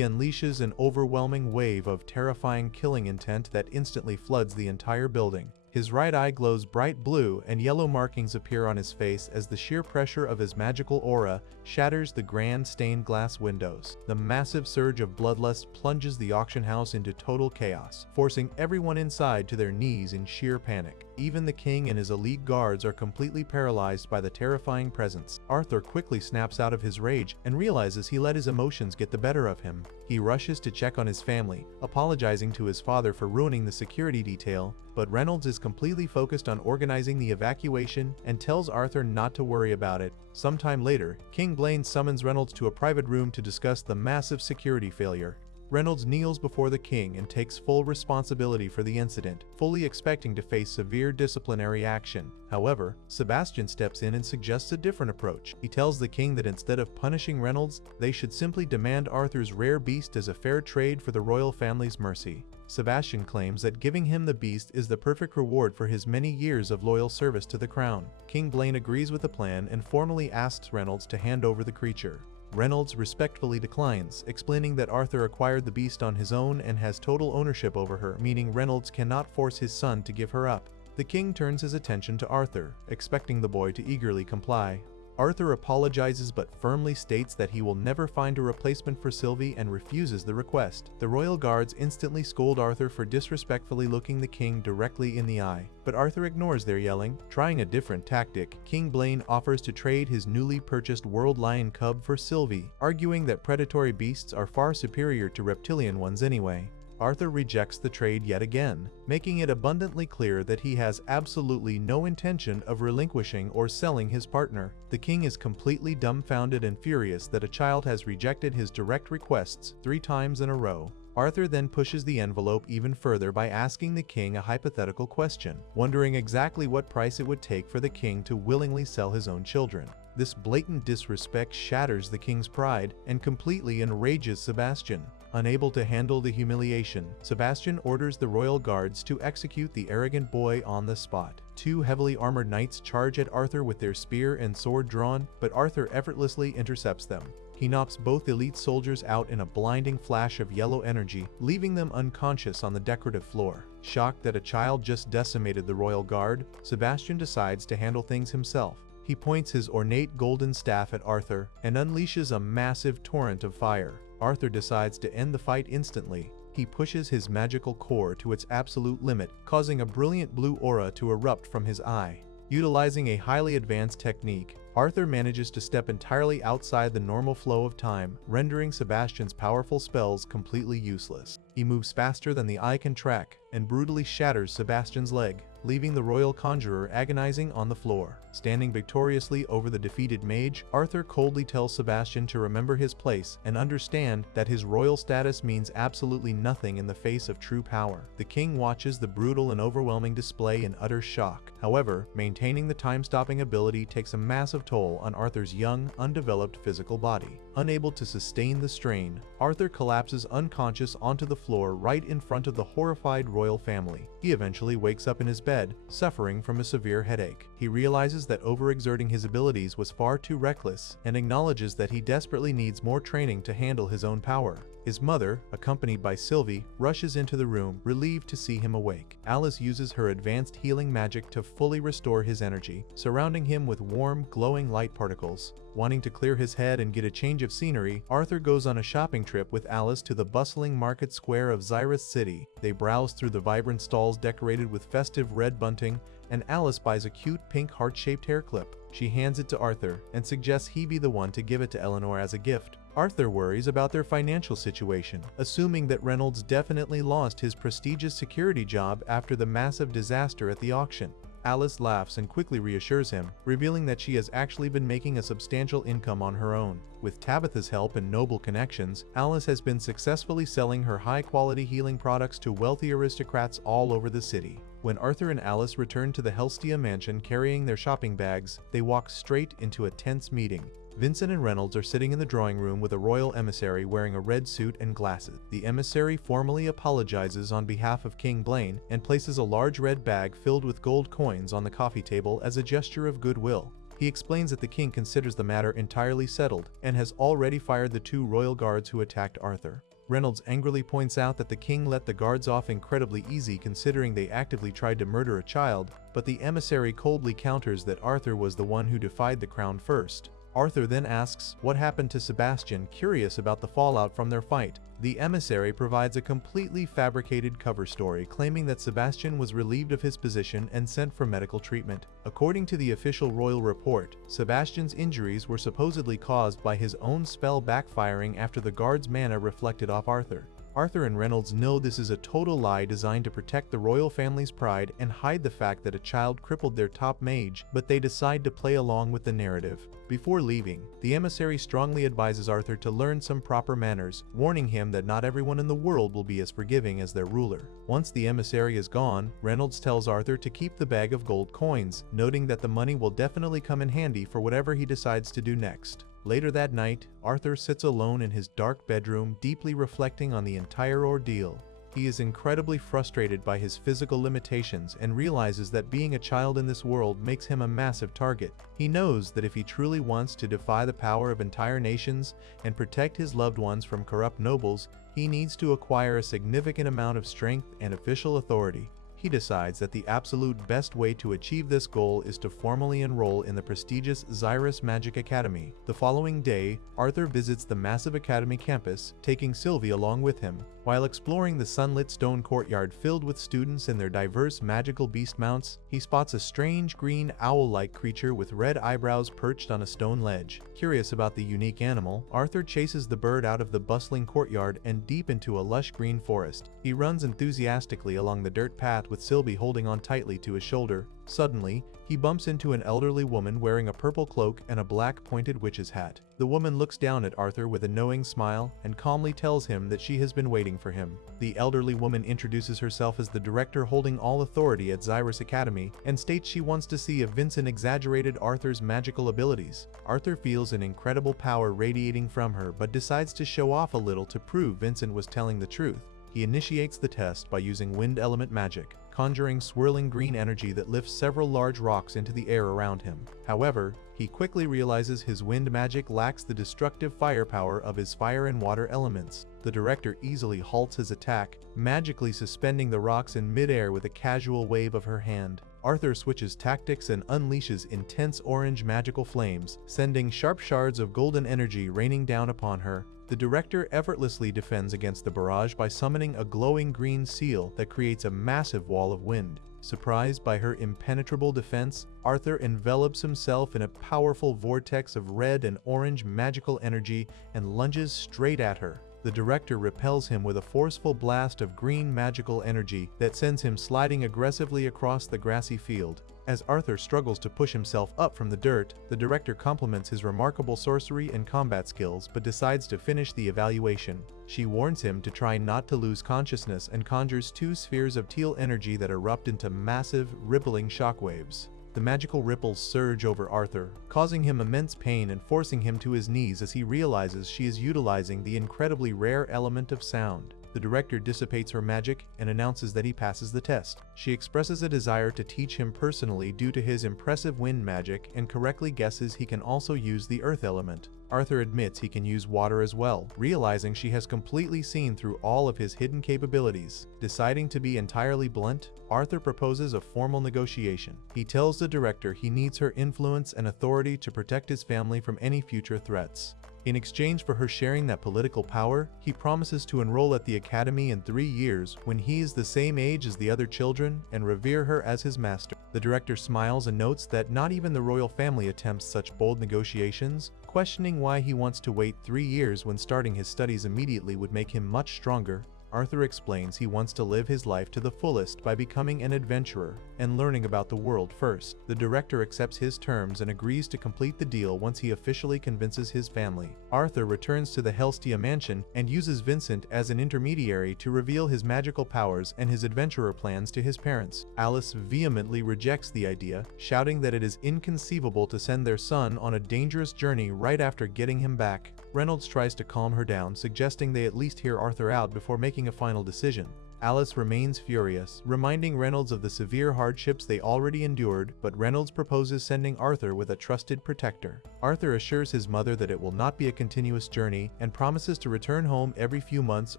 unleashes an overwhelming wave of terrifying killing intent that instantly floods the entire building. His right eye glows bright blue, and yellow markings appear on his face as the sheer pressure of his magical aura shatters the grand stained glass windows. The massive surge of bloodlust plunges the auction house into total chaos, forcing everyone inside to their knees in sheer panic. Even the king and his elite guards are completely paralyzed by the terrifying presence. Arthur quickly snaps out of his rage and realizes he let his emotions get the better of him. He rushes to check on his family, apologizing to his father for ruining the security detail, but Reynolds is completely focused on organizing the evacuation and tells Arthur not to worry about it. Sometime later, King Blaine summons Reynolds to a private room to discuss the massive security failure. Reynolds kneels before the king and takes full responsibility for the incident, fully expecting to face severe disciplinary action. However, Sebastian steps in and suggests a different approach. He tells the king that instead of punishing Reynolds, they should simply demand Arthur's rare beast as a fair trade for the royal family's mercy. Sebastian claims that giving him the beast is the perfect reward for his many years of loyal service to the crown. King Blaine agrees with the plan and formally asks Reynolds to hand over the creature. Reynolds respectfully declines, explaining that Arthur acquired the beast on his own and has total ownership over her, meaning Reynolds cannot force his son to give her up. The king turns his attention to Arthur, expecting the boy to eagerly comply. Arthur apologizes but firmly states that he will never find a replacement for Sylvie and refuses the request. The royal guards instantly scold Arthur for disrespectfully looking the king directly in the eye, but Arthur ignores their yelling. Trying a different tactic, King Blaine offers to trade his newly purchased world lion cub for Sylvie, arguing that predatory beasts are far superior to reptilian ones anyway. Arthur rejects the trade yet again, making it abundantly clear that he has absolutely no intention of relinquishing or selling his partner. The king is completely dumbfounded and furious that a child has rejected his direct requests 3 times in a row. Arthur then pushes the envelope even further by asking the king a hypothetical question, wondering exactly what price it would take for the king to willingly sell his own children. This blatant disrespect shatters the king's pride and completely enrages Sebastian. Unable to handle the humiliation, Sebastian orders the royal guards to execute the arrogant boy on the spot. 2 heavily armored knights charge at Arthur with their spear and sword drawn, but Arthur effortlessly intercepts them. He knocks both elite soldiers out in a blinding flash of yellow energy, leaving them unconscious on the decorative floor. Shocked that a child just decimated the royal guard, Sebastian decides to handle things himself. He points his ornate golden staff at Arthur and unleashes a massive torrent of fire. Arthur decides to end the fight instantly. He pushes his magical core to its absolute limit, causing a brilliant blue aura to erupt from his eye. Utilizing a highly advanced technique, Arthur manages to step entirely outside the normal flow of time, rendering Sebastian's powerful spells completely useless. He moves faster than the eye can track and brutally shatters Sebastian's leg, leaving the royal conjurer agonizing on the floor. Standing victoriously over the defeated mage, Arthur coldly tells Sebastian to remember his place and understand that his royal status means absolutely nothing in the face of true power. The king watches the brutal and overwhelming display in utter shock. However, maintaining the time-stopping ability takes a massive toll on Arthur's young, undeveloped physical body. Unable to sustain the strain, Arthur collapses unconscious onto the floor right in front of the horrified royal family. He eventually wakes up in his bed, suffering from a severe headache. He realizes that overexerting his abilities was far too reckless and acknowledges that he desperately needs more training to handle his own power. His mother, accompanied by Sylvie, rushes into the room, relieved to see him awake. Alice uses her advanced healing magic to fully restore his energy, surrounding him with warm, glowing light particles. Wanting to clear his head and get a change of scenery, Arthur goes on a shopping trip with Alice to the bustling market square of Xyrus City. They browse through the vibrant stalls decorated with festive red bunting, and Alice buys a cute pink heart-shaped hair clip. She hands it to Arthur and suggests he be the one to give it to Eleanor as a gift. Arthur worries about their financial situation, assuming that Reynolds definitely lost his prestigious security job after the massive disaster at the auction. Alice laughs and quickly reassures him, revealing that she has actually been making a substantial income on her own. With Tabitha's help and noble connections, Alice has been successfully selling her high-quality healing products to wealthy aristocrats all over the city. When Arthur and Alice return to the Helstia mansion carrying their shopping bags, they walk straight into a tense meeting. Vincent and Reynolds are sitting in the drawing room with a royal emissary wearing a red suit and glasses. The emissary formally apologizes on behalf of King Blaine and places a large red bag filled with gold coins on the coffee table as a gesture of goodwill. He explains that the king considers the matter entirely settled and has already fired the 2 royal guards who attacked Arthur. Reynolds angrily points out that the king let the guards off incredibly easy considering they actively tried to murder a child, but the emissary coldly counters that Arthur was the one who defied the crown first. Arthur then asks what happened to Sebastian, curious about the fallout from their fight. The emissary provides a completely fabricated cover story claiming that Sebastian was relieved of his position and sent for medical treatment. According to the official royal report, Sebastian's injuries were supposedly caused by his own spell backfiring after the guard's mana reflected off Arthur. Arthur and Reynolds know this is a total lie designed to protect the royal family's pride and hide the fact that a child crippled their top mage, but they decide to play along with the narrative. Before leaving, the emissary strongly advises Arthur to learn some proper manners, warning him that not everyone in the world will be as forgiving as their ruler. Once the emissary is gone, Reynolds tells Arthur to keep the bag of gold coins, noting that the money will definitely come in handy for whatever he decides to do next. Later that night, Arthur sits alone in his dark bedroom, deeply reflecting on the entire ordeal. He is incredibly frustrated by his physical limitations and realizes that being a child in this world makes him a massive target. He knows that if he truly wants to defy the power of entire nations and protect his loved ones from corrupt nobles, he needs to acquire a significant amount of strength and official authority. He decides that the absolute best way to achieve this goal is to formally enroll in the prestigious Xyrus Magic Academy. The following day, Arthur visits the massive academy campus, taking Sylvie along with him. While exploring the sunlit stone courtyard filled with students and their diverse magical beast mounts, he spots a strange green owl-like creature with red eyebrows perched on a stone ledge. Curious about the unique animal, Arthur chases the bird out of the bustling courtyard and deep into a lush green forest. He runs enthusiastically along the dirt path with Sylvie holding on tightly to his shoulder. Suddenly, he bumps into an elderly woman wearing a purple cloak and a black pointed witch's hat. The woman looks down at Arthur with a knowing smile and calmly tells him that she has been waiting for him. The elderly woman introduces herself as the director holding all authority at Xyrus Academy and states she wants to see if Vincent exaggerated Arthur's magical abilities. Arthur feels an incredible power radiating from her but decides to show off a little to prove Vincent was telling the truth. He initiates the test by using wind element magic, conjuring swirling green energy that lifts several large rocks into the air around him. However, he quickly realizes his wind magic lacks the destructive firepower of his fire and water elements. The director easily halts his attack, magically suspending the rocks in midair with a casual wave of her hand. Arthur switches tactics and unleashes intense orange magical flames, sending sharp shards of golden energy raining down upon her. The director effortlessly defends against the barrage by summoning a glowing green seal that creates a massive wall of wind. Surprised by her impenetrable defense, Arthur envelops himself in a powerful vortex of red and orange magical energy and lunges straight at her. The director repels him with a forceful blast of green magical energy that sends him sliding aggressively across the grassy field. As Arthur struggles to push himself up from the dirt, the director compliments his remarkable sorcery and combat skills but decides to finish the evaluation. She warns him to try not to lose consciousness and conjures 2 spheres of teal energy that erupt into massive, rippling shockwaves. The magical ripples surge over Arthur, causing him immense pain and forcing him to his knees as he realizes she is utilizing the incredibly rare element of sound. The director dissipates her magic and announces that he passes the test. She expresses a desire to teach him personally due to his impressive wind magic and correctly guesses he can also use the earth element. Arthur admits he can use water as well, realizing she has completely seen through all of his hidden capabilities. Deciding to be entirely blunt, Arthur proposes a formal negotiation. He tells the director he needs her influence and authority to protect his family from any future threats. In exchange for her sharing that political power, he promises to enroll at the academy in 3 years when he is the same age as the other children and revere her as his master. The director smiles and notes that not even the royal family attempts such bold negotiations, questioning why he wants to wait 3 years when starting his studies immediately would make him much stronger. Arthur explains he wants to live his life to the fullest by becoming an adventurer and learning about the world first. The director accepts his terms and agrees to complete the deal once he officially convinces his family. Arthur returns to the Helstia mansion and uses Vincent as an intermediary to reveal his magical powers and his adventurer plans to his parents. Alice vehemently rejects the idea, shouting that it is inconceivable to send their son on a dangerous journey right after getting him back. Reynolds tries to calm her down, suggesting they at least hear Arthur out before making a final decision. Alice remains furious, reminding Reynolds of the severe hardships they already endured, but Reynolds proposes sending Arthur with a trusted protector. Arthur assures his mother that it will not be a continuous journey and promises to return home every few months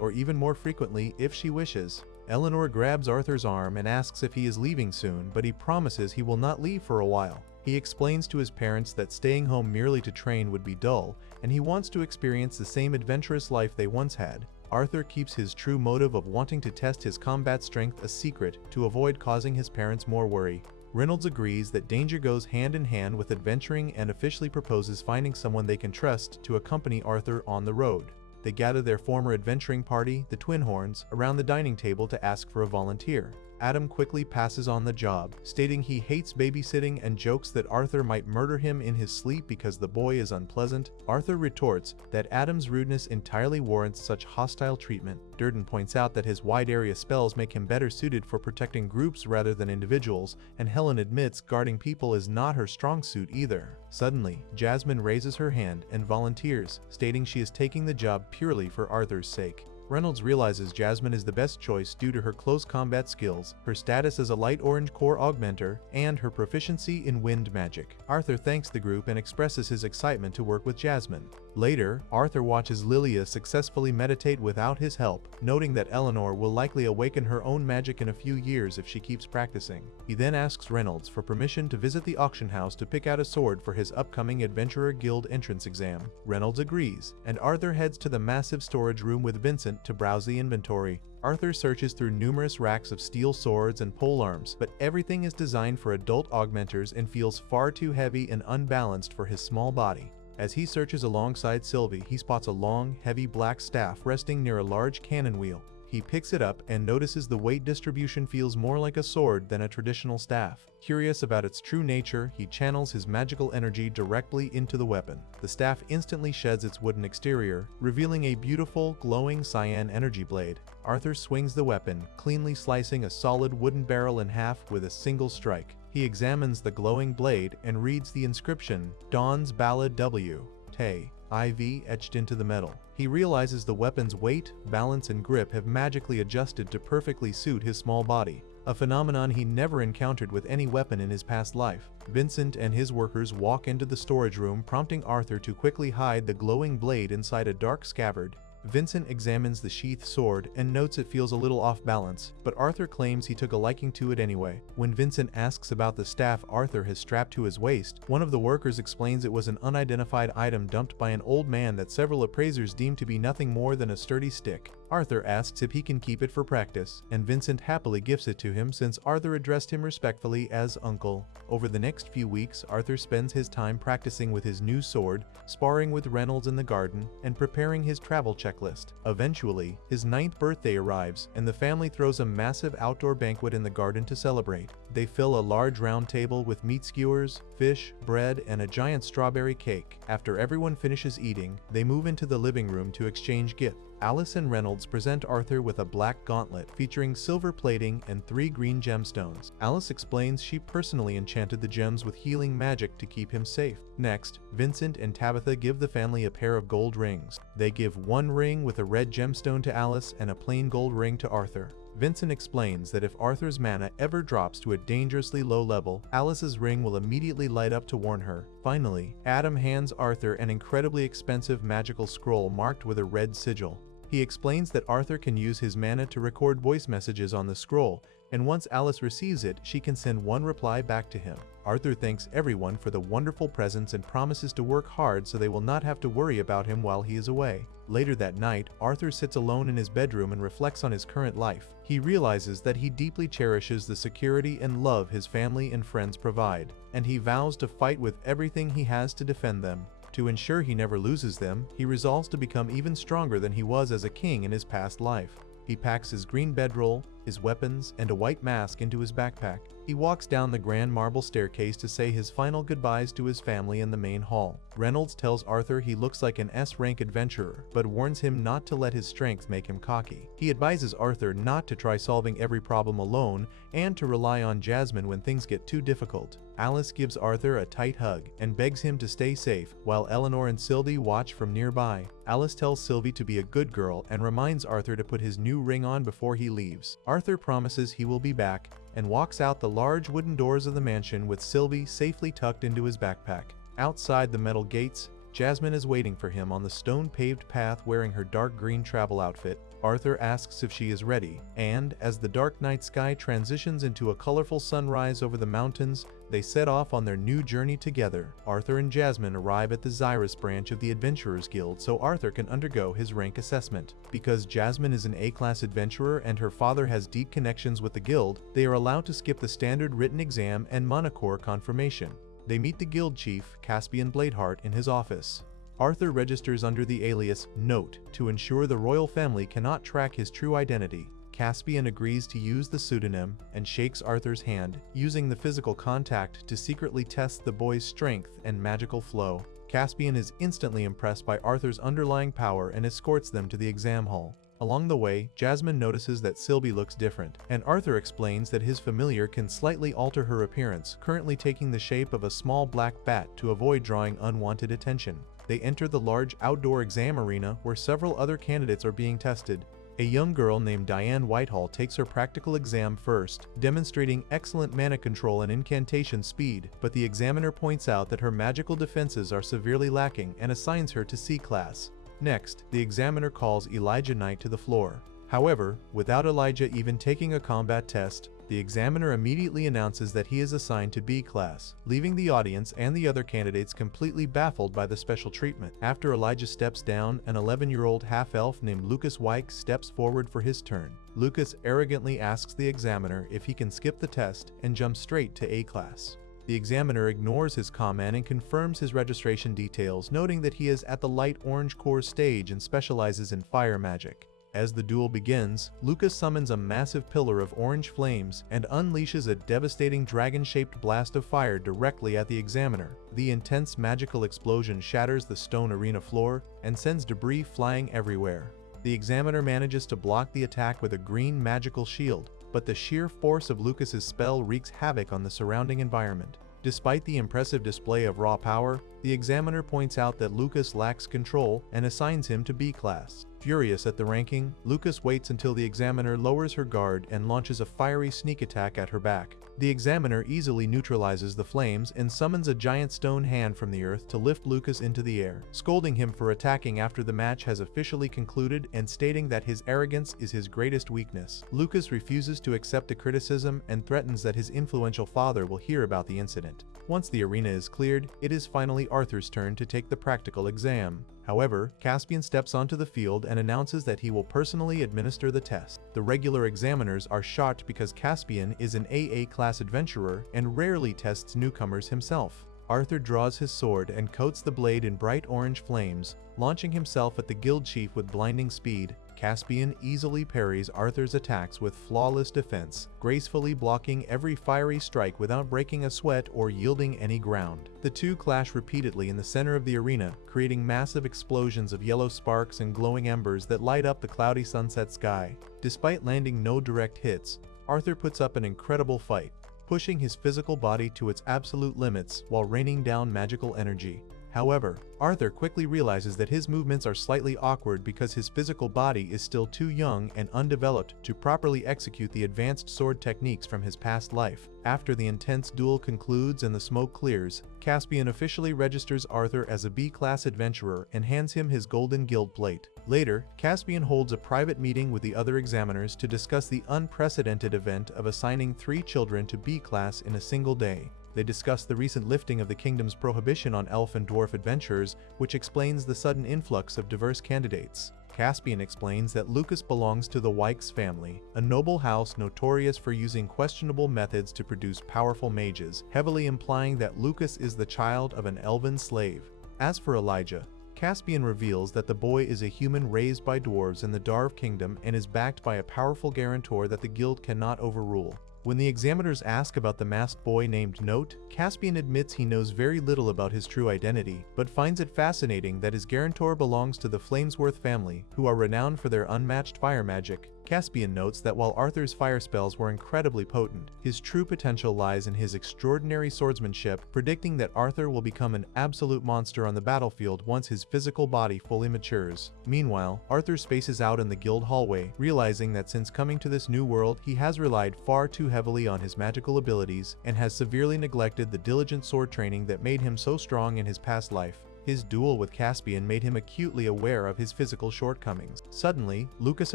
or even more frequently if she wishes. Eleanor grabs Arthur's arm and asks if he is leaving soon, but he promises he will not leave for a while. He explains to his parents that staying home merely to train would be dull, and he wants to experience the same adventurous life they once had. Arthur keeps his true motive of wanting to test his combat strength a secret to avoid causing his parents more worry. Reynolds agrees that danger goes hand in hand with adventuring and officially proposes finding someone they can trust to accompany Arthur on the road. They gather their former adventuring party, the Twin Horns, around the dining table to ask for a volunteer. Adam quickly passes on the job, stating he hates babysitting and jokes that Arthur might murder him in his sleep because the boy is unpleasant. Arthur retorts that Adam's rudeness entirely warrants such hostile treatment. Durden points out that his wide-area spells make him better suited for protecting groups rather than individuals, and Helen admits guarding people is not her strong suit either. Suddenly, Jasmine raises her hand and volunteers, stating she is taking the job purely for Arthur's sake. Reynolds realizes Jasmine is the best choice due to her close combat skills, her status as a light orange core augmenter, and her proficiency in wind magic. Arthur thanks the group and expresses his excitement to work with Jasmine. Later, Arthur watches Lilia successfully meditate without his help, noting that Eleanor will likely awaken her own magic in a few years if she keeps practicing. He then asks Reynolds for permission to visit the auction house to pick out a sword for his upcoming Adventurer Guild entrance exam. Reynolds agrees, and Arthur heads to the massive storage room with Vincent to browse the inventory. Arthur searches through numerous racks of steel swords and polearms, but everything is designed for adult augmenters and feels far too heavy and unbalanced for his small body. As he searches alongside Sylvie, he spots a long, heavy black staff resting near a large cannon wheel. He picks it up and notices the weight distribution feels more like a sword than a traditional staff. Curious about its true nature, he channels his magical energy directly into the weapon. The staff instantly sheds its wooden exterior, revealing a beautiful, glowing cyan energy blade. Arthur swings the weapon, cleanly slicing a solid wooden barrel in half with a single strike. He examines the glowing blade and reads the inscription, Dawn's Ballad W. Tay. IV etched into the metal. He realizes the weapon's weight, balance, and grip have magically adjusted to perfectly suit his small body, a phenomenon he never encountered with any weapon in his past life. Vincent and his workers walk into the storage room, prompting Arthur to quickly hide the glowing blade inside a dark scabbard. Vincent examines the sheath sword and notes it feels a little off balance, but Arthur claims he took a liking to it anyway. When Vincent asks about the staff Arthur has strapped to his waist, one of the workers explains it was an unidentified item dumped by an old man that several appraisers deemed to be nothing more than a sturdy stick. Arthur asks if he can keep it for practice, and Vincent happily gifts it to him since Arthur addressed him respectfully as uncle. Over the next few weeks, Arthur spends his time practicing with his new sword, sparring with Reynolds in the garden, and preparing his travel checklist. Eventually, his 9th birthday arrives, and the family throws a massive outdoor banquet in the garden to celebrate. They fill a large round table with meat skewers, fish, bread, and a giant strawberry cake. After everyone finishes eating, they move into the living room to exchange gifts. Alice and Reynolds present Arthur with a black gauntlet featuring silver plating and 3 green gemstones. Alice explains she personally enchanted the gems with healing magic to keep him safe. Next, Vincent and Tabitha give the family a pair of gold rings. They give one ring with a red gemstone to Alice and a plain gold ring to Arthur. Vincent explains that if Arthur's mana ever drops to a dangerously low level, Alice's ring will immediately light up to warn her. Finally, Adam hands Arthur an incredibly expensive magical scroll marked with a red sigil. He explains that Arthur can use his mana to record voice messages on the scroll, and once Alice receives it, she can send one reply back to him. Arthur thanks everyone for the wonderful presents and promises to work hard so they will not have to worry about him while he is away. Later that night, Arthur sits alone in his bedroom and reflects on his current life. He realizes that he deeply cherishes the security and love his family and friends provide, and he vows to fight with everything he has to defend them. To ensure he never loses them, he resolves to become even stronger than he was as a king in his past life. He packs his green bedroll, his weapons, and a white mask into his backpack. He walks down the grand marble staircase to say his final goodbyes to his family in the main hall. Reynolds tells Arthur he looks like an S-rank adventurer, but warns him not to let his strength make him cocky. He advises Arthur not to try solving every problem alone and to rely on Jasmine when things get too difficult. Alice gives Arthur a tight hug and begs him to stay safe, while Eleanor and Sylvie watch from nearby. Alice tells Sylvie to be a good girl and reminds Arthur to put his new ring on before he leaves. Arthur promises he will be back and walks out the large wooden doors of the mansion with Sylvie safely tucked into his backpack. Outside the metal gates, Jasmine is waiting for him on the stone-paved path wearing her dark green travel outfit. Arthur asks if she is ready, and as the dark night sky transitions into a colorful sunrise over the mountains, they set off on their new journey together. Arthur and Jasmine arrive at the Xyrus branch of the Adventurers Guild so Arthur can undergo his rank assessment. Because Jasmine is an A-class adventurer and her father has deep connections with the guild, they are allowed to skip the standard written exam and Monocore confirmation. They meet the guild chief, Caspian Bladeheart, in his office. Arthur registers under the alias Note to ensure the royal family cannot track his true identity. Caspian agrees to use the pseudonym and shakes Arthur's hand, using the physical contact to secretly test the boy's strength and magical flow. Caspian is instantly impressed by Arthur's underlying power and escorts them to the exam hall. Along the way, Jasmine notices that Sylvie looks different, and Arthur explains that his familiar can slightly alter her appearance, currently taking the shape of a small black bat to avoid drawing unwanted attention. They enter the large outdoor exam arena where several other candidates are being tested. A young girl named Diane Whitehall takes her practical exam first, demonstrating excellent mana control and incantation speed, but the examiner points out that her magical defenses are severely lacking and assigns her to C-class. Next, the examiner calls Elijah Knight to the floor. However, without Elijah even taking a combat test, the examiner immediately announces that he is assigned to B-class, leaving the audience and the other candidates completely baffled by the special treatment. After Elijah steps down, an 11-year-old half-elf named Lucas Wyke steps forward for his turn. Lucas arrogantly asks the examiner if he can skip the test and jump straight to A-class. The examiner ignores his comment and confirms his registration details, noting that he is at the light orange core stage and specializes in fire magic. As the duel begins, Lucas summons a massive pillar of orange flames and unleashes a devastating dragon-shaped blast of fire directly at the examiner. The intense magical explosion shatters the stone arena floor and sends debris flying everywhere. The examiner manages to block the attack with a green magical shield, but the sheer force of Lucas's spell wreaks havoc on the surrounding environment. Despite the impressive display of raw power, the examiner points out that Lucas lacks control and assigns him to B-class. Furious at the ranking, Lucas waits until the examiner lowers her guard and launches a fiery sneak attack at her back. The examiner easily neutralizes the flames and summons a giant stone hand from the earth to lift Lucas into the air, scolding him for attacking after the match has officially concluded and stating that his arrogance is his greatest weakness. Lucas refuses to accept the criticism and threatens that his influential father will hear about the incident. Once the arena is cleared, it is finally Arthur's turn to take the practical exam. However, Caspian steps onto the field and announces that he will personally administer the test. The regular examiners are shocked because Caspian is an AA class adventurer and rarely tests newcomers himself. Arthur draws his sword and coats the blade in bright orange flames, launching himself at the guild chief with blinding speed. Caspian easily parries Arthur's attacks with flawless defense, gracefully blocking every fiery strike without breaking a sweat or yielding any ground. The two clash repeatedly in the center of the arena, creating massive explosions of yellow sparks and glowing embers that light up the cloudy sunset sky. Despite landing no direct hits, Arthur puts up an incredible fight, pushing his physical body to its absolute limits while raining down magical energy. However, Arthur quickly realizes that his movements are slightly awkward because his physical body is still too young and undeveloped to properly execute the advanced sword techniques from his past life. After the intense duel concludes and the smoke clears, Caspian officially registers Arthur as a B-class adventurer and hands him his golden guild plate. Later, Caspian holds a private meeting with the other examiners to discuss the unprecedented event of assigning 3 children to B-class in a single day. They discuss the recent lifting of the kingdom's prohibition on elf and dwarf adventurers, which explains the sudden influx of diverse candidates. Caspian explains that Lucas belongs to the Wykes family, a noble house notorious for using questionable methods to produce powerful mages, heavily implying that Lucas is the child of an elven slave. As for Elijah, Caspian reveals that the boy is a human raised by dwarves in the Darv Kingdom and is backed by a powerful guarantor that the guild cannot overrule. When the examiners ask about the masked boy named Note, Caspian admits he knows very little about his true identity, but finds it fascinating that his guarantor belongs to the Flamesworth family, who are renowned for their unmatched fire magic. Caspian notes that while Arthur's fire spells were incredibly potent, his true potential lies in his extraordinary swordsmanship, predicting that Arthur will become an absolute monster on the battlefield once his physical body fully matures. Meanwhile, Arthur spaces out in the guild hallway, realizing that since coming to this new world, he has relied far too heavily on his magical abilities and has severely neglected the diligent sword training that made him so strong in his past life. His duel with Caspian made him acutely aware of his physical shortcomings. Suddenly, Lucas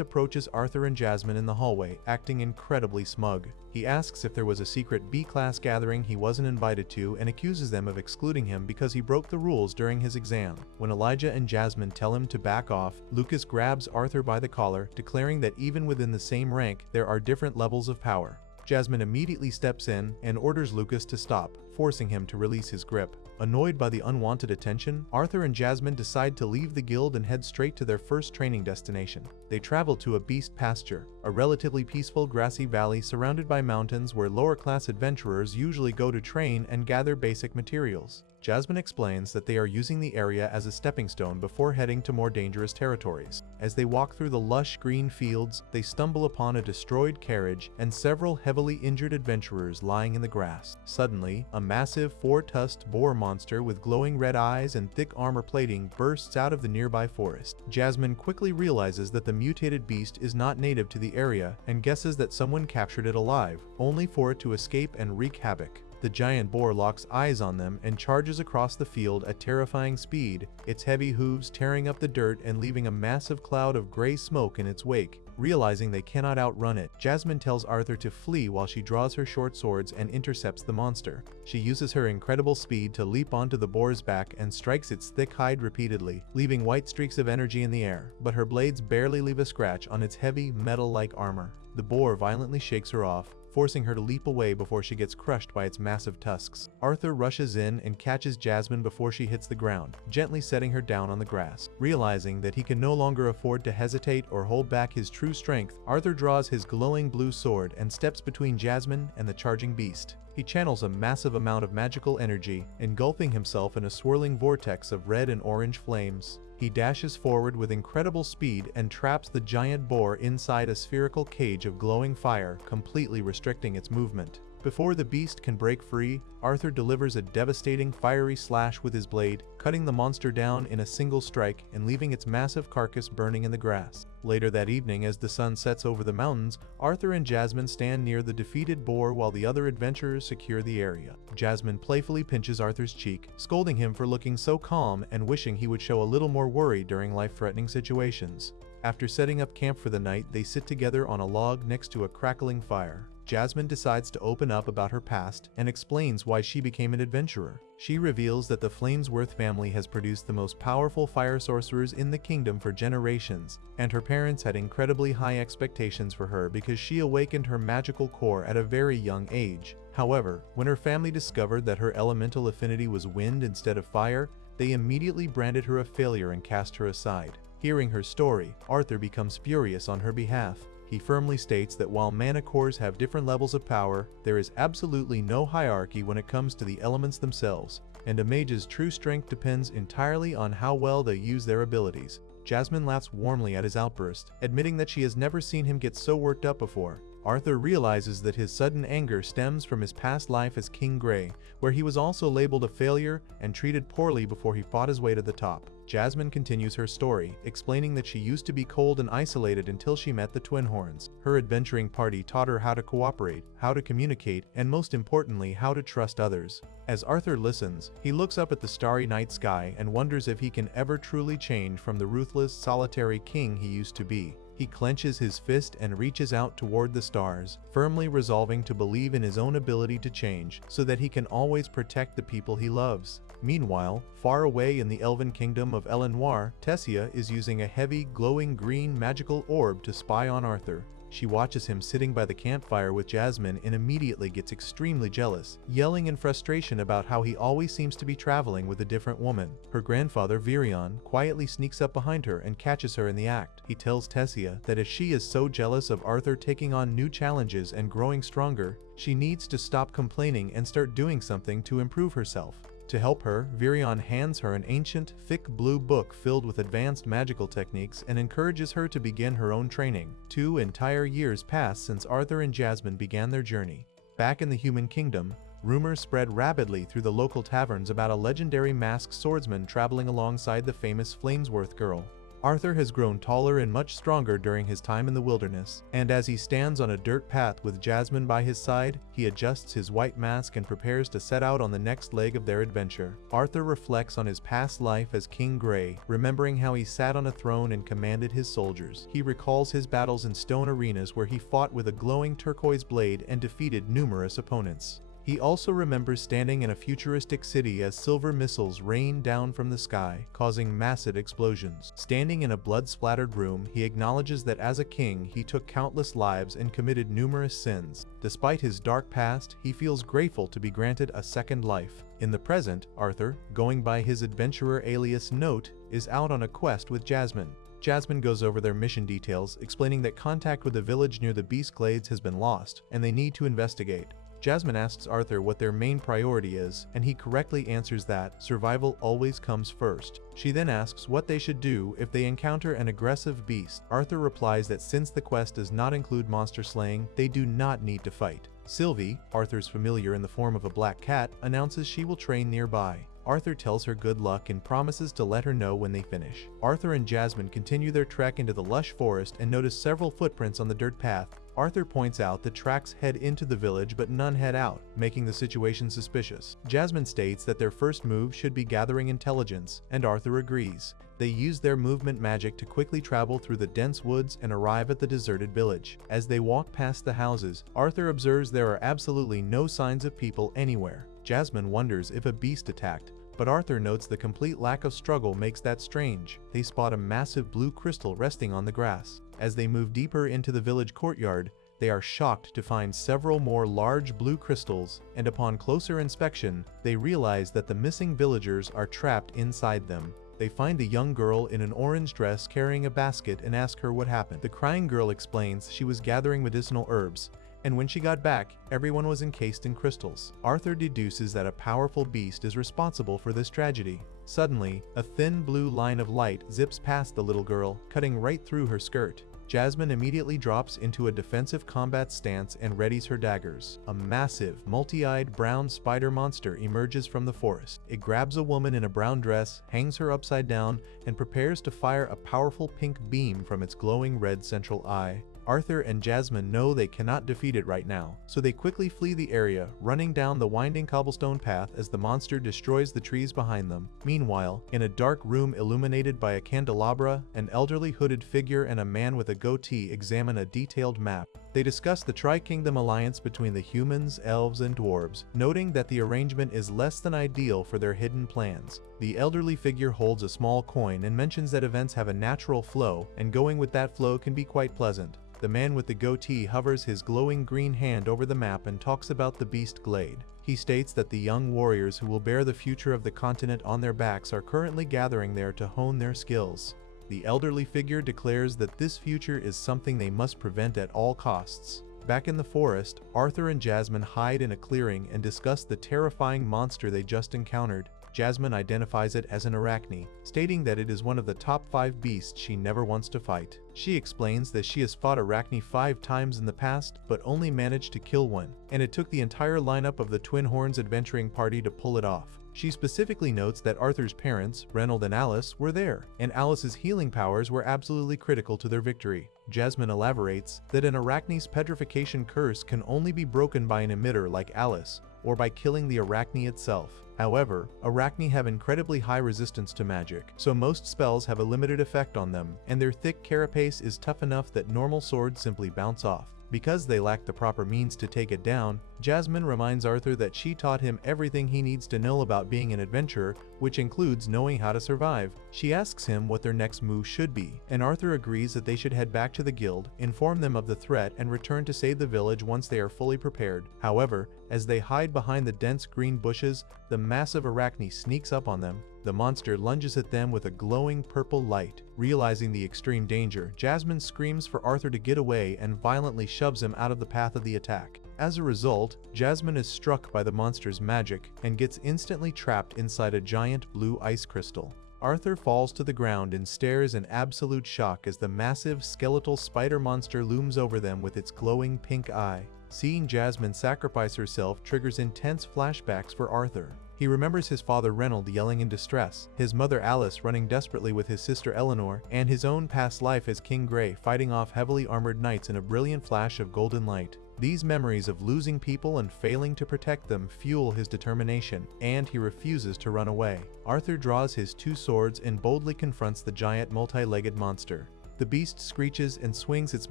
approaches Arthur and Jasmine in the hallway, acting incredibly smug. He asks if there was a secret B-class gathering he wasn't invited to and accuses them of excluding him because he broke the rules during his exam. When Elijah and Jasmine tell him to back off, Lucas grabs Arthur by the collar, declaring that even within the same rank, there are different levels of power. Jasmine immediately steps in and orders Lucas to stop, forcing him to release his grip. Annoyed by the unwanted attention, Arthur and Jasmine decide to leave the guild and head straight to their first training destination. They travel to a beast pasture, a relatively peaceful grassy valley surrounded by mountains where lower-class adventurers usually go to train and gather basic materials. Jasmine explains that they are using the area as a stepping stone before heading to more dangerous territories. As they walk through the lush green fields, they stumble upon a destroyed carriage and several heavily injured adventurers lying in the grass. Suddenly, a massive 4-tusked boar monster with glowing red eyes and thick armor plating bursts out of the nearby forest. Jasmine quickly realizes that the mutated beast is not native to the area and guesses that someone captured it alive, only for it to escape and wreak havoc. The giant boar locks eyes on them and charges across the field at terrifying speed, its heavy hooves tearing up the dirt and leaving a massive cloud of gray smoke in its wake. Realizing they cannot outrun it, Jasmine tells Arthur to flee while she draws her short swords and intercepts the monster. She uses her incredible speed to leap onto the boar's back and strikes its thick hide repeatedly, leaving white streaks of energy in the air, but her blades barely leave a scratch on its heavy, metal-like armor. The boar violently shakes her off, forcing her to leap away before she gets crushed by its massive tusks. Arthur rushes in and catches Jasmine before she hits the ground, gently setting her down on the grass. Realizing that he can no longer afford to hesitate or hold back his true strength, Arthur draws his glowing blue sword and steps between Jasmine and the charging beast. He channels a massive amount of magical energy, engulfing himself in a swirling vortex of red and orange flames. He dashes forward with incredible speed and traps the giant boar inside a spherical cage of glowing fire, completely restricting its movement. Before the beast can break free, Arthur delivers a devastating fiery slash with his blade, cutting the monster down in a single strike and leaving its massive carcass burning in the grass. Later that evening, as the sun sets over the mountains, Arthur and Jasmine stand near the defeated boar while the other adventurers secure the area. Jasmine playfully pinches Arthur's cheek, scolding him for looking so calm and wishing he would show a little more worry during life-threatening situations. After setting up camp for the night, they sit together on a log next to a crackling fire. Jasmine decides to open up about her past and explains why she became an adventurer. She reveals that the Flamesworth family has produced the most powerful fire sorcerers in the kingdom for generations, and her parents had incredibly high expectations for her because she awakened her magical core at a very young age. However, when her family discovered that her elemental affinity was wind instead of fire, they immediately branded her a failure and cast her aside. Hearing her story, Arthur becomes furious on her behalf. He firmly states that while mana cores have different levels of power, there is absolutely no hierarchy when it comes to the elements themselves, and a mage's true strength depends entirely on how well they use their abilities. Jasmine laughs warmly at his outburst, admitting that she has never seen him get so worked up before. Arthur realizes that his sudden anger stems from his past life as King Grey, where he was also labeled a failure and treated poorly before he fought his way to the top. Jasmine continues her story, explaining that she used to be cold and isolated until she met the Twin Horns. Her adventuring party taught her how to cooperate, how to communicate, and most importantly, how to trust others. As Arthur listens, he looks up at the starry night sky and wonders if he can ever truly change from the ruthless, solitary king he used to be. He clenches his fist and reaches out toward the stars, firmly resolving to believe in his own ability to change so that he can always protect the people he loves. Meanwhile, far away in the elven kingdom of Elenoir, Tessia is using a heavy, glowing green magical orb to spy on Arthur. She watches him sitting by the campfire with Jasmine and immediately gets extremely jealous, yelling in frustration about how he always seems to be traveling with a different woman. Her grandfather, Virion, quietly sneaks up behind her and catches her in the act. He tells Tessia that as she is so jealous of Arthur taking on new challenges and growing stronger, she needs to stop complaining and start doing something to improve herself. To help her, Virion hands her an ancient, thick blue book filled with advanced magical techniques and encourages her to begin her own training. 2 entire years pass since Arthur and Jasmine began their journey. Back in the human kingdom, rumors spread rapidly through the local taverns about a legendary masked swordsman traveling alongside the famous Flamesworth girl. Arthur has grown taller and much stronger during his time in the wilderness, and as he stands on a dirt path with Jasmine by his side, he adjusts his white mask and prepares to set out on the next leg of their adventure. Arthur reflects on his past life as King Grey, remembering how he sat on a throne and commanded his soldiers. He recalls his battles in stone arenas where he fought with a glowing turquoise blade and defeated numerous opponents. He also remembers standing in a futuristic city as silver missiles rained down from the sky, causing massive explosions. Standing in a blood-splattered room, he acknowledges that as a king, he took countless lives and committed numerous sins. Despite his dark past, he feels grateful to be granted a second life. In the present, Arthur, going by his adventurer alias Note, is out on a quest with Jasmine. Jasmine goes over their mission details, explaining that contact with the village near the Beast Glades has been lost, and they need to investigate. Jasmine asks Arthur what their main priority is, and he correctly answers that survival always comes first. She then asks what they should do if they encounter an aggressive beast. Arthur replies that since the quest does not include monster slaying, they do not need to fight. Sylvie, Arthur's familiar in the form of a black cat, announces she will train nearby. Arthur tells her good luck and promises to let her know when they finish. Arthur and Jasmine continue their trek into the lush forest and notice several footprints on the dirt path. Arthur points out the tracks head into the village but none head out, making the situation suspicious. Jasmine states that their first move should be gathering intelligence, and Arthur agrees. They use their movement magic to quickly travel through the dense woods and arrive at the deserted village. As they walk past the houses, Arthur observes there are absolutely no signs of people anywhere. Jasmine wonders if a beast attacked, but Arthur notes the complete lack of struggle makes that strange. They spot a massive blue crystal resting on the grass. As they move deeper into the village courtyard, they are shocked to find several more large blue crystals, and upon closer inspection, they realize that the missing villagers are trapped inside them. They find a young girl in an orange dress carrying a basket and ask her what happened. The crying girl explains she was gathering medicinal herbs, and when she got back, everyone was encased in crystals. Arthur deduces that a powerful beast is responsible for this tragedy. Suddenly, a thin blue line of light zips past the little girl, cutting right through her skirt. Jasmine immediately drops into a defensive combat stance and readies her daggers. A massive, multi-eyed brown spider monster emerges from the forest. It grabs a woman in a brown dress, hangs her upside down, and prepares to fire a powerful pink beam from its glowing red central eye. Arthur and Jasmine know they cannot defeat it right now, so they quickly flee the area, running down the winding cobblestone path as the monster destroys the trees behind them. Meanwhile, in a dark room illuminated by a candelabra, an elderly hooded figure and a man with a goatee examine a detailed map. They discuss the Tri-Kingdom alliance between the humans, elves, and dwarves, noting that the arrangement is less than ideal for their hidden plans. The elderly figure holds a small coin and mentions that events have a natural flow, and going with that flow can be quite pleasant. The man with the goatee hovers his glowing green hand over the map and talks about the Beast Glade. He states that the young warriors who will bear the future of the continent on their backs are currently gathering there to hone their skills. The elderly figure declares that this future is something they must prevent at all costs. Back in the forest, Arthur and Jasmine hide in a clearing and discuss the terrifying monster they just encountered. Jasmine identifies it as an arachne, stating that it is one of the top 5 beasts she never wants to fight. She explains that she has fought arachne 5 times in the past, but only managed to kill one, and it took the entire lineup of the Twin Horns adventuring party to pull it off. She specifically notes that Arthur's parents, Reynold and Alice, were there, and Alice's healing powers were absolutely critical to their victory. Jasmine elaborates that an arachne's petrification curse can only be broken by an emitter like Alice, or by killing the arachne itself. However, arachne have incredibly high resistance to magic, so most spells have a limited effect on them, and their thick carapace is tough enough that normal swords simply bounce off. Because they lack the proper means to take it down, Jasmine reminds Arthur that she taught him everything he needs to know about being an adventurer, which includes knowing how to survive. She asks him what their next move should be, and Arthur agrees that they should head back to the guild, inform them of the threat, and return to save the village once they are fully prepared. However, as they hide behind the dense green bushes, the massive arachne sneaks up on them. The monster lunges at them with a glowing purple light. Realizing the extreme danger, Jasmine screams for Arthur to get away and violently shoves him out of the path of the attack. As a result, Jasmine is struck by the monster's magic and gets instantly trapped inside a giant blue ice crystal. Arthur falls to the ground and stares in absolute shock as the massive skeletal spider monster looms over them with its glowing pink eye. Seeing Jasmine sacrifice herself triggers intense flashbacks for Arthur. He remembers his father Reynold yelling in distress, his mother Alice running desperately with his sister Eleanor, and his own past life as King Grey fighting off heavily armored knights in a brilliant flash of golden light. These memories of losing people and failing to protect them fuel his determination, and he refuses to run away. Arthur draws his 2 swords and boldly confronts the giant multi-legged monster. The beast screeches and swings its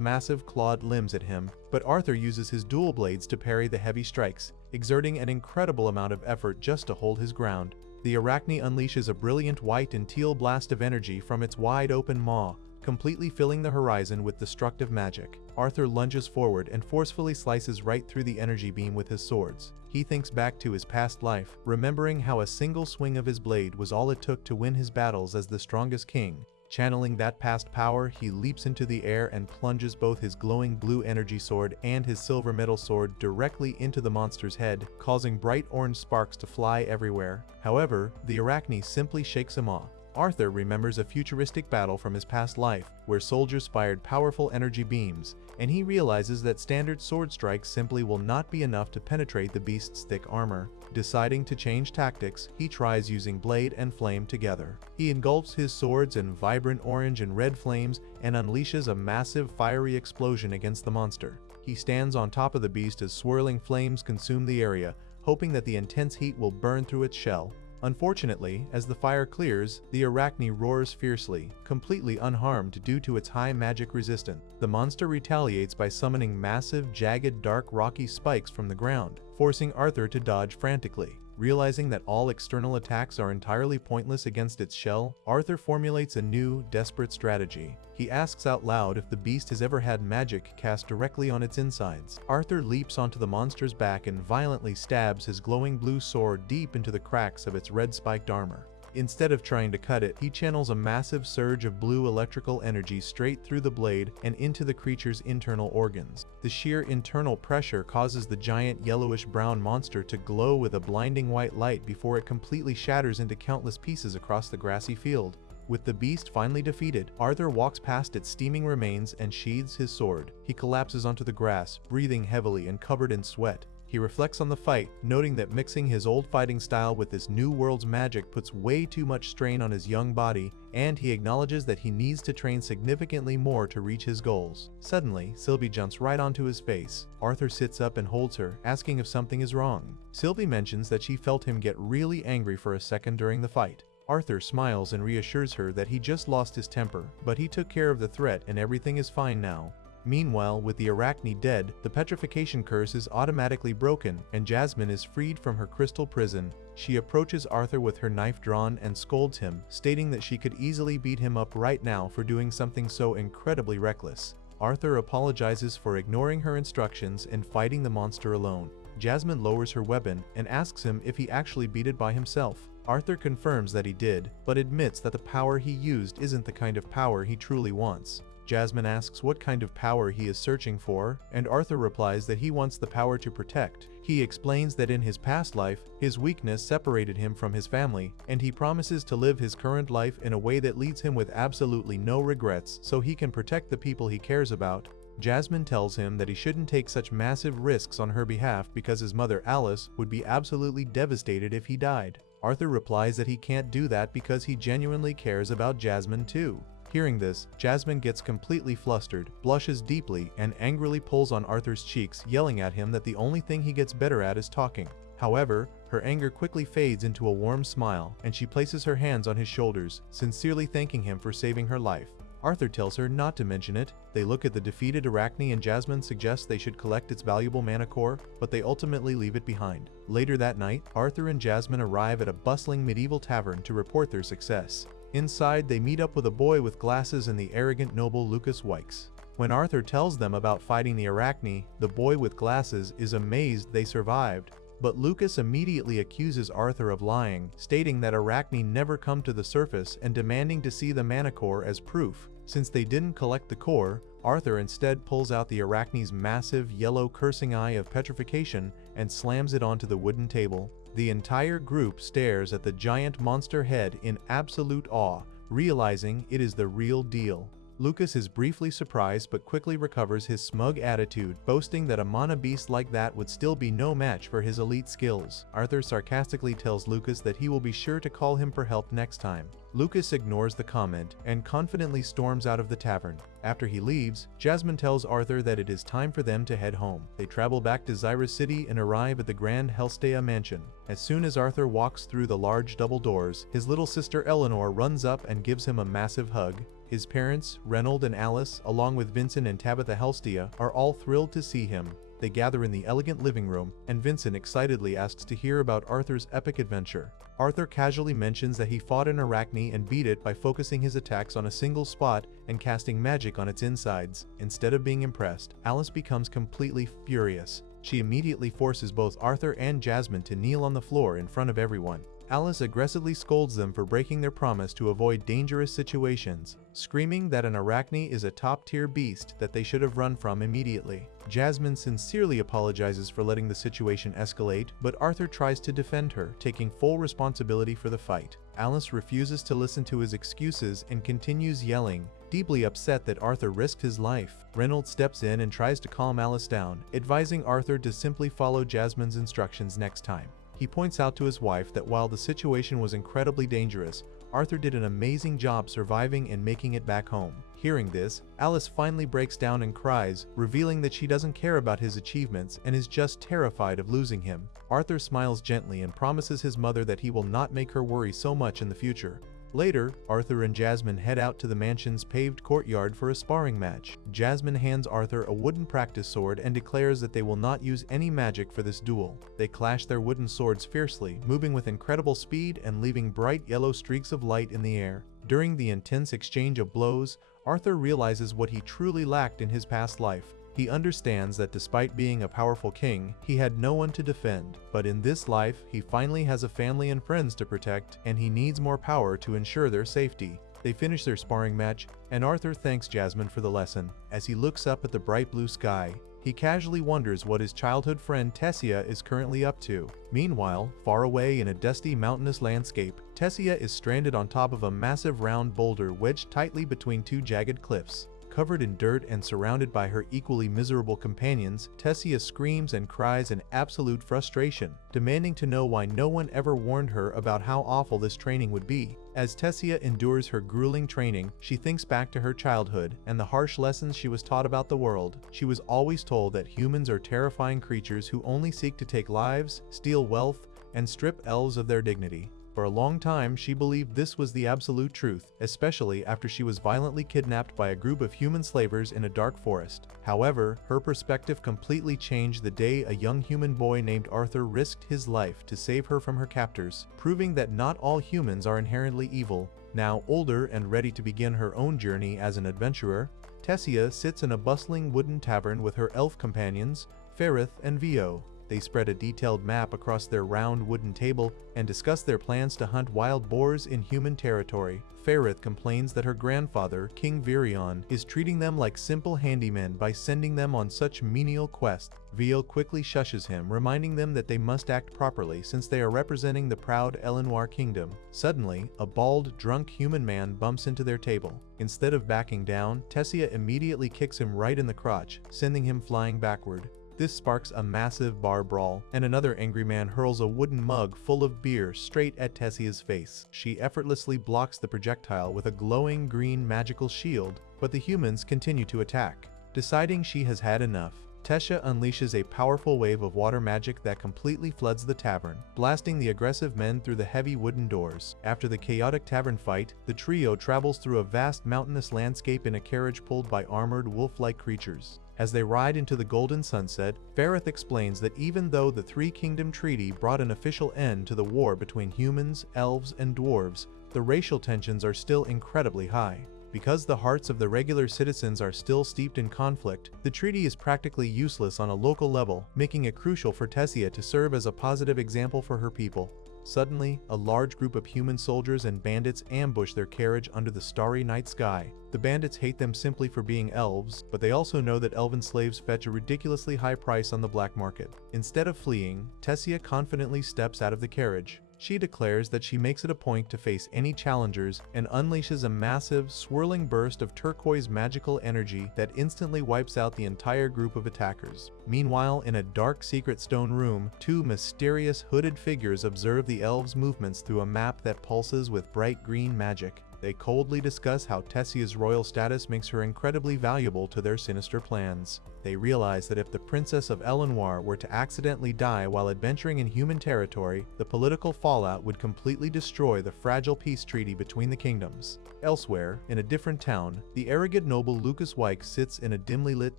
massive clawed limbs at him, but Arthur uses his dual blades to parry the heavy strikes, exerting an incredible amount of effort just to hold his ground. The arachne unleashes a brilliant white and teal blast of energy from its wide-open maw, completely filling the horizon with destructive magic. Arthur lunges forward and forcefully slices right through the energy beam with his swords. He thinks back to his past life, remembering how a single swing of his blade was all it took to win his battles as the strongest king. Channeling that past power, he leaps into the air and plunges both his glowing blue energy sword and his silver metal sword directly into the monster's head, causing bright orange sparks to fly everywhere. However, the arachne simply shakes him off. Arthur remembers a futuristic battle from his past life, where soldiers fired powerful energy beams, and he realizes that standard sword strikes simply will not be enough to penetrate the beast's thick armor. Deciding to change tactics, he tries using blade and flame together. He engulfs his swords in vibrant orange and red flames and unleashes a massive fiery explosion against the monster. He stands on top of the beast as swirling flames consume the area, hoping that the intense heat will burn through its shell. Unfortunately, as the fire clears, the arachne roars fiercely, completely unharmed due to its high magic resistance. The monster retaliates by summoning massive, jagged, dark, rocky spikes from the ground, forcing Arthur to dodge frantically. Realizing that all external attacks are entirely pointless against its shell, Arthur formulates a new, desperate strategy. He asks out loud if the beast has ever had magic cast directly on its insides. Arthur leaps onto the monster's back and violently stabs his glowing blue sword deep into the cracks of its red spiked armor. Instead of trying to cut it, he channels a massive surge of blue electrical energy straight through the blade and into the creature's internal organs. The sheer internal pressure causes the giant yellowish-brown monster to glow with a blinding white light before it completely shatters into countless pieces across the grassy field. With the beast finally defeated, Arthur walks past its steaming remains and sheathes his sword. He collapses onto the grass, breathing heavily and covered in sweat. He reflects on the fight, noting that mixing his old fighting style with this new world's magic puts way too much strain on his young body, and he acknowledges that he needs to train significantly more to reach his goals. Suddenly, Sylvie jumps right onto his face. Arthur sits up and holds her, asking if something is wrong. Sylvie mentions that she felt him get really angry for a second during the fight. Arthur smiles and reassures her that he just lost his temper, but he took care of the threat and everything is fine now. Meanwhile, with the Arachne dead, the petrification curse is automatically broken, and Jasmine is freed from her crystal prison. She approaches Arthur with her knife drawn and scolds him, stating that she could easily beat him up right now for doing something so incredibly reckless. Arthur apologizes for ignoring her instructions and fighting the monster alone. Jasmine lowers her weapon and asks him if he actually beat it by himself. Arthur confirms that he did, but admits that the power he used isn't the kind of power he truly wants. Jasmine asks what kind of power he is searching for, and Arthur replies that he wants the power to protect. He explains that in his past life, his weakness separated him from his family, and he promises to live his current life in a way that leads him with absolutely no regrets so he can protect the people he cares about. Jasmine tells him that he shouldn't take such massive risks on her behalf because his mother Alice would be absolutely devastated if he died. Arthur replies that he can't do that because he genuinely cares about Jasmine too. Hearing this, Jasmine gets completely flustered, blushes deeply, and angrily pulls on Arthur's cheeks, yelling at him that the only thing he gets better at is talking. However, her anger quickly fades into a warm smile, and she places her hands on his shoulders, sincerely thanking him for saving her life. Arthur tells her not to mention it. They look at the defeated Arachne and Jasmine suggests they should collect its valuable mana core, but they ultimately leave it behind. Later that night, Arthur and Jasmine arrive at a bustling medieval tavern to report their success. Inside, they meet up with a boy with glasses and the arrogant noble Lucas Wykes. When Arthur tells them about fighting the Arachne, the boy with glasses is amazed they survived. But Lucas immediately accuses Arthur of lying, stating that Arachne never come to the surface and demanding to see the mana core as proof. Since they didn't collect the core, Arthur instead pulls out the Arachne's massive yellow cursing eye of petrification and slams it onto the wooden table. The entire group stares at the giant monster head in absolute awe, realizing it is the real deal. Lucas is briefly surprised but quickly recovers his smug attitude, boasting that a mana beast like that would still be no match for his elite skills. Arthur sarcastically tells Lucas that he will be sure to call him for help next time. Lucas ignores the comment and confidently storms out of the tavern. After he leaves, Jasmine tells Arthur that it is time for them to head home. They travel back to Zyra City and arrive at the Grand Helstea mansion. As soon as Arthur walks through the large double doors, his little sister Eleanor runs up and gives him a massive hug. His parents, Reynold and Alice, along with Vincent and Tabitha Helstea, are all thrilled to see him. They gather in the elegant living room, and Vincent excitedly asks to hear about Arthur's epic adventure. Arthur casually mentions that he fought an Arachne and beat it by focusing his attacks on a single spot and casting magic on its insides. Instead of being impressed, Alice becomes completely furious. She immediately forces both Arthur and Jasmine to kneel on the floor in front of everyone. Alice aggressively scolds them for breaking their promise to avoid dangerous situations, screaming that an Arachne is a top-tier beast that they should have run from immediately. Jasmine sincerely apologizes for letting the situation escalate, but Arthur tries to defend her, taking full responsibility for the fight. Alice refuses to listen to his excuses and continues yelling, deeply upset that Arthur risked his life. Reynolds steps in and tries to calm Alice down, advising Arthur to simply follow Jasmine's instructions next time. He points out to his wife that while the situation was incredibly dangerous, Arthur did an amazing job surviving and making it back home. Hearing this, Alice finally breaks down and cries, revealing that she doesn't care about his achievements and is just terrified of losing him. Arthur smiles gently and promises his mother that he will not make her worry so much in the future. Later, Arthur and Jasmine head out to the mansion's paved courtyard for a sparring match. Jasmine hands Arthur a wooden practice sword and declares that they will not use any magic for this duel. They clash their wooden swords fiercely, moving with incredible speed and leaving bright yellow streaks of light in the air. During the intense exchange of blows, Arthur realizes what he truly lacked in his past life. He understands that despite being a powerful king, he had no one to defend. But in this life, he finally has a family and friends to protect, and he needs more power to ensure their safety. They finish their sparring match, and Arthur thanks Jasmine for the lesson. As he looks up at the bright blue sky, he casually wonders what his childhood friend Tessia is currently up to. Meanwhile, far away in a dusty mountainous landscape, Tessia is stranded on top of a massive round boulder wedged tightly between two jagged cliffs. Covered in dirt and surrounded by her equally miserable companions, Tessia screams and cries in absolute frustration, demanding to know why no one ever warned her about how awful this training would be. As Tessia endures her grueling training, she thinks back to her childhood and the harsh lessons she was taught about the world. She was always told that humans are terrifying creatures who only seek to take lives, steal wealth, and strip elves of their dignity. For a long time, she believed this was the absolute truth, especially after she was violently kidnapped by a group of human slavers in a dark forest. However, her perspective completely changed the day a young human boy named Arthur risked his life to save her from her captors, proving that not all humans are inherently evil. Now older and ready to begin her own journey as an adventurer, Tessia sits in a bustling wooden tavern with her elf companions, Ferrith and Vio. They spread a detailed map across their round wooden table and discuss their plans to hunt wild boars in human territory. Ferrith complains that her grandfather, King Virion, is treating them like simple handymen by sending them on such menial quests. Vio quickly shushes him, reminding them that they must act properly since they are representing the proud Elenoir kingdom. Suddenly, a bald, drunk human man bumps into their table. Instead of backing down, Tessia immediately kicks him right in the crotch, sending him flying backward. This sparks a massive bar brawl, and another angry man hurls a wooden mug full of beer straight at Tessia's face. She effortlessly blocks the projectile with a glowing green magical shield, but the humans continue to attack. Deciding she has had enough, Tessia unleashes a powerful wave of water magic that completely floods the tavern, blasting the aggressive men through the heavy wooden doors. After the chaotic tavern fight, the trio travels through a vast mountainous landscape in a carriage pulled by armored wolf-like creatures. As they ride into the golden sunset, Ferrith explains that even though the Three Kingdom Treaty brought an official end to the war between humans, elves, and dwarves, the racial tensions are still incredibly high. Because the hearts of the regular citizens are still steeped in conflict, the treaty is practically useless on a local level, making it crucial for Tessia to serve as a positive example for her people. Suddenly, a large group of human soldiers and bandits ambush their carriage under the starry night sky. The bandits hate them simply for being elves, but they also know that elven slaves fetch a ridiculously high price on the black market. Instead of fleeing, Tessia confidently steps out of the carriage. She declares that she makes it a point to face any challengers and unleashes a massive, swirling burst of turquoise magical energy that instantly wipes out the entire group of attackers. Meanwhile, in a dark secret stone room, two mysterious hooded figures observe the elves' movements through a map that pulses with bright green magic. They coldly discuss how Tessia's royal status makes her incredibly valuable to their sinister plans. They realize that if the Princess of Elenoir were to accidentally die while adventuring in human territory, the political fallout would completely destroy the fragile peace treaty between the kingdoms. Elsewhere, in a different town, the arrogant noble Lucas Wyke sits in a dimly lit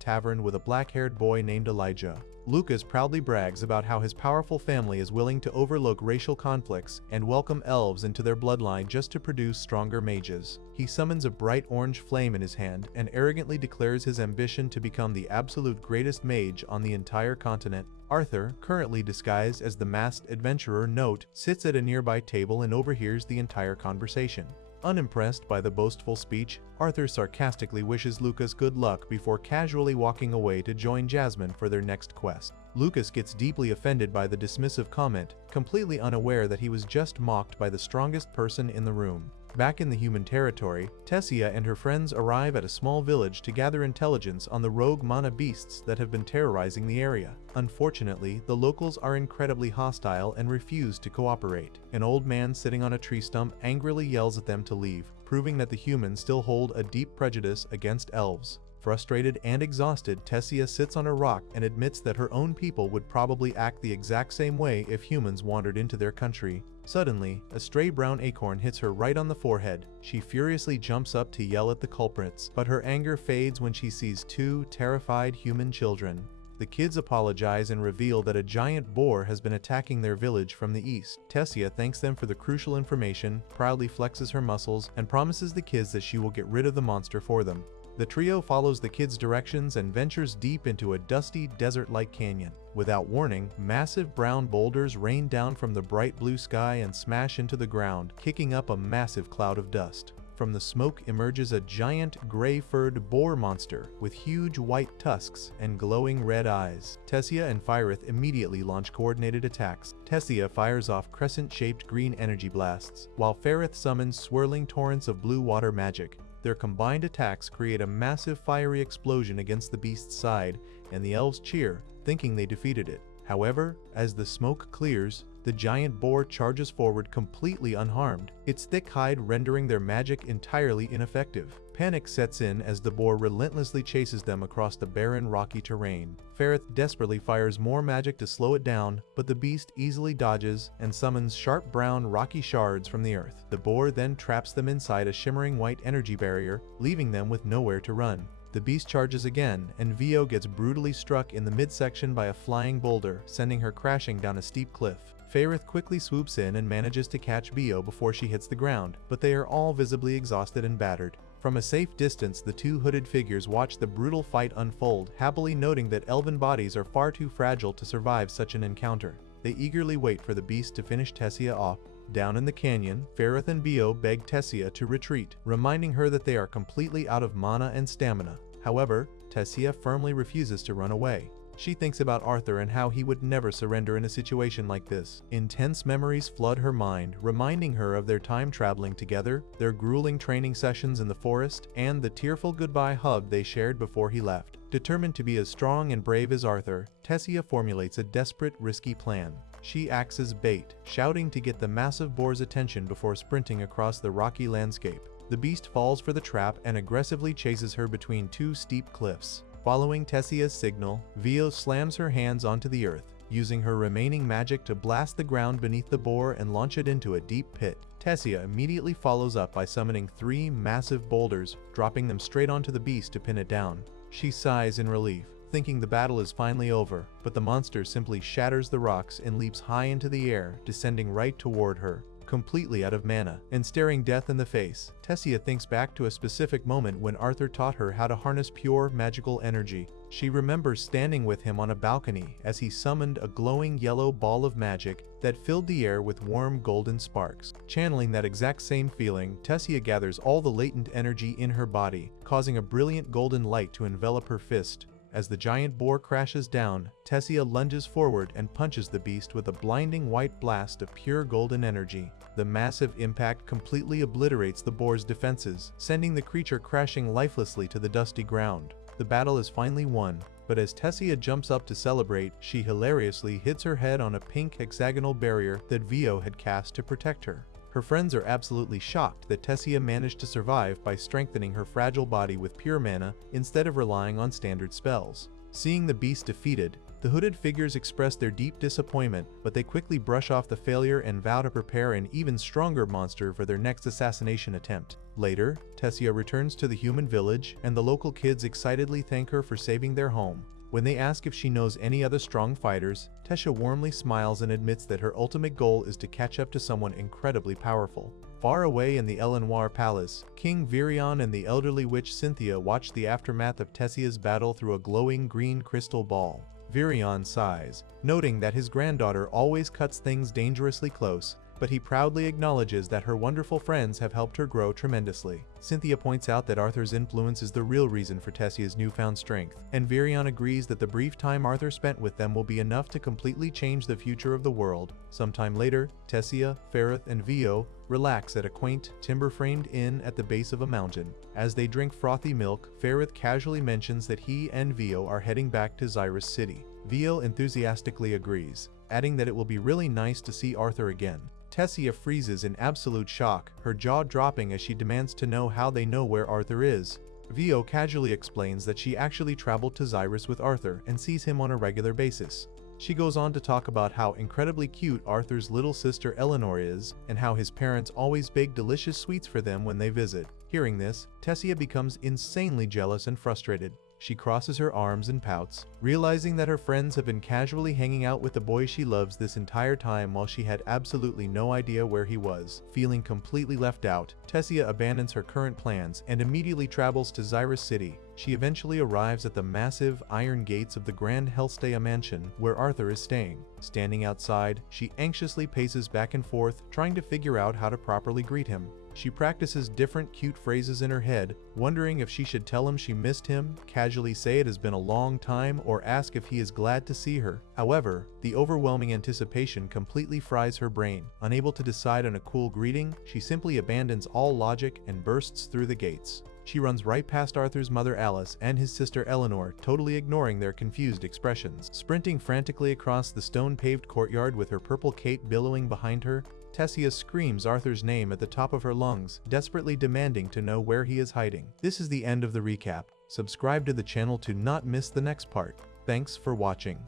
tavern with a black-haired boy named Elijah. Lucas proudly brags about how his powerful family is willing to overlook racial conflicts and welcome elves into their bloodline just to produce stronger mages. He summons a bright orange flame in his hand and arrogantly declares his ambition to become the absolute greatest mage on the entire continent. Arthur, currently disguised as the masked adventurer Note, sits at a nearby table and overhears the entire conversation. Unimpressed by the boastful speech, Arthur sarcastically wishes Lucas good luck before casually walking away to join Jasmine for their next quest. Lucas gets deeply offended by the dismissive comment, completely unaware that he was just mocked by the strongest person in the room. Back in the human territory, Tessia and her friends arrive at a small village to gather intelligence on the rogue mana beasts that have been terrorizing the area. Unfortunately, the locals are incredibly hostile and refuse to cooperate. An old man sitting on a tree stump angrily yells at them to leave, proving that the humans still hold a deep prejudice against elves. Frustrated and exhausted, Tessia sits on a rock and admits that her own people would probably act the exact same way if humans wandered into their country. Suddenly, a stray brown acorn hits her right on the forehead. She furiously jumps up to yell at the culprits, but her anger fades when she sees two terrified human children. The kids apologize and reveal that a giant boar has been attacking their village from the east. Tessia thanks them for the crucial information, proudly flexes her muscles, and promises the kids that she will get rid of the monster for them. The trio follows the kids' directions and ventures deep into a dusty, desert-like canyon. Without warning, massive brown boulders rain down from the bright blue sky and smash into the ground, kicking up a massive cloud of dust. From the smoke emerges a giant gray-furred boar monster with huge white tusks and glowing red eyes. Tessia and Firith immediately launch coordinated attacks. Tessia fires off crescent-shaped green energy blasts, while Firith summons swirling torrents of blue water magic. Their combined attacks create a massive fiery explosion against the beast's side, and the elves cheer, thinking they defeated it. However, as the smoke clears, the giant boar charges forward completely unharmed, its thick hide rendering their magic entirely ineffective. Panic sets in as the boar relentlessly chases them across the barren rocky terrain. Firith desperately fires more magic to slow it down, but the beast easily dodges and summons sharp brown rocky shards from the earth. The boar then traps them inside a shimmering white energy barrier, leaving them with nowhere to run. The beast charges again, and Vio gets brutally struck in the midsection by a flying boulder, sending her crashing down a steep cliff. Firith quickly swoops in and manages to catch Vio before she hits the ground, but they are all visibly exhausted and battered. From a safe distance, the two hooded figures watch the brutal fight unfold, happily noting that elven bodies are far too fragile to survive such an encounter. They eagerly wait for the beast to finish Tessia off. Down in the canyon, Firith and Vio beg Tessia to retreat, reminding her that they are completely out of mana and stamina. However, Tessia firmly refuses to run away. She thinks about Arthur and how he would never surrender in a situation like this. Intense memories flood her mind, reminding her of their time traveling together, their grueling training sessions in the forest, and the tearful goodbye hug they shared before he left. Determined to be as strong and brave as Arthur, Tessia formulates a desperate, risky plan. She acts as bait, shouting to get the massive boar's attention before sprinting across the rocky landscape. The beast falls for the trap and aggressively chases her between two steep cliffs. Following Tessia's signal, Vio slams her hands onto the earth, using her remaining magic to blast the ground beneath the boar and launch it into a deep pit. Tessia immediately follows up by summoning 3 massive boulders, dropping them straight onto the beast to pin it down. She sighs in relief, thinking the battle is finally over, but the monster simply shatters the rocks and leaps high into the air, descending right toward her. Completely out of mana and staring death in the face, Tessia thinks back to a specific moment when Arthur taught her how to harness pure magical energy. She remembers standing with him on a balcony as he summoned a glowing yellow ball of magic that filled the air with warm golden sparks. Channeling that exact same feeling, Tessia gathers all the latent energy in her body, causing a brilliant golden light to envelop her fist. As the giant boar crashes down, Tessia lunges forward and punches the beast with a blinding white blast of pure golden energy. The massive impact completely obliterates the boar's defenses, sending the creature crashing lifelessly to the dusty ground. The battle is finally won, but as Tessia jumps up to celebrate, she hilariously hits her head on a pink hexagonal barrier that Vio had cast to protect her. Her friends are absolutely shocked that Tessia managed to survive by strengthening her fragile body with pure mana instead of relying on standard spells. Seeing the beast defeated, the hooded figures express their deep disappointment, but they quickly brush off the failure and vow to prepare an even stronger monster for their next assassination attempt. Later, Tessia returns to the human village, and the local kids excitedly thank her for saving their home. When they ask if she knows any other strong fighters, Tessia warmly smiles and admits that her ultimate goal is to catch up to someone incredibly powerful. Far away in the Elenoir Palace, King Virion and the elderly witch Cynthia watch the aftermath of Tessia's battle through a glowing green crystal ball. Virion sighs, noting that his granddaughter always cuts things dangerously close, but he proudly acknowledges that her wonderful friends have helped her grow tremendously. Cynthia points out that Arthur's influence is the real reason for Tessia's newfound strength, and Virion agrees that the brief time Arthur spent with them will be enough to completely change the future of the world. Sometime later, Tessia, Firith, and Vio relax at a quaint, timber-framed inn at the base of a mountain. As they drink frothy milk, Firith casually mentions that he and Vio are heading back to Xyrus City. Vio enthusiastically agrees, adding that it will be really nice to see Arthur again. Tessia freezes in absolute shock, her jaw dropping as she demands to know how they know where Arthur is. Vio casually explains that she actually traveled to Xyrus with Arthur and sees him on a regular basis. She goes on to talk about how incredibly cute Arthur's little sister Eleanor is, and how his parents always bake delicious sweets for them when they visit. Hearing this, Tessia becomes insanely jealous and frustrated. She crosses her arms and pouts, realizing that her friends have been casually hanging out with the boy she loves this entire time while she had absolutely no idea where he was. Feeling completely left out, Tessia abandons her current plans and immediately travels to Xyrus City. She eventually arrives at the massive iron gates of the Grand Hellstay mansion where Arthur is staying. Standing outside, she anxiously paces back and forth, trying to figure out how to properly greet him. She practices different cute phrases in her head, wondering if she should tell him she missed him, casually say it has been a long time, or ask if he is glad to see her. However, the overwhelming anticipation completely fries her brain. Unable to decide on a cool greeting, she simply abandons all logic and bursts through the gates. She runs right past Arthur's mother Alice and his sister Eleanor, totally ignoring their confused expressions. Sprinting frantically across the stone-paved courtyard with her purple cape billowing behind her, Tessia screams Arthur's name at the top of her lungs, desperately demanding to know where he is hiding. This is the end of the recap. Subscribe to the channel to not miss the next part. Thanks for watching.